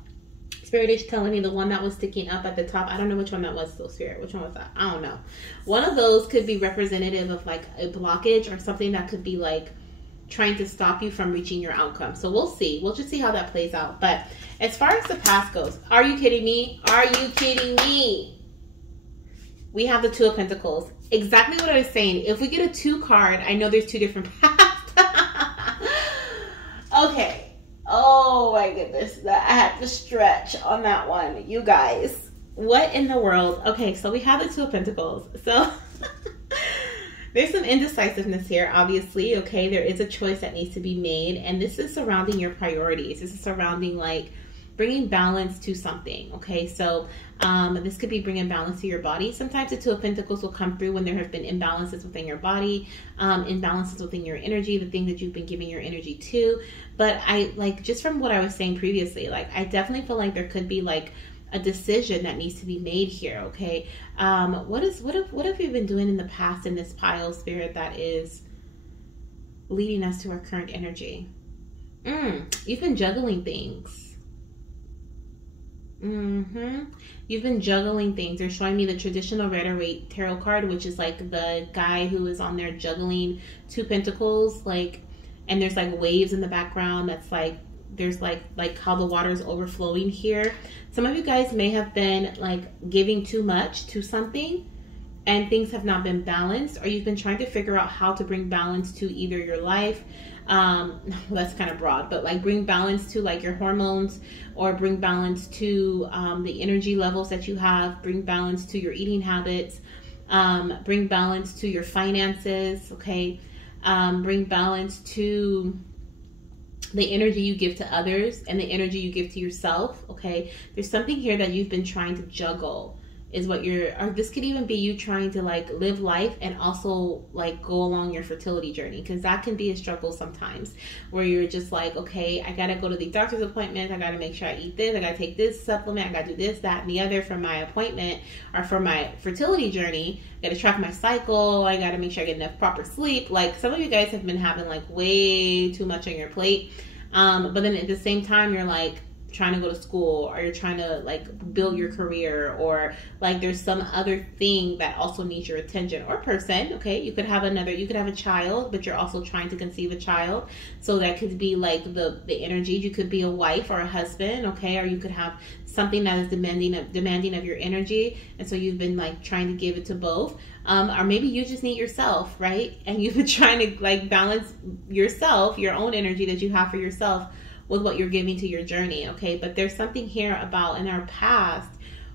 Spirit is telling me the one that was sticking up at the top. I don't know which one that was though, Spirit. Which one was that? I don't know. One of those could be representative of like a blockage or something that could be like trying to stop you from reaching your outcome. So we'll see. We'll just see how that plays out. But as far as the past goes, are you kidding me? Are you kidding me? We have the 2 of Pentacles. Exactly what I was saying. If we get a 2 card, I know there's 2 different paths. Okay. Oh my goodness. I had to stretch on that one. You guys, what in the world? Okay, so we have the 2 of Pentacles. So there's some indecisiveness here, obviously, okay? There is a choice that needs to be made, and this is surrounding your priorities. This is surrounding, like, bringing balance to something, okay? So this could be bringing balance to your body. Sometimes the 2 of Pentacles will come through when there have been imbalances within your body, imbalances within your energy, the thing that you've been giving your energy to. But I, like, just from what I was saying previously, like, I definitely feel like there could be, like, a decision that needs to be made here, okay? What have you been doing in the past in this pile, Spirit, that is leading us to our current energy? You've been juggling things. You've been juggling things. They're showing me the traditional Rider-Waite tarot card, which is like the guy who is on there juggling 2 pentacles, like, and there's like waves in the background. That's like, there's like how the water is overflowing here. Some of you guys may have been like giving too much to something and things have not been balanced, or you've been trying to figure out how to bring balance to either your life. That's kind of broad, but like bring balance to like your hormones, or bring balance to the energy levels that you have, bring balance to your eating habits, bring balance to your finances, okay? Bring balance to the energy you give to others and the energy you give to yourself, okay? There's something here that you've been trying to juggle, is what you're, or this could even be you trying to like live life and also like go along your fertility journey, because that can be a struggle sometimes, where you're just like, okay, I gotta go to the doctor's appointment, I gotta make sure I eat this, I gotta take this supplement, I gotta do this, that, and the other for my appointment or for my fertility journey. I gotta track my cycle, I gotta make sure I get enough proper sleep. Like, some of you guys have been having like way too much on your plate, but then at the same time you're like trying to go to school, or you're trying to like build your career, or like there's some other thing that also needs your attention or person, okay? You could have a child, but you're also trying to conceive a child, so that could be like the energy. You could be a wife or a husband, okay? Or you could have something that is demanding of your energy, and so you've been like trying to give it to both, or maybe you just need yourself, right? And you've been trying to like balance yourself, your own energy that you have for yourself, with what you're giving to your journey, okay? But there's something here about, in our past,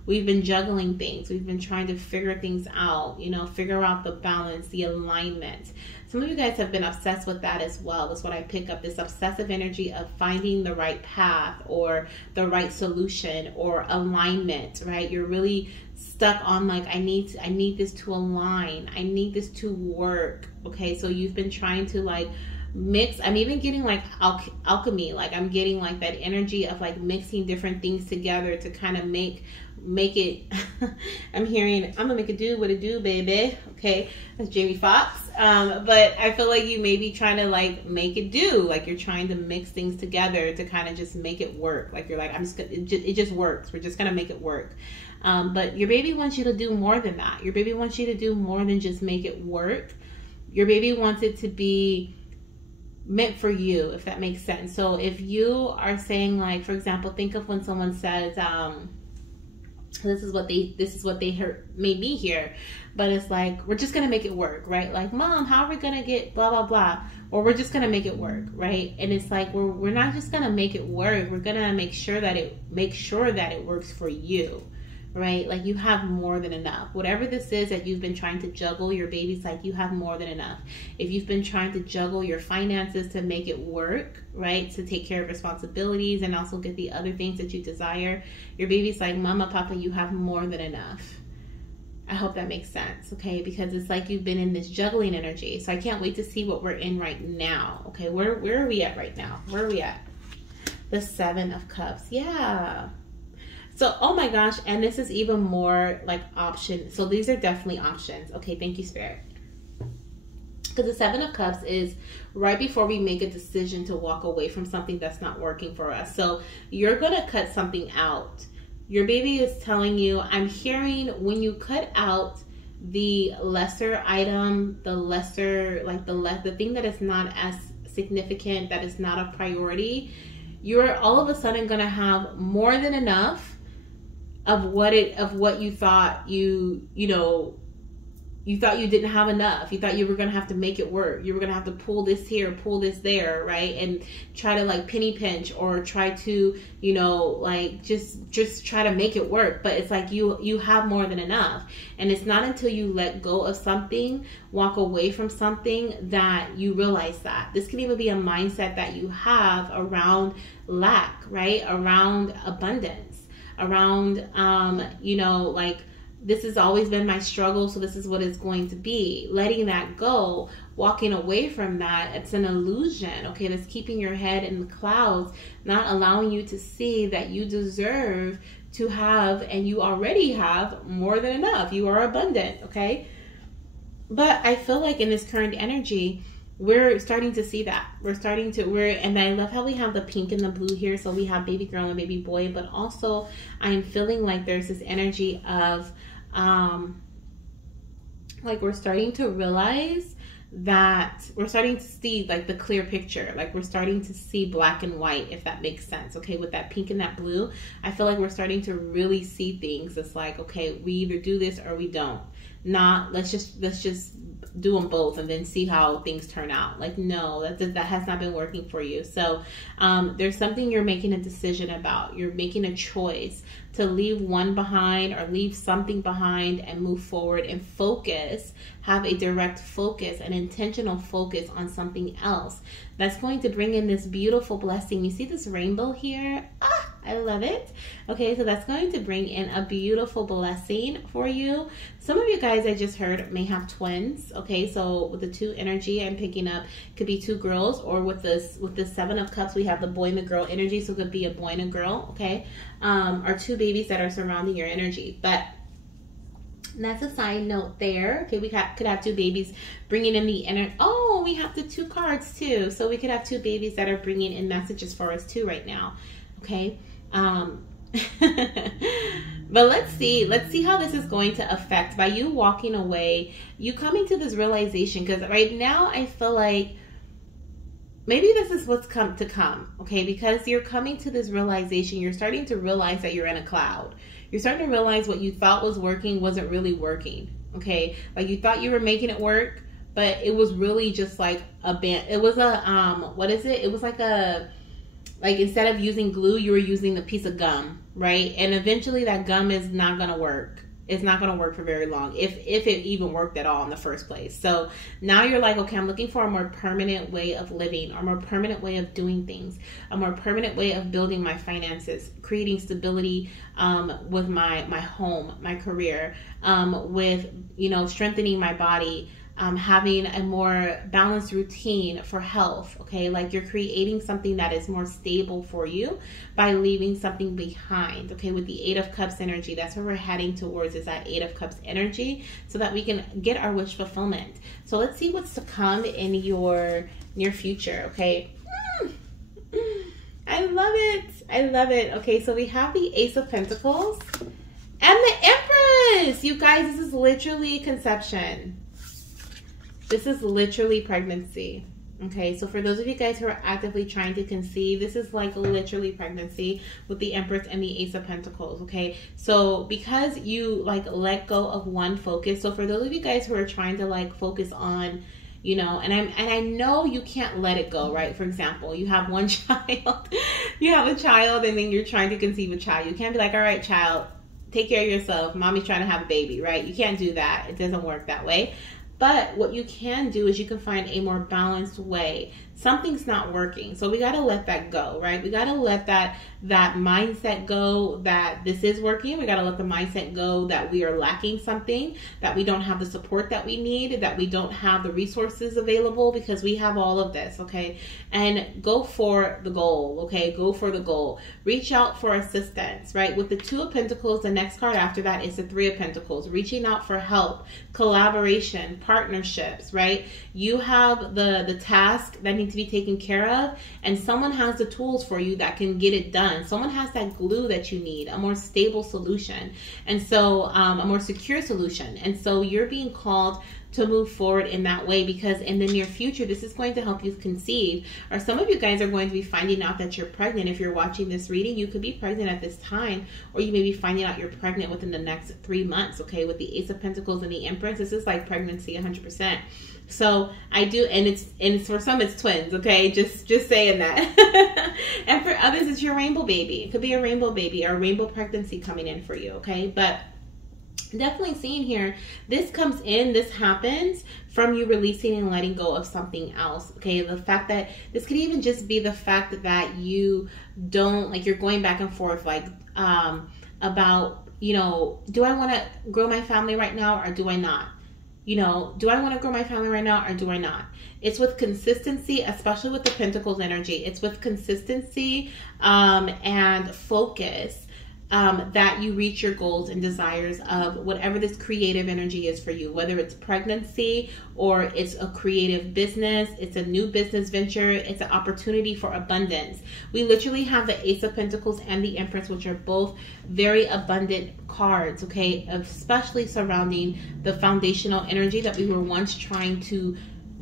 we've been juggling things. We've been trying to figure things out, you know, figure out the balance, the alignment. Some of you guys have been obsessed with that as well. That's what I pick up, this obsessive energy of finding the right path or the right solution or alignment, right? You're really stuck on like, I need this to align. I need this to work, okay? So you've been trying to like mix. I'm even getting like alchemy, like I'm getting like that energy of like mixing different things together to kind of make it I'm hearing, I'm gonna make it do what it do, baby, okay? That's Jamie Foxx. But I feel like you may be trying to like make it do, like you're trying to mix things together to kind of just make it work. Like you're like, I'm just gonna, it just works, we're just gonna make it work. But your baby wants you to do more than that. Your baby wants you to do more than just make it work. Your baby wants it to be meant for you, if that makes sense. So if you are saying like, for example, think of when someone says, This is what they made me hear. But it's like, we're just going to make it work, right? Like, Mom, how are we going to get blah, blah, blah? Or we're just going to make it work, right? And it's like, we're not just going to make it work. We're going to make sure that it works for you, right? Like, you have more than enough. Whatever this is that you've been trying to juggle, your baby's like, you have more than enough. If you've been trying to juggle your finances to make it work, right? To take care of responsibilities and also get the other things that you desire, your baby's like, Mama, Papa, you have more than enough. I hope that makes sense, okay? Because it's like you've been in this juggling energy. So I can't wait to see what we're in right now, okay? Where are we at right now? Where are we at? The 7 of Cups. Yeah. So, oh my gosh, and this is even more like option. So these are definitely options. Okay, thank you, Spirit. Because the 7 of Cups is right before we make a decision to walk away from something that's not working for us. So you're going to cut something out. Your baby is telling you, I'm hearing when you cut out the lesser item, the lesser, like the thing that is not as significant, that is not a priority, you're all of a sudden going to have more than enough of what you thought you thought you didn't have enough. You thought you were going to have to make it work. You were going to have to pull this here, pull this there, right? And try to like penny pinch or try to, like just try to make it work. But it's like you have more than enough. And it's not until you let go of something, walk away from something, that you realize that. This can even be a mindset that you have around lack, right? Around abundance, around, like, this has always been my struggle, so this is what it's going to be. Letting that go, walking away from that, it's an illusion, okay? That's keeping your head in the clouds, not allowing you to see that you deserve to have, and you already have, more than enough. You are abundant, okay? But I feel like in this current energy, we're starting to see that. And I love how we have the pink and the blue here. So we have baby girl and baby boy, but also I'm feeling like there's this energy of, like we're starting to realize that we're starting to see like the clear picture. Like we're starting to see black and white, if that makes sense. Okay, with that pink and that blue, I feel like we're starting to really see things. It's like, okay, we either do this or we don't. Not let's just do them both and then see how things turn out. Like, no, that has not been working for you. So there's something you're making a decision about. You're making a choice to leave one behind or leave something behind and move forward and focus, have a direct focus, an intentional focus on something else that's going to bring in this beautiful blessing. You see this rainbow here? I love it. Okay, so that's going to bring in a beautiful blessing for you. Some of you guys, I just heard, may have twins. Okay, so with the 2 energy I'm picking up, could be 2 girls, or with the 7 of Cups, we have the boy and the girl energy, so it could be a boy and a girl, okay? Or 2 babies that are surrounding your energy. But that's a side note there. Okay, we could have 2 babies bringing in the energy. Oh, we have the 2 cards too. So we could have 2 babies that are bringing in messages for us too right now. Okay. But let's see how this is going to affect by you walking away, you coming to this realization. Because right now I feel like maybe this is what's come, okay? Because you're coming to this realization, you're starting to realize that you're in a cloud. You're starting to realize what you thought was working wasn't really working, okay? Like you thought you were making it work, but it was really just like a band. It was a, what is it? It was like instead of using glue, you were using a piece of gum, right? And eventually that gum is not going to work. It's not going to work for very long, if it even worked at all in the first place. So now you're like, okay, I'm looking for a more permanent way of living, a more permanent way of doing things, a more permanent way of building my finances, creating stability with my home, my career, with, strengthening my body, having a more balanced routine for health, okay? Like you're creating something that is more stable for you by leaving something behind, okay? With the 8 of Cups energy, that's where we're heading towards, is that 8 of Cups energy, so that we can get our wish fulfillment. So let's see what's to come in your near future, okay? I love it. I love it. Okay, so we have the Ace of Pentacles and the Empress. You guys, this is literally conception. This is literally pregnancy. Okay, so for those of you guys who are actively trying to conceive, this is like literally pregnancy with the Empress and the Ace of Pentacles, okay? So because you like let go of one focus, so for those of you guys who are trying to like focus on, you know, and I know you can't let it go, right? For example, you have one child, you have a child, and then you're trying to conceive a child. You can't be like, all right, child, take care of yourself. Mommy's trying to have a baby, right? You can't do that. It doesn't work that way. But what you can do is you can find a more balanced way. Something's not working, so we got to let that go, right? We got to let that mindset go that this is working. We got to let the mindset go that we are lacking something, that we don't have the support that we need, that we don't have the resources available, because we have all of this, okay? And go for the goal, okay? Go for the goal. Reach out for assistance, right? With the Two of Pentacles, the next card after that is the Three of Pentacles. Reaching out for help, collaboration, partnerships, right? You have the task that needs to be taken care of, and someone has the tools for you that can get it done. Someone has that glue that you need, a more stable solution, and so a more secure solution. And so you're being called to move forward in that way, because in the near future, this is going to help you conceive. Or some of you guys are going to be finding out that you're pregnant. If you're watching this reading, you could be pregnant at this time, or you may be finding out you're pregnant within the next 3 months, okay? With the Ace of Pentacles and the Empress, this is like pregnancy 100%. So I do, and it's for some it's twins, okay? Just saying that. And for others, it's your rainbow baby. It could be a rainbow baby or a rainbow pregnancy coming in for you, okay? But definitely seeing here, this comes in, this happens from you releasing and letting go of something else, okay? The fact that this could even just be the fact that you don't, like, you're going back and forth, like, about, you know, do I want to grow my family right now or do I not? You know, do I want to grow my family right now or do I not? It's with consistency, especially with the Pentacles energy. It's with consistency and focus that you reach your goals and desires of whatever this creative energy is for you, whether it's pregnancy or it's a creative business, it's a new business venture, it's an opportunity for abundance. We literally have the Ace of Pentacles and the Empress, which are both very abundant cards, okay, especially surrounding the foundational energy that we were once trying to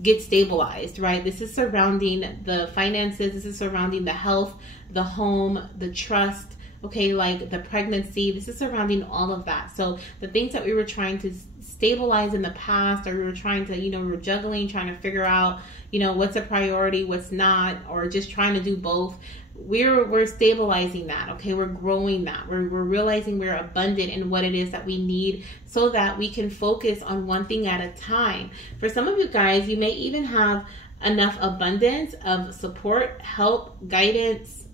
get stabilized, right? This is surrounding the finances, this is surrounding the health, the home, the trust, okay, like the pregnancy. This is surrounding all of that. So the things that we were trying to stabilize in the past, or we were trying to, you know, we were juggling, trying to figure out, you know, what's a priority, what's not, or just trying to do both. We're stabilizing that, okay? We're growing that. We're realizing we're abundant in what it is that we need, so that we can focus on one thing at a time. For some of you guys, you may even have enough abundance of support, help, guidance,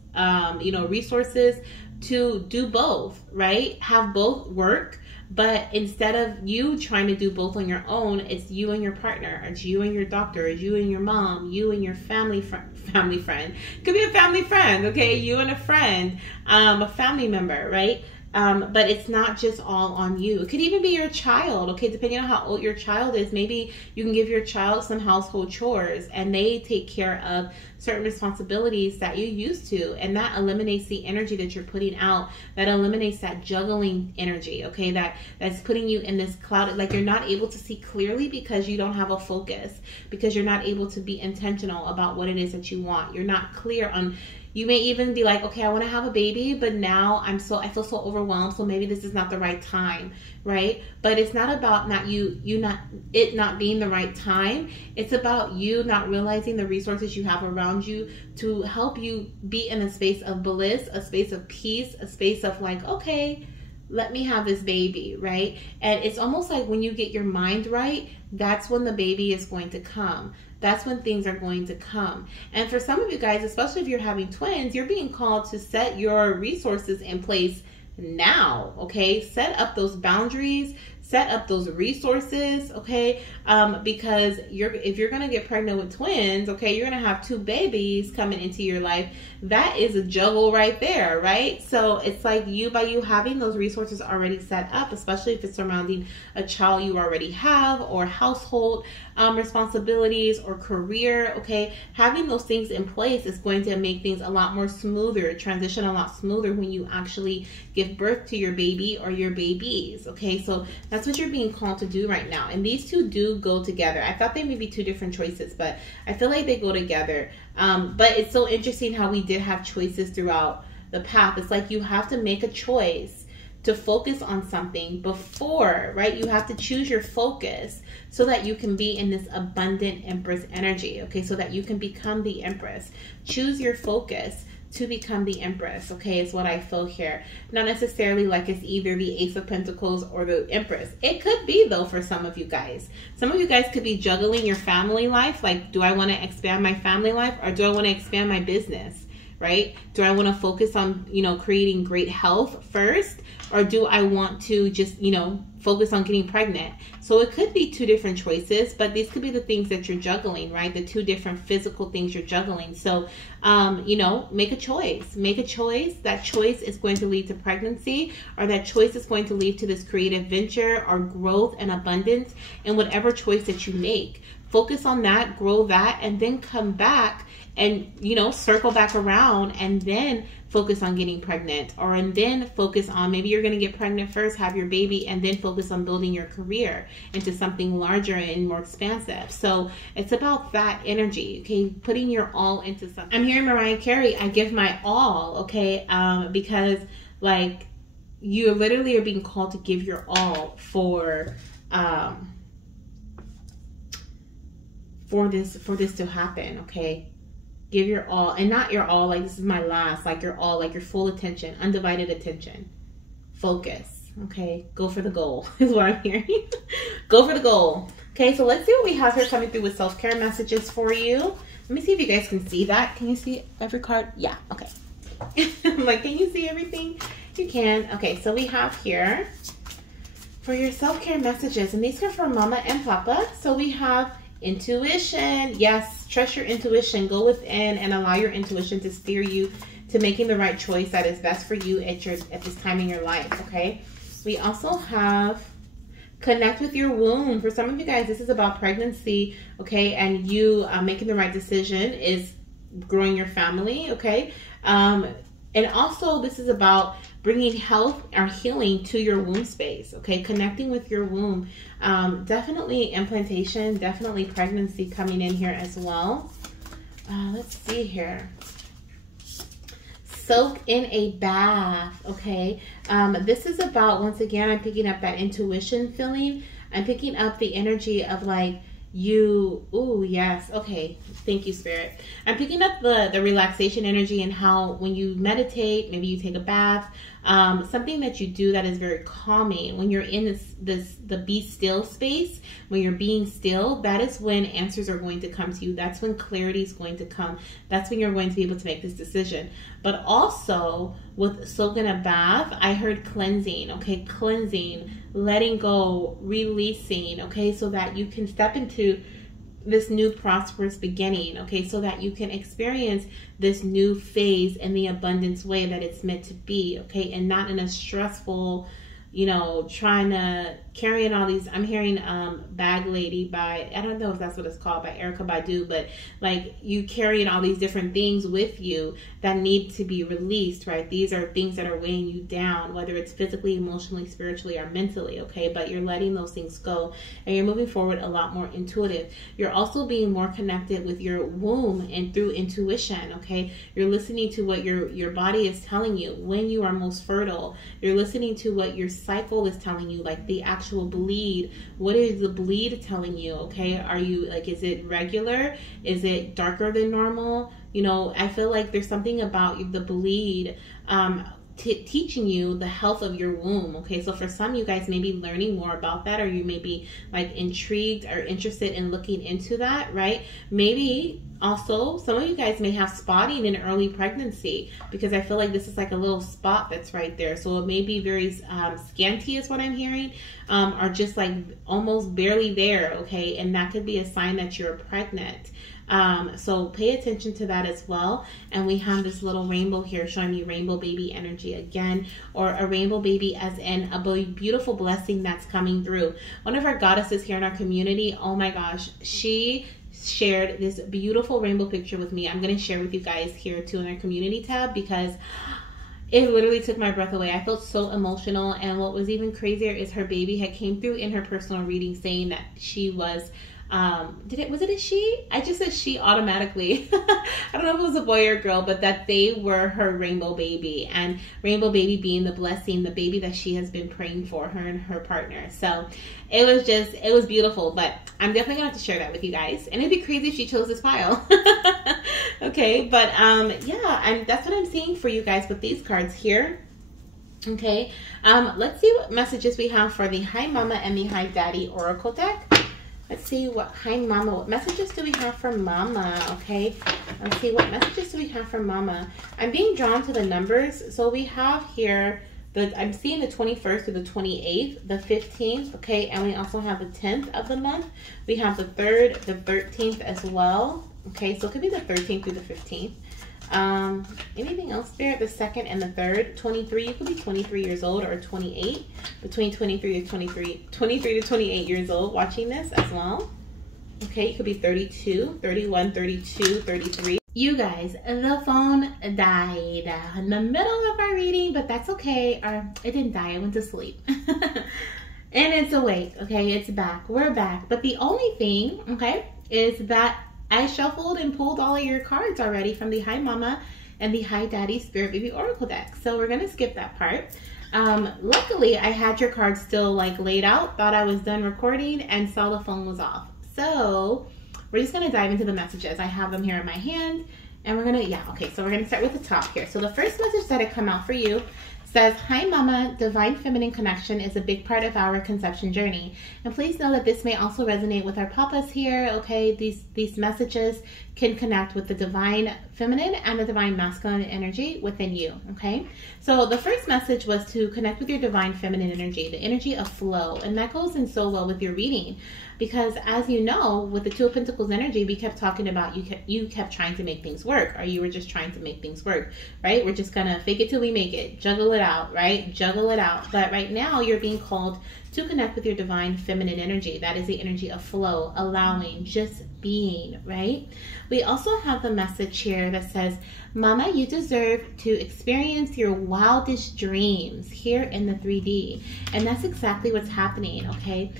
you know, resources to do both, right? Have both work, but instead of you trying to do both on your own, it's you and your partner, it's you and your doctor, it's you and your mom, you and your family friend. Could be a family friend, okay? You and a friend, a family member, right? But it's not just all on you. It could even be your child, okay? Depending on how old your child is, maybe you can give your child some household chores and they take care of certain responsibilities that you used to, and that eliminates the energy that you're putting out. That eliminates that juggling energy, okay? That's putting you in this cloud, like you're not able to see clearly because you don't have a focus, because you're not able to be intentional about what it is that you want. You're not clear on. You may even be like, okay, I want to have a baby, but now I feel so overwhelmed, so maybe this is not the right time, right? But it's not about not being the right time. It's about you not realizing the resources you have around you to help you be in a space of bliss, a space of peace, a space of like, okay, let me have this baby, right? And it's almost like when you get your mind right, that's when the baby is going to come. That's when things are going to come. And for some of you guys, especially if you're having twins, you're being called to set your resources in place now, okay? Set up those boundaries, set up those resources, okay? Because if you're gonna get pregnant with twins, okay, you're gonna have two babies coming into your life. That is a juggle right there, right? So it's like by you having those resources already set up, especially if it's surrounding a child you already have, or household responsibilities, or career, okay? Having those things in place is going to make things a lot more smoother, transition a lot smoother when you actually give birth to your baby or your babies, okay? So that's That's what you're being called to do right now. And these two do go together. I thought they may be two different choices, but I feel like they go together. But it's so interesting how we did have choices throughout the path. It's like you have to make a choice to focus on something before, right? You have to choose your focus so that you can be in this abundant Empress energy, okay? So that you can become the Empress. Choose your focus to become the Empress, okay, is what I feel here. Not necessarily like it's either the Ace of Pentacles or the Empress. It could be, though, for some of you guys. Some of you guys could be juggling your family life. Like, do I want to expand my family life, or do I want to expand my business, right? Do I want to focus on, you know, creating great health first, or do I want to just, you know, focus on getting pregnant? So it could be two different choices, but these could be the things that you're juggling, right? The two different physical things you're juggling. So, you know, make a choice. Make a choice. That choice is going to lead to pregnancy, or that choice is going to lead to this creative venture or growth and abundance, and whatever choice that you make. Focus on that, grow that, and then come back and, you know, circle back around and then focus on getting pregnant, or and then focus on, maybe you're going to get pregnant first, have your baby, and then focus on building your career into something larger and more expansive. So it's about that energy, okay? Putting your all into something. I'm hearing Mariah Carey, I give my all, okay? Because like you literally are being called to give your all for this to happen, okay? Give your all, and not your all like this is my last, like your all, like your full attention, undivided attention, focus, okay? Go for the goal is what I'm hearing. Go for the goal. Okay, so let's see what we have here coming through with self-care messages for you. Let me see if you guys can see that. Can you see every card? Yeah, okay. I'm like, can you see everything? You can. Okay, so we have here for your self-care messages, and these are for Mama and Papa. So we have intuition. Yes, trust your intuition. Go within and allow your intuition to steer you to making the right choice that is best for you at this time in your life, okay? We also have connect with your womb. For some of you guys, this is about pregnancy, okay? And you making the right decision is growing your family, okay? And also this is about bringing health or healing to your womb space, okay? Connecting with your womb. Definitely implantation, definitely pregnancy coming in here as well. Let's see here. Soak in a bath, okay? This is about, once again, I'm picking up that intuition feeling. I'm picking up the energy of like, you, ooh, yes, okay, thank you, Spirit. I'm picking up the relaxation energy and how when you meditate, maybe you take a bath, something that you do that is very calming. When you're in the be still space, when you're being still, that is when answers are going to come to you. That's when clarity is going to come. That's when you're going to be able to make this decision. But also with soak in a bath, I heard cleansing, okay? Cleansing, letting go, releasing, okay? So that you can step into this new prosperous beginning, okay? So that you can experience this new phase in the abundance way that it's meant to be, okay? And not in a stressful, you know, trying to carry in all these, I'm hearing Bag Lady by, I don't know if that's what it's called, by Erykah Badu, but like you carrying all these different things with you that need to be released, right? These are things that are weighing you down, whether it's physically, emotionally, spiritually, or mentally, okay? But you're letting those things go and you're moving forward a lot more intuitive. You're also being more connected with your womb and through intuition, okay? You're listening to what your body is telling you when you are most fertile. You're listening to what your cycle is telling you, like the actual bleed. What is the bleed telling you, okay? Are you like, is it regular? Is it darker than normal? You know, I feel like there's something about the bleed teaching you the health of your womb, okay? So for some, you guys may be learning more about that, or you may be like intrigued or interested in looking into that, right? Maybe also some of you guys may have spotting in early pregnancy, because I feel like this is like a little spot that's right there. So it may be very scanty is what I'm hearing, or just like almost barely there, okay? And that could be a sign that you're pregnant. So pay attention to that as well. And we have this little rainbow here showing me rainbow baby energy again, or a rainbow baby as in a beautiful blessing that's coming through. One of our goddesses here in our community, oh my gosh, she shared this beautiful rainbow picture with me. I'm going to share with you guys here too in our community tab, because it literally took my breath away. I felt so emotional. And what was even crazier is her baby had came through in her personal reading saying that she was, was it a she? I just said she automatically. I don't know if it was a boy or a girl, but that they were her rainbow baby, and rainbow baby being the blessing, the baby that she has been praying for, her and her partner. So it was beautiful, but I'm definitely gonna have to share that with you guys. And it'd be crazy if she chose this pile. Okay, but yeah, that's what I'm seeing for you guys with these cards here. Okay, let's see what messages we have for the Hi Mama and the Hi Daddy Oracle deck. Let's see what messages do we have for Mama, okay? Let's see, what messages do we have for Mama? I'm being drawn to the numbers. So we have here, I'm seeing the 21st to the 28th, the 15th, okay? And we also have the 10th of the month. We have the 3rd, the 13th as well, okay? So it could be the 13th through the 15th. Anything else there? The 2nd and the 3rd, 23, you could be 23 years old or 28, between 23 to 28 years old watching this as well. Okay, you could be 32, 31, 32, 33. You guys, the phone died in the middle of our reading, but that's okay. It didn't die, it went to sleep. And it's awake, okay, it's back, we're back. But the only thing, okay, is that I shuffled and pulled all of your cards already from the Hi Mama and the Hi Daddy Spirit Baby Oracle deck. So we're going to skip that part. Luckily, I had your cards still like laid out, thought I was done recording, and saw the phone was off. So we're just going to dive into the messages. I have them here in my hand, and we're going to, so we're going to start with the top here. So the first message that had come out for you says, Hi Mama, Divine Feminine Connection is a big part of our conception journey. And please know that this may also resonate with our papas here, okay? These messages can connect with the Divine Feminine and the Divine Masculine energy within you, okay? So the first message was to connect with your Divine Feminine energy, the energy of flow. And that goes in so well with your reading. Because as you know, with the Two of Pentacles energy, we kept talking about you kept trying to make things work, or you were just trying to make things work, right? We're just gonna fake it till we make it, juggle it out, right? Juggle it out. But right now you're being called to connect with your Divine Feminine energy. That is the energy of flow, allowing, just being, right? We also have the message here that says, Mama, you deserve to experience your wildest dreams here in the 3D. And that's exactly what's happening, okay?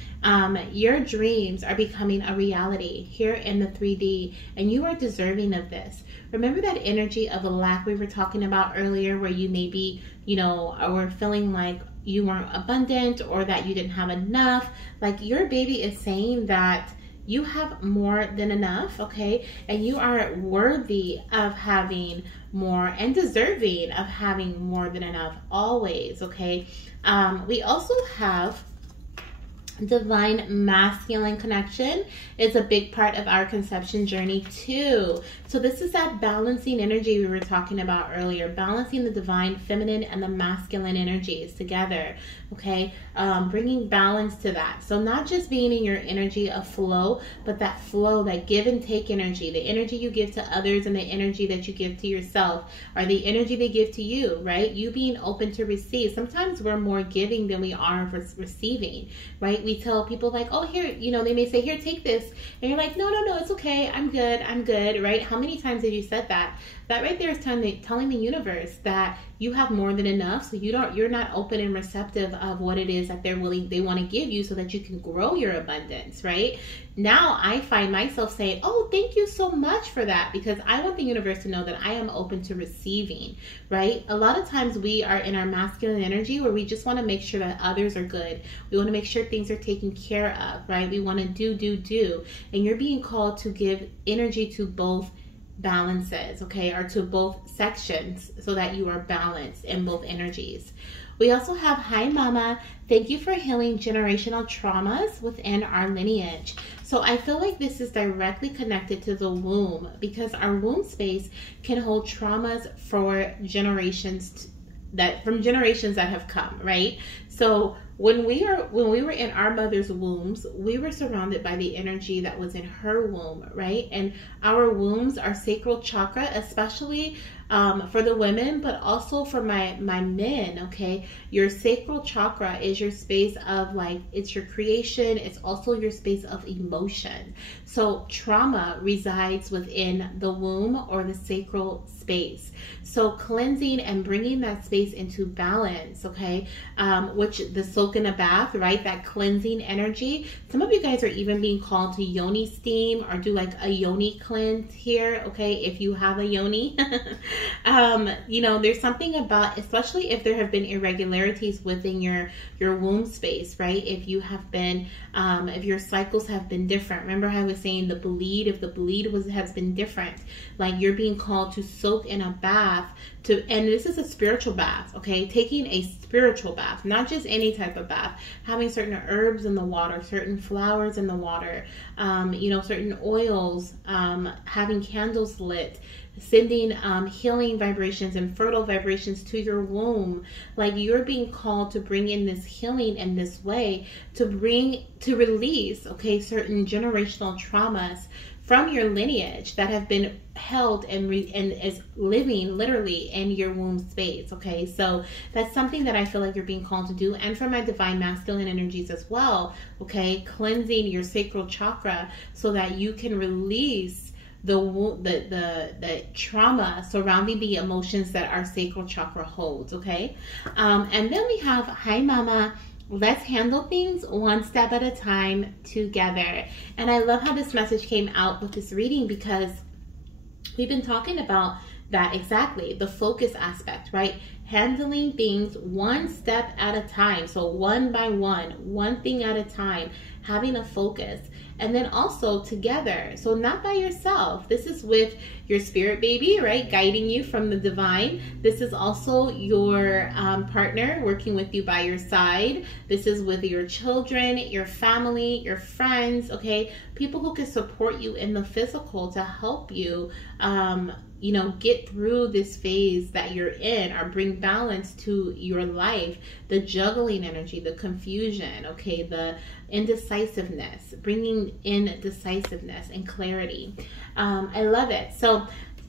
Your dreams are becoming a reality here in the 3D, and you are deserving of this. Remember that energy of a lack we were talking about earlier, where you maybe, were feeling like you weren't abundant or that you didn't have enough? Like, your baby is saying that you have more than enough, okay? And you are worthy of having more and deserving of having more than enough always, okay? We also have Divine Masculine Connection. Is a big part of our conception journey too. So this is that balancing energy we were talking about earlier, balancing the Divine Feminine and the Masculine energies together, okay? Bringing balance to that. So not just being in your energy of flow, but that flow, that give and take energy, the energy you give to others and the energy that you give to yourself, or the energy they give to you, right? You being open to receive. Sometimes we're more giving than we are receiving, right? We tell people like, oh, here, they may say, here, take this. And you're like, no, it's okay. I'm good, right? How many times have you said that? That right there is telling the universe that you have more than enough. So you're not open and receptive of what it is that they want to give you so that you can grow your abundance, right? Now I find myself saying, oh, thank you so much for that, because I want the universe to know that I am open to receiving, right? A lot of times we are in our masculine energy where we just want to make sure that others are good. We want to make sure things are taken care of, right? We want to do. And you're being called to give energy to both balances, okay, or to both sections, so that you are balanced in both energies. We also have, Hi Mama, thank you for healing generational traumas within our lineage. So I feel like this is directly connected to the womb, because our womb space can hold traumas for generations that have come, right? So when we were in our mother's wombs, we were surrounded by the energy that was in her womb, right? And our wombs, our sacral chakra, especially for the women, but also for my men, okay? Your sacral chakra is your space of, like, it's your creation. It's also your space of emotion. So trauma resides within the womb or the sacral space. So cleansing and bringing that space into balance, okay? Which the soak in a bath, right? That cleansing energy. Some of you guys are even being called to yoni steam or do like a yoni cleanse here, okay? If you have a yoni. You know, there's something about, especially if there have been irregularities within your womb space, right? If you have been, if your cycles have been different. Remember how I was saying the bleed, if the bleed has been different, like you're being called to soak in a bath and this is a spiritual bath, okay? Taking a spiritual bath, not just any type of bath, having certain herbs in the water, certain flowers in the water, you know, certain oils, having candles lit, sending healing vibrations and fertile vibrations to your womb. Like you're being called to bring in this healing in this way, to release, okay, certain generational traumas from your lineage that have been held and is living literally in your womb space, okay? So that's something that I feel like you're being called to do. And for my divine masculine energies as well, okay? Cleansing your sacral chakra so that you can release the trauma surrounding the emotions that our sacral chakra holds, okay? And then we have, hi mama, let's handle things one step at a time together. And I love how this message came out with this reading because we've been talking about that exactly, the focus aspect, right? Handling things one step at a time. So one by one thing at a time, having a focus. And then also together, so not by yourself. This is with your spirit baby, right? Guiding you from the divine. This is also your partner working with you by your side. This is with your children, your family, your friends, okay? People who can support you in the physical to help you, you know, get through this phase that you're in or bring balance to your life. The juggling energy, the confusion, okay, the indecisiveness, bringing in decisiveness and clarity. I love it. So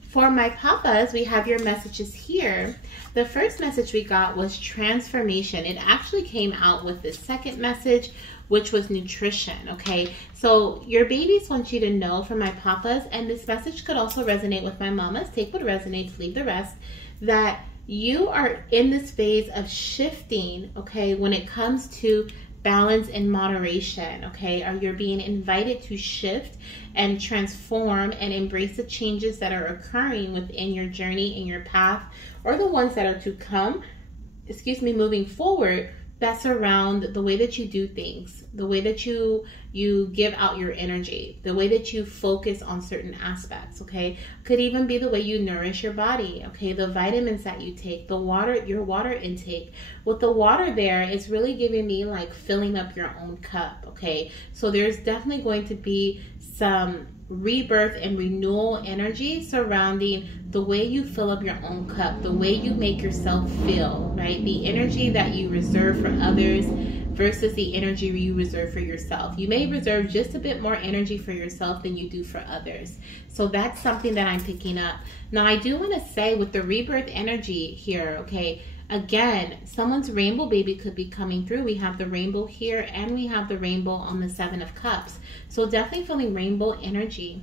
for my papas, we have your messages here. The first message we got was transformation. It actually came out with the second message, which was nutrition, okay? So your babies want you to know, from my papas, and this message could also resonate with my mamas, take what resonates, leave the rest, that you are in this phase of shifting, okay, when it comes to balance and moderation, okay? Or you're being invited to shift and transform and embrace the changes that are occurring within your journey and your path, or the ones that are to come, moving forward, that's around the way that you do things, the way that you give out your energy, the way that you focus on certain aspects, okay? Could even be the way you nourish your body, okay? The vitamins that you take, the water, your water intake. With the water there, it's really giving me like filling up your own cup, okay? So there's definitely going to be some rebirth and renewal energy surrounding the way you fill up your own cup, the way you make yourself feel, right? The energy that you reserve for others versus the energy you reserve for yourself. You may reserve just a bit more energy for yourself than you do for others. So that's something that I'm picking up. Now, I do want to say with the rebirth energy here, okay, again, someone's rainbow baby could be coming through. We have the rainbow here and we have the rainbow on the 7 of Cups. So definitely feeling rainbow energy.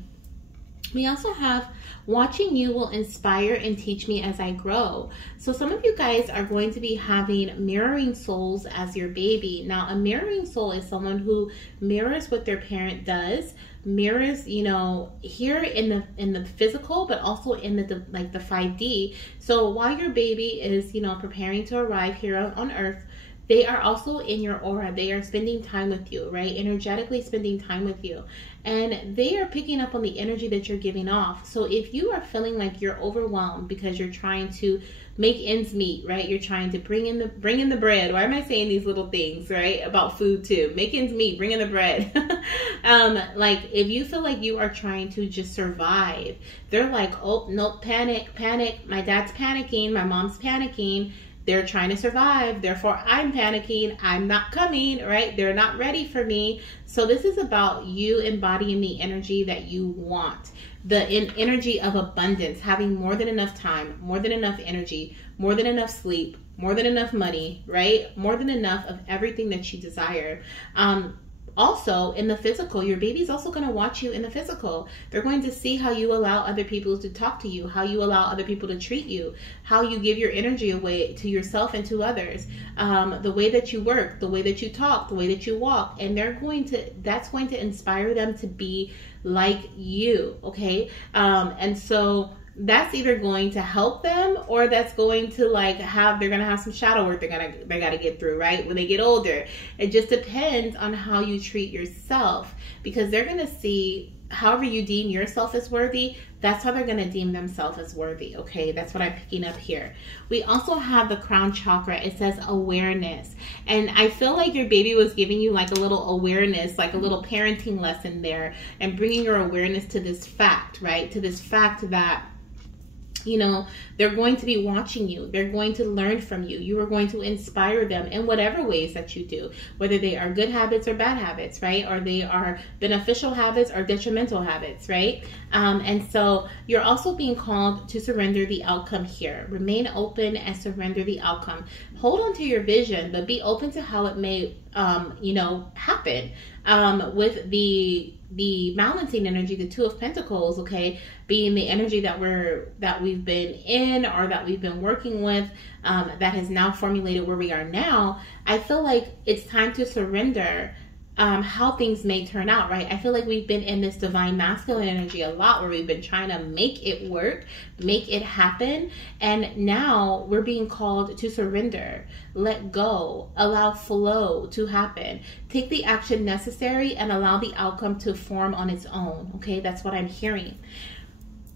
We also have watching you will inspire and teach me as I grow. So some of you guys are going to be having mirroring souls as your baby. Now, a mirroring soul is someone who mirrors what their parent does, mirrors, you know, here in the physical, but also in the like the 5D. So while your baby is, you know, preparing to arrive here on Earth, they are also in your aura. They are spending time with you, right? Energetically spending time with you. And they are picking up on the energy that you're giving off. So if you are feeling like you're overwhelmed because you're trying to make ends meet, right? You're trying to bring in the bread. Why am I saying these little things, right? About food too. Make ends meet, bring in the bread. Like if you feel like you are trying to just survive, they're like, oh, no, panic. My dad's panicking. My mom's panicking. They're trying to survive. Therefore, I'm panicking. I'm not coming, right? They're not ready for me. So this is about you embodying the energy that you want. The energy of abundance, having more than enough time, more than enough energy, more than enough sleep, more than enough money, right? More than enough of everything that you desire. Also, in the physical, your baby's also going to watch you in the physical. They're going to see how you allow other people to talk to you, how you allow other people to treat you, how you give your energy away to yourself and to others, the way that you work, the way that you talk, the way that you walk. And that's going to inspire them to be like you, okay? And so that's either going to help them, or that's going to they're gonna have some shadow work they gotta get through, right? When they get older. It just depends on how you treat yourself, because they're gonna see however you deem yourself as worthy, that's how they're gonna deem themselves as worthy, okay? That's what I'm picking up here. We also have the crown chakra. It says awareness. And I feel like your baby was giving you like a little awareness, like a little parenting lesson there, and bringing your awareness to this fact, right? To this fact that, you know, they're going to be watching you. They're going to learn from you. You are going to inspire them in whatever ways that you do, whether they are good habits or bad habits, right? Or they are beneficial habits or detrimental habits, right? And so you're also being called to surrender the outcome here. Remain open and surrender the outcome. Hold on to your vision, but be open to how it may, happen. With the balancing energy, the Two of Pentacles, okay, being the energy that we've been in, or that we've been working with, that has now formulated where we are now. I feel like it's time to surrender how things may turn out, right? I feel like we've been in this divine masculine energy a lot, where we've been trying to make it work, make it happen, and now we're being called to surrender, let go, allow flow to happen, take the action necessary, and allow the outcome to form on its own, okay? That's what I'm hearing.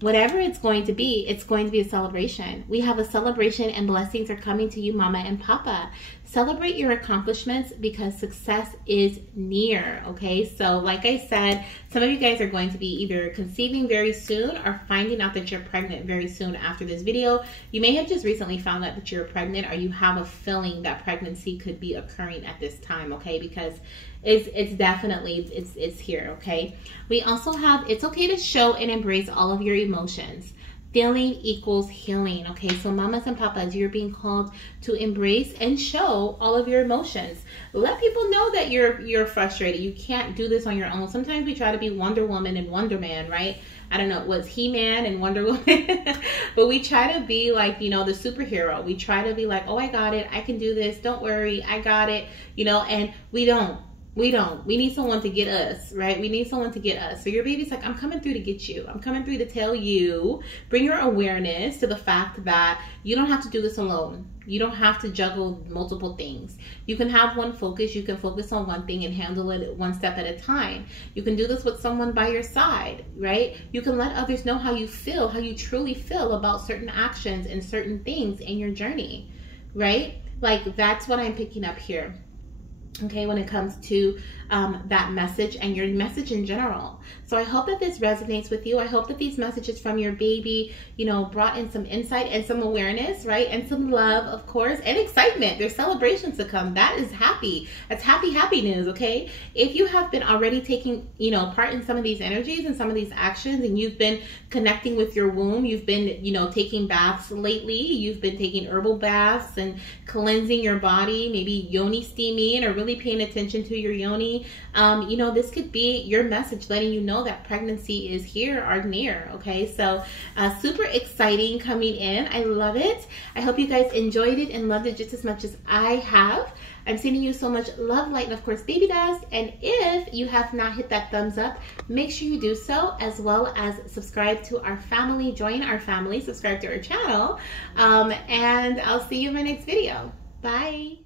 Whatever it's going to be a celebration. We have a celebration, and blessings are coming to you, Mama and Papa. Celebrate your accomplishments, because success is near, okay? So like I said, some of you guys are going to be either conceiving very soon or finding out that you're pregnant very soon after this video. You may have just recently found out that you're pregnant, or you have a feeling that pregnancy could be occurring at this time, okay? Because it's definitely, it's here, okay? We also have, it's okay to show and embrace all of your emotions. Feeling equals healing, okay? So mamas and papas, you're being called to embrace and show all of your emotions. Let people know that you're frustrated. You can't do this on your own. Sometimes we try to be Wonder Woman and Wonder Man, right? I don't know, it was He-Man and Wonder Woman. But we try to be like, the superhero. We try to be like, oh, I got it. I can do this. Don't worry. I got it. And we don't. We need someone to get us, right? We need someone to get us. So your baby's like, I'm coming through to get you. I'm coming through to tell you, bring your awareness to the fact that you don't have to do this alone. You don't have to juggle multiple things. You can have one focus. You can focus on one thing and handle it one step at a time. You can do this with someone by your side, right? You can let others know how you feel, how you truly feel about certain actions and certain things in your journey, right? Like, that's what I'm picking up here. Okay, when it comes to that message and your message in general. So I hope that this resonates with you. I hope that these messages from your baby, brought in some insight and some awareness, right? And some love, of course, and excitement. There's celebrations to come. That is happy. That's happy news, okay? If you have been already taking, part in some of these energies and some of these actions, and you've been connecting with your womb, you've been, taking baths lately, you've been taking herbal baths and cleansing your body, maybe yoni steaming, or really paying attention to your yoni, this could be your message letting you know that pregnancy is here or near, okay? So super exciting coming in. I love it. I hope you guys enjoyed it and loved it just as much as I have. I'm sending you so much love, light, and of course baby dust. And if you have not hit that thumbs up, make sure you do so, as well as subscribe to our family, join our family, subscribe to our channel, and I'll see you in my next video. Bye.